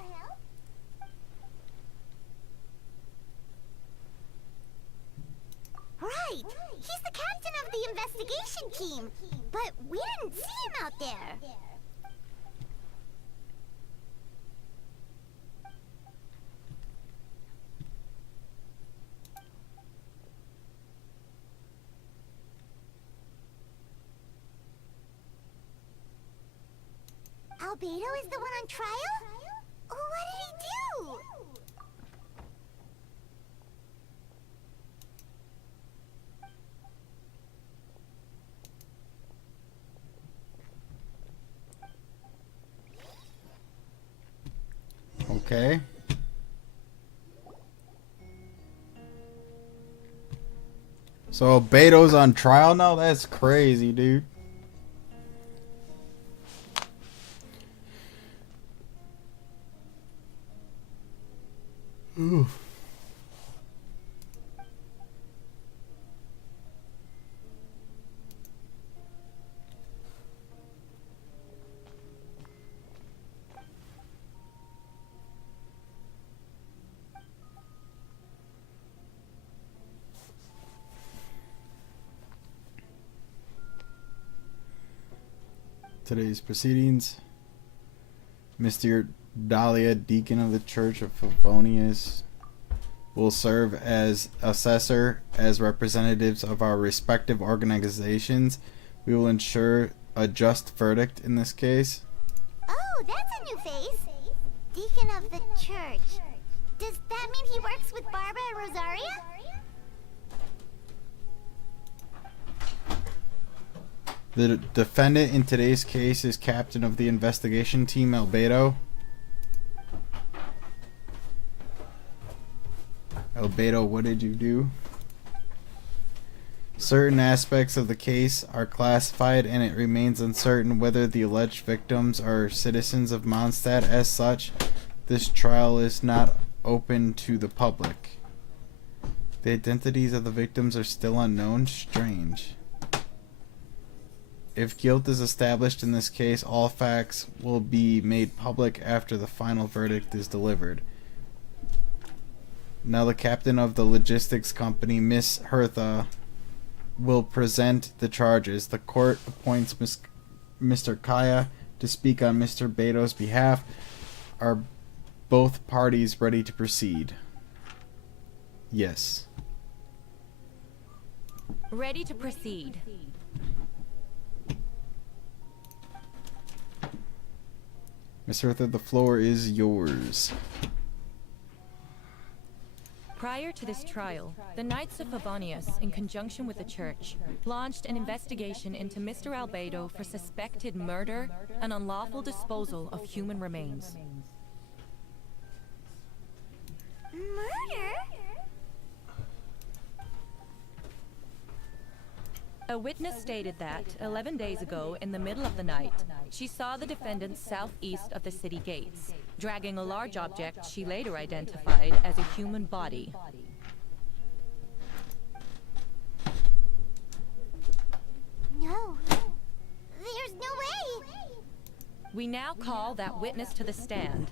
Right! He's the captain of the investigation team! But we didn't see him out there! Albedo is the one on trial? What did he do? Okay. So Beto's on trial now? That's crazy, dude. Ooh. Today's proceedings. Mr. Dahlia, deacon of the Church of Favonius, will serve as assessor. As representatives of our respective organizations, we will ensure a just verdict in this case. Oh, that's a new face. Deacon of the church. Does that mean he works with Barbara and Rosaria? The defendant in today's case is captain of the investigation team, Albedo. Albedo, what did you do? Certain aspects of the case are classified, and it remains uncertain whether the alleged victims are citizens of Mondstadt. As such, this trial is not open to the public. The identities of the victims are still unknown. Strange. If guilt is established in this case, all facts will be made public after the final verdict is delivered. Now the captain of the logistics company, Miss Hertha, will present the charges. The court appoints Mr. Kaya to speak on Mr. Beto's behalf. Are both parties ready to proceed? Yes. Ready to proceed. Miss Hertha, the floor is yours. Prior to this trial, the Knights of Favonius, in conjunction with the church, launched an investigation into Mr. Albedo for suspected murder and unlawful disposal of human remains. Murder? A witness stated that, 11 days ago, in the middle of the night, she saw the defendant southeast of the city gates, dragging a large object she later identified as a human body. No. There's no way! We now call that witness to the stand.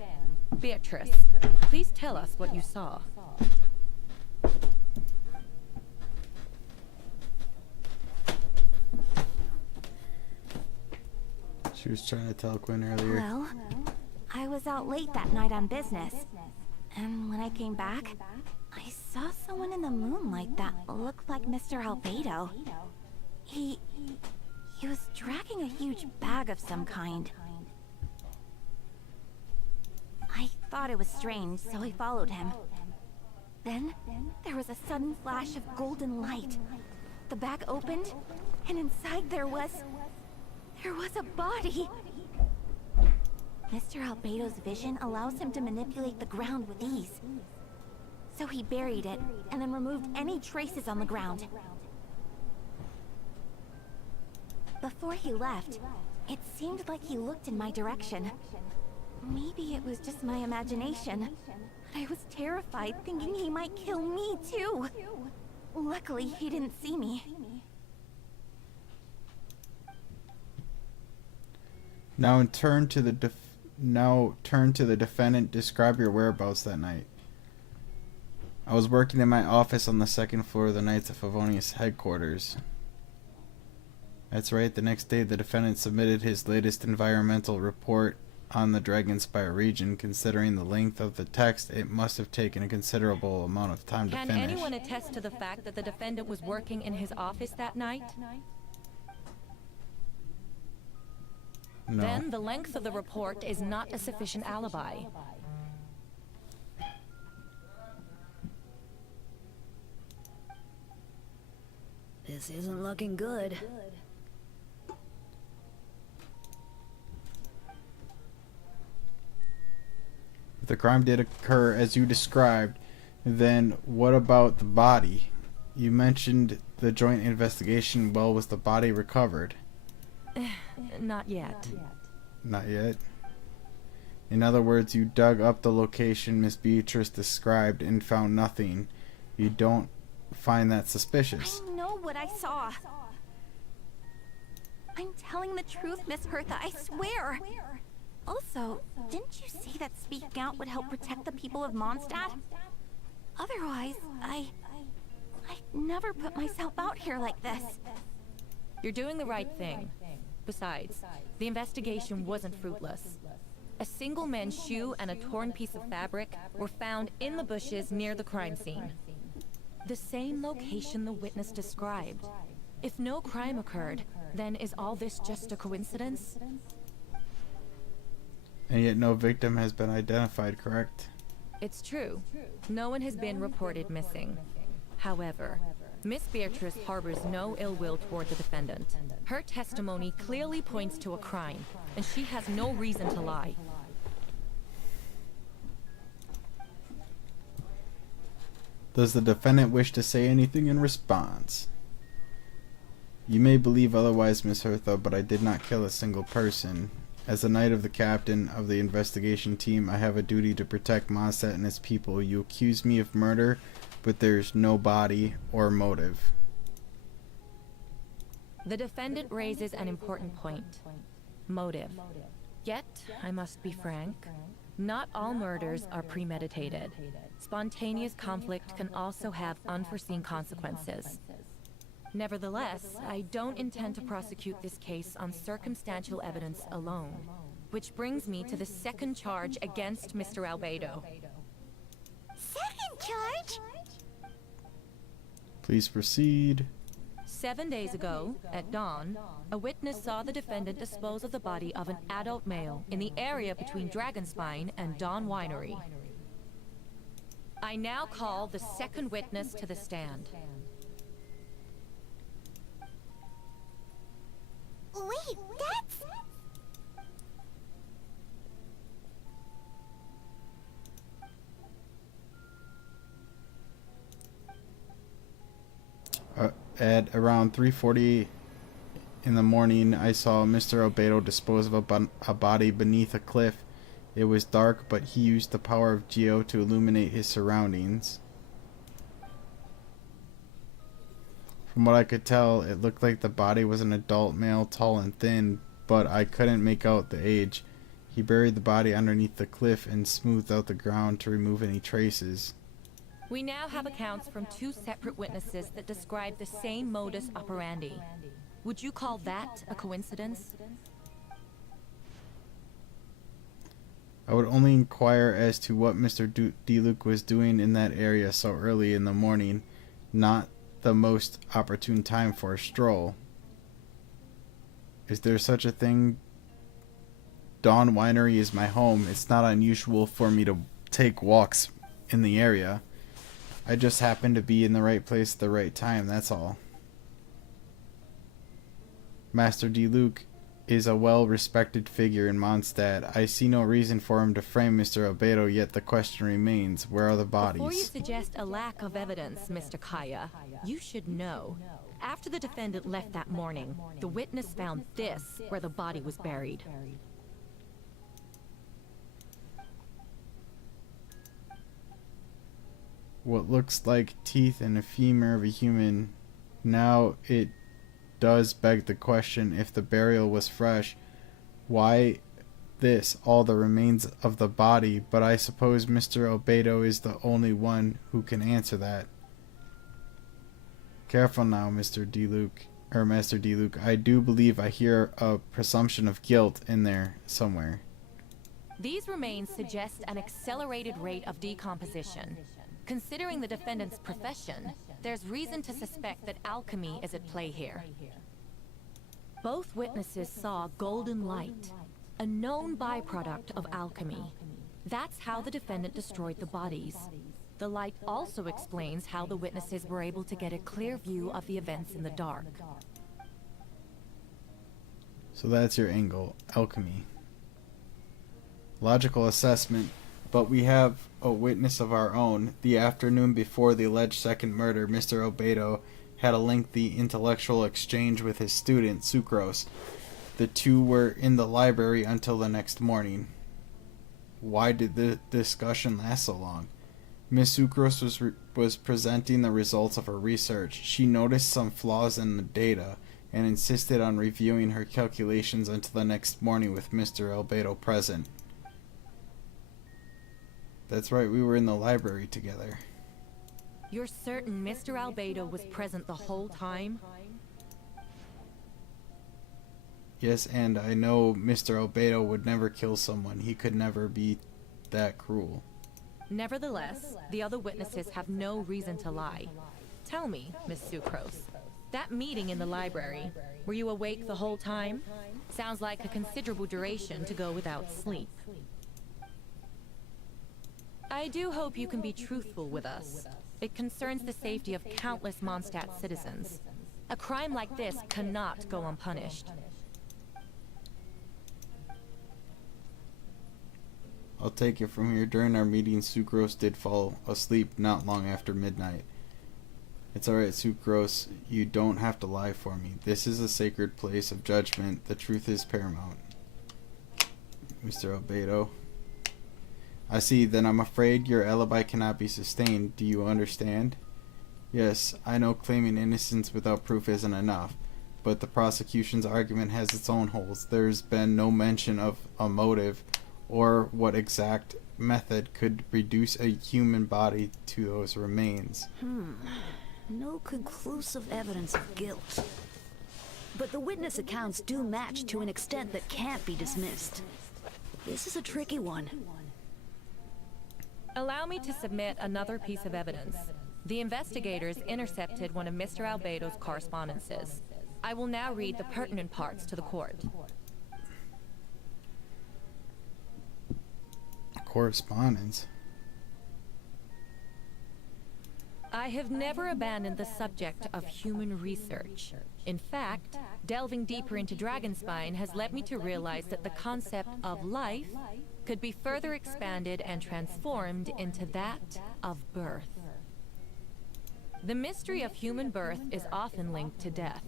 Beatrice, please tell us what you saw. She was trying to tell Quinn earlier. Well, I was out late that night on business. And when I came back, I saw someone in the moonlight that looked like Mr. Albedo. He was dragging a huge bag of some kind. I thought it was strange, so I followed him. Then, there was a sudden flash of golden light. The bag opened, and inside there was a body. Mr. Albedo's vision allows him to manipulate the ground with ease. So he buried it, and then removed any traces on the ground. Before he left, it seemed like he looked in my direction. Maybe it was just my imagination. I was terrified, thinking he might kill me too. Luckily, he didn't see me. Now turn to the defendant. Describe your whereabouts that night. I was working in my office on the second floor of the Knights of Favonius headquarters. That's right, the next day the defendant submitted his latest environmental report on the Dragonspire region. Considering the length of the text, it must have taken a considerable amount of time to finish. Can anyone attest to the fact that the defendant was working in his office that night? No. Then the length of the report is not a sufficient alibi. This isn't looking good. If the crime did occur as you described, then what about the body? You mentioned the joint investigation. Well, was the body recovered? Not yet. Not yet. In other words, you dug up the location Miss Beatrice described and found nothing. You don't find that suspicious? I know what I saw. I'm telling the truth, Miss Hertha, I swear. Also, didn't you say that speaking out would help protect the people of Mondstadt? Otherwise, I'd never put myself out here like this. You're doing the right thing. Besides, the investigation wasn't fruitless. A single man's shoe and a torn piece of fabric were found in the bushes near the crime scene. The same location the witness described. If no crime occurred, then is all this just a coincidence? And yet no victim has been identified, correct? It's true. No one has been reported missing. However, Miss Beatrice harbors no ill will toward the defendant. Her testimony clearly points to a crime, and she has no reason to lie. Does the defendant wish to say anything in response? You may believe otherwise, Miss Hertha, but I did not kill a single person. As the knight of the captain of the investigation team, I have a duty to protect Mondstadt and its people. You accuse me of murder, but there's no body or motive. The defendant raises an important point. Motive. Yet, I must be frank, not all murders are premeditated. Spontaneous conflict can also have unforeseen consequences. Nevertheless, I don't intend to prosecute this case on circumstantial evidence alone. Which brings me to the second charge against Mr. Albedo. Second charge? Please proceed. 7 days ago, at dawn, a witness saw the defendant dispose of the body of an adult male in the area between Dragonspine and Dawn Winery. I now call the second witness to the stand. Wait, that's... At around 3:40 in the morning, I saw Mr. Albedo dispose of a body beneath a cliff. It was dark, but he used the power of Geo to illuminate his surroundings. From what I could tell, it looked like the body was an adult male, tall and thin, but I couldn't make out the age. He buried the body underneath the cliff and smoothed out the ground to remove any traces. We now have accounts from two separate witnesses that describe the same modus operandi. Would you call that a coincidence? I would only inquire as to what Mr. DeLuke was doing in that area so early in the morning, not the most opportune time for a stroll. Is there such a thing? Dawn Winery is my home. It's not unusual for me to take walks in the area. I just happened to be in the right place at the right time, that's all. Master DeLuke is a well-respected figure in Mondstadt. I see no reason for him to frame Mr. Albedo, yet the question remains, where are the bodies? Before you suggest a lack of evidence, Mr. Kaya, you should know. After the defendant left that morning, the witness found this where the body was buried. What looks like teeth and a femur of a human. Now it does beg the question, if the burial was fresh, Why this, all the remains of the body? But I suppose Mr. Albedo is the only one who can answer that. Careful now, Master D. Luke. I do believe I hear a presumption of guilt in there somewhere. These remains suggest an accelerated rate of decomposition. Considering the defendant's profession, there's reason to suspect that alchemy is at play here. Both witnesses saw golden light, a known byproduct of alchemy. That's how the defendant destroyed the bodies. The light also explains how the witnesses were able to get a clear view of the events in the dark. So that's your angle, alchemy. Logical assessment, but we have a witness of our own. The afternoon before the alleged second murder, Mr. Albedo had a lengthy intellectual exchange with his student, Sucrose. The two were in the library until the next morning. Why did the discussion last so long? Miss Sucrose was presenting the results of her research. She noticed some flaws in the data and insisted on reviewing her calculations until the next morning with Mr. Albedo present. That's right, we were in the library together. You're certain Mr. Albedo was present the whole time? Yes, and I know Mr. Albedo would never kill someone. He could never be that cruel. Nevertheless, the other witnesses have no reason to lie. Tell me, Miss Sucrose, that meeting in the library, were you awake the whole time? Sounds like a considerable duration to go without sleep. I do hope you can be truthful with us. It concerns the safety of countless Mondstadt citizens. A crime like this cannot go unpunished. I'll take it from here. During our meeting, Sucrose did fall asleep not long after midnight. It's alright, Sucrose. You don't have to lie for me. This is a sacred place of judgment. The truth is paramount. Mr. Albedo. I see. Then I'm afraid your alibi cannot be sustained. Do you understand? Yes, I know claiming innocence without proof isn't enough, but the prosecution's argument has its own holes. There's been no mention of a motive or what exact method could reduce a human body to those remains. No conclusive evidence of guilt. But the witness accounts do match to an extent that can't be dismissed. This is a tricky one. Allow me to submit another piece of evidence. The investigators intercepted one of Mr. Albedo's correspondences. I will now read the pertinent parts to the court. Correspondence? I have never abandoned the subject of human research. In fact, delving deeper into Dragonspine has led me to realize that the concept of life could be further expanded and transformed into that of birth. The mystery of human birth is often linked to death.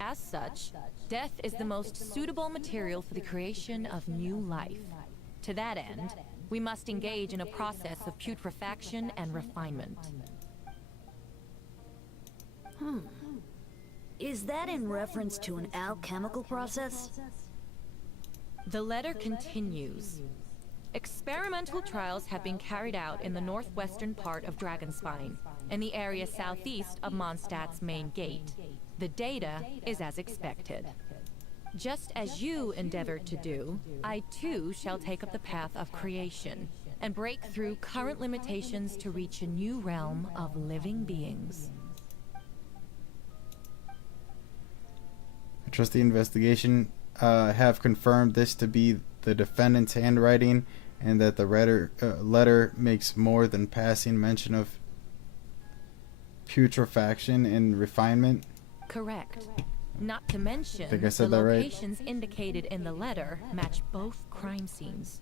As such, death is the most suitable material for the creation of new life. To that end, we must engage in a process of putrefaction and refinement. Is that in reference to an alchemical process? The letter continues. Experimental trials have been carried out in the northwestern part of Dragonspine, in the area southeast of Mondstadt's main gate. The data is as expected. Just as you endeavored to do, I too shall take up the path of creation and break through current limitations to reach a new realm of living beings. I trust the investigation have confirmed this to be the defendant's handwriting and that the letter makes more than passing mention of putrefaction and refinement. Correct. Not to mention, think I said the that right? locations indicated in the letter match both crime scenes.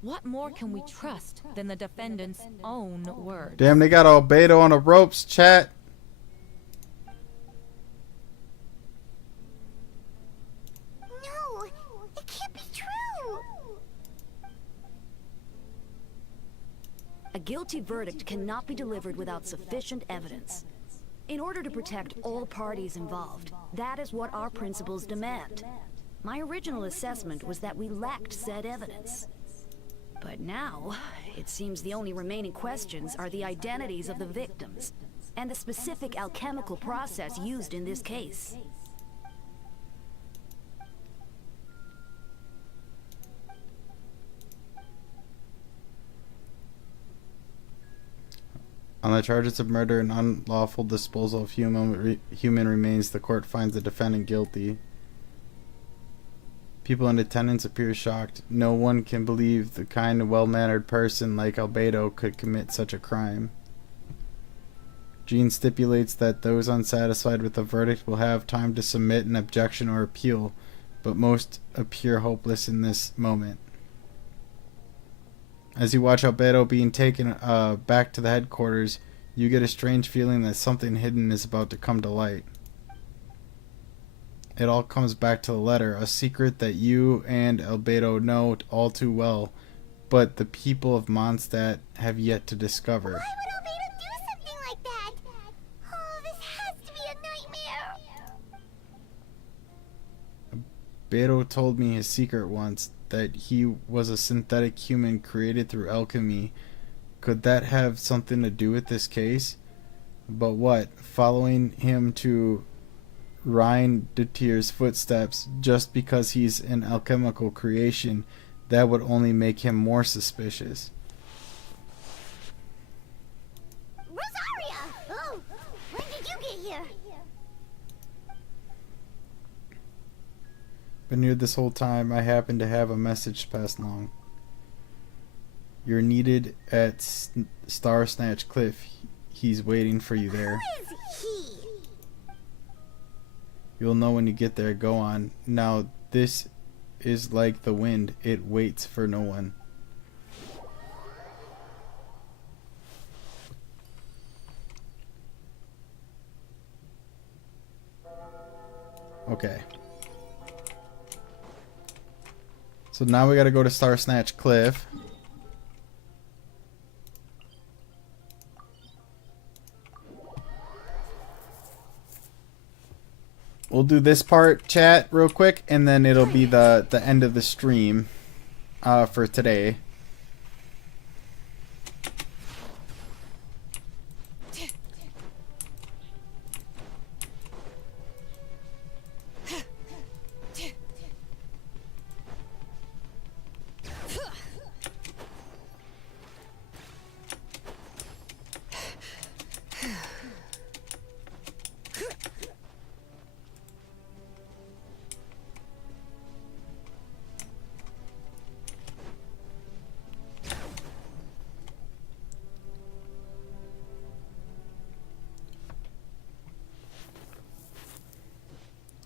What more can we trust than the defendant's own words? Damn, they got Albedo on the ropes, chat. No, it can't be true. A guilty verdict cannot be delivered without sufficient evidence. In order to protect all parties involved, that is what our principles demand. My original assessment was that we lacked said evidence. But now, it seems the only remaining questions are the identities of the victims and the specific alchemical process used in this case. On the charges of murder and unlawful disposal of human remains, the court finds the defendant guilty. People in attendance appear shocked. No one can believe the kind of well-mannered person like Albedo could commit such a crime. Jean stipulates that those unsatisfied with the verdict will have time to submit an objection or appeal, but most appear hopeless in this moment. As you watch Albedo being taken back to the headquarters, you get a strange feeling that something hidden is about to come to light. It all comes back to the letter, a secret that you and Albedo know all too well, but the people of Mondstadt have yet to discover. Why would Albedo do something like that? Oh, this has to be a nightmare. Albedo told me his secret once, that he was a synthetic human created through alchemy. Could that have something to do with this case? But what? Following him to Ryan Detier's footsteps just because he's an alchemical creation, that would only make him more suspicious. Rosaria! Oh, when did you get here? Been here this whole time. I happen to have a message passed along. You're needed at Star Snatch Cliff. He's waiting for you there. Who is he? You'll know when you get there. Go on. Now, this is like the wind. It waits for no one. Okay. So now we gotta go to Star Snatch Cliff. We'll do this part, chat, real quick, and then it'll be the end of the stream for today.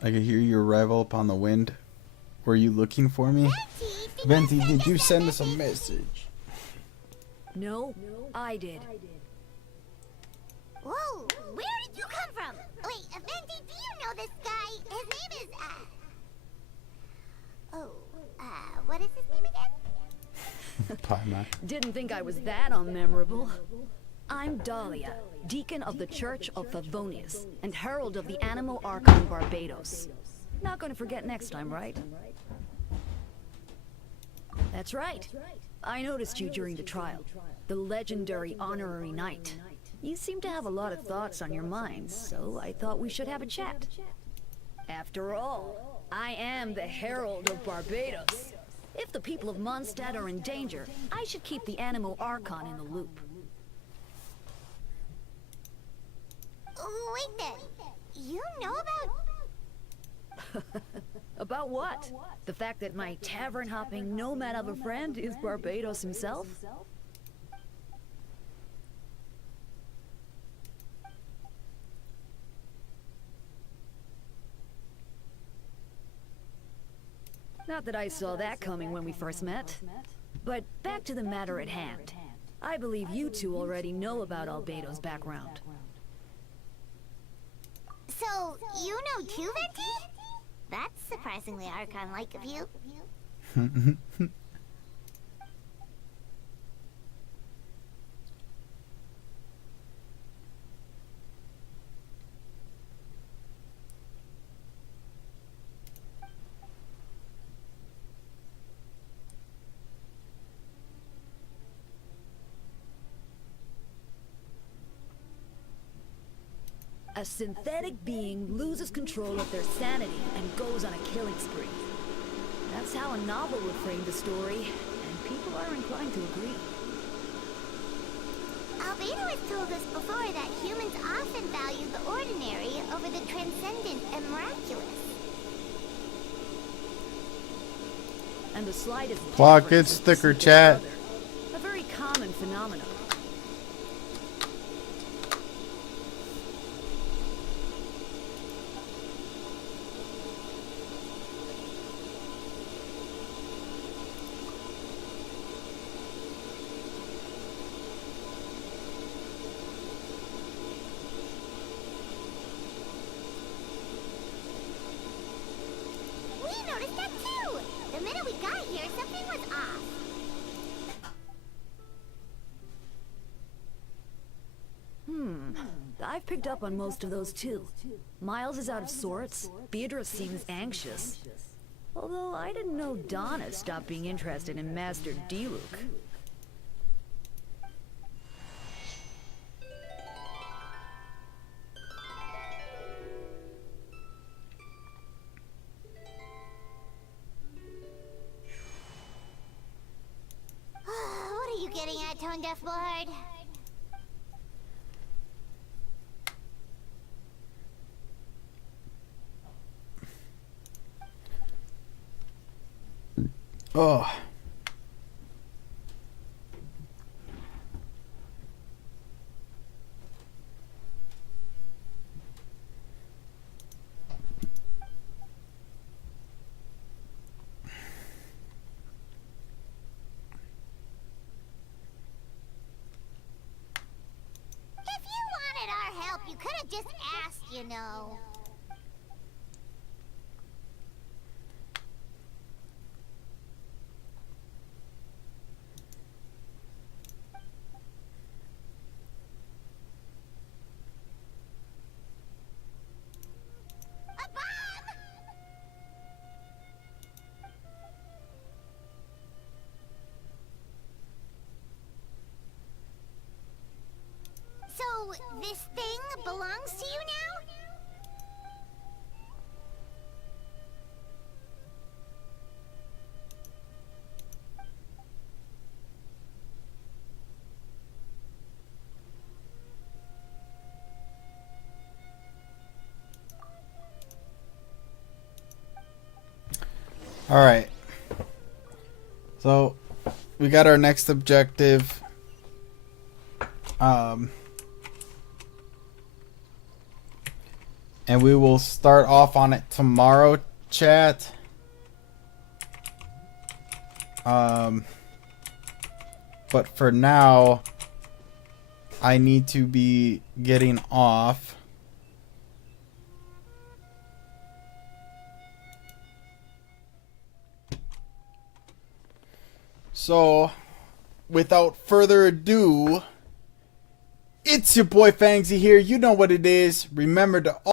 I can hear your arrival upon the wind. Were you looking for me? Venti, did you send us a message? No, I did. Whoa, where did you come from? Wait, Venti, do you know this guy? His name is, what is his name again? Paimon. Didn't think I was that unmemorable. I'm Dahlia, Deacon of the Church of Favonius, and Herald of the Animal Archon Barbados. Not gonna forget next time, right? That's right. I noticed you during the trial. The legendary honorary knight. You seem to have a lot of thoughts on your mind, so I thought we should have a chat. After all, I am the Herald of Barbados. If the people of Mondstadt are in danger, I should keep the Animal Archon in the loop. Wait then, you know about... About what? The fact that my tavern-hopping nomad of a friend is Barbados himself? Not that I saw that coming when we first met. But back to the matter at hand. I believe you two already know about Albedo's background. So, you know too, Venti? That's surprisingly Archon-like of you. A synthetic being loses control of their sanity and goes on a killing spree. That's how a novel would frame the story, and people are inclined to agree. Albedo has told us before that humans often value the ordinary over the transcendent and miraculous. And the slightest Clock difference gets is thicker, perceived chat. as other. A very common phenomenon. We noticed that too! The minute we got here, something was off. I've picked up on most of those too. Miles is out of sorts. Beatrice seems anxious. Although I didn't know Donna stopped being interested in Master Diluc. What are you getting at, Tone Deaf Lord? Oh. If you wanted our help, you could have just asked, you know. A bomb! So, this thing belongs to you now? All right. So we got our next objective. And we will start off on it tomorrow, chat. But for now, I need to be getting off. So, without further ado, it's your boy Fangsy here. You know what it is. Remember to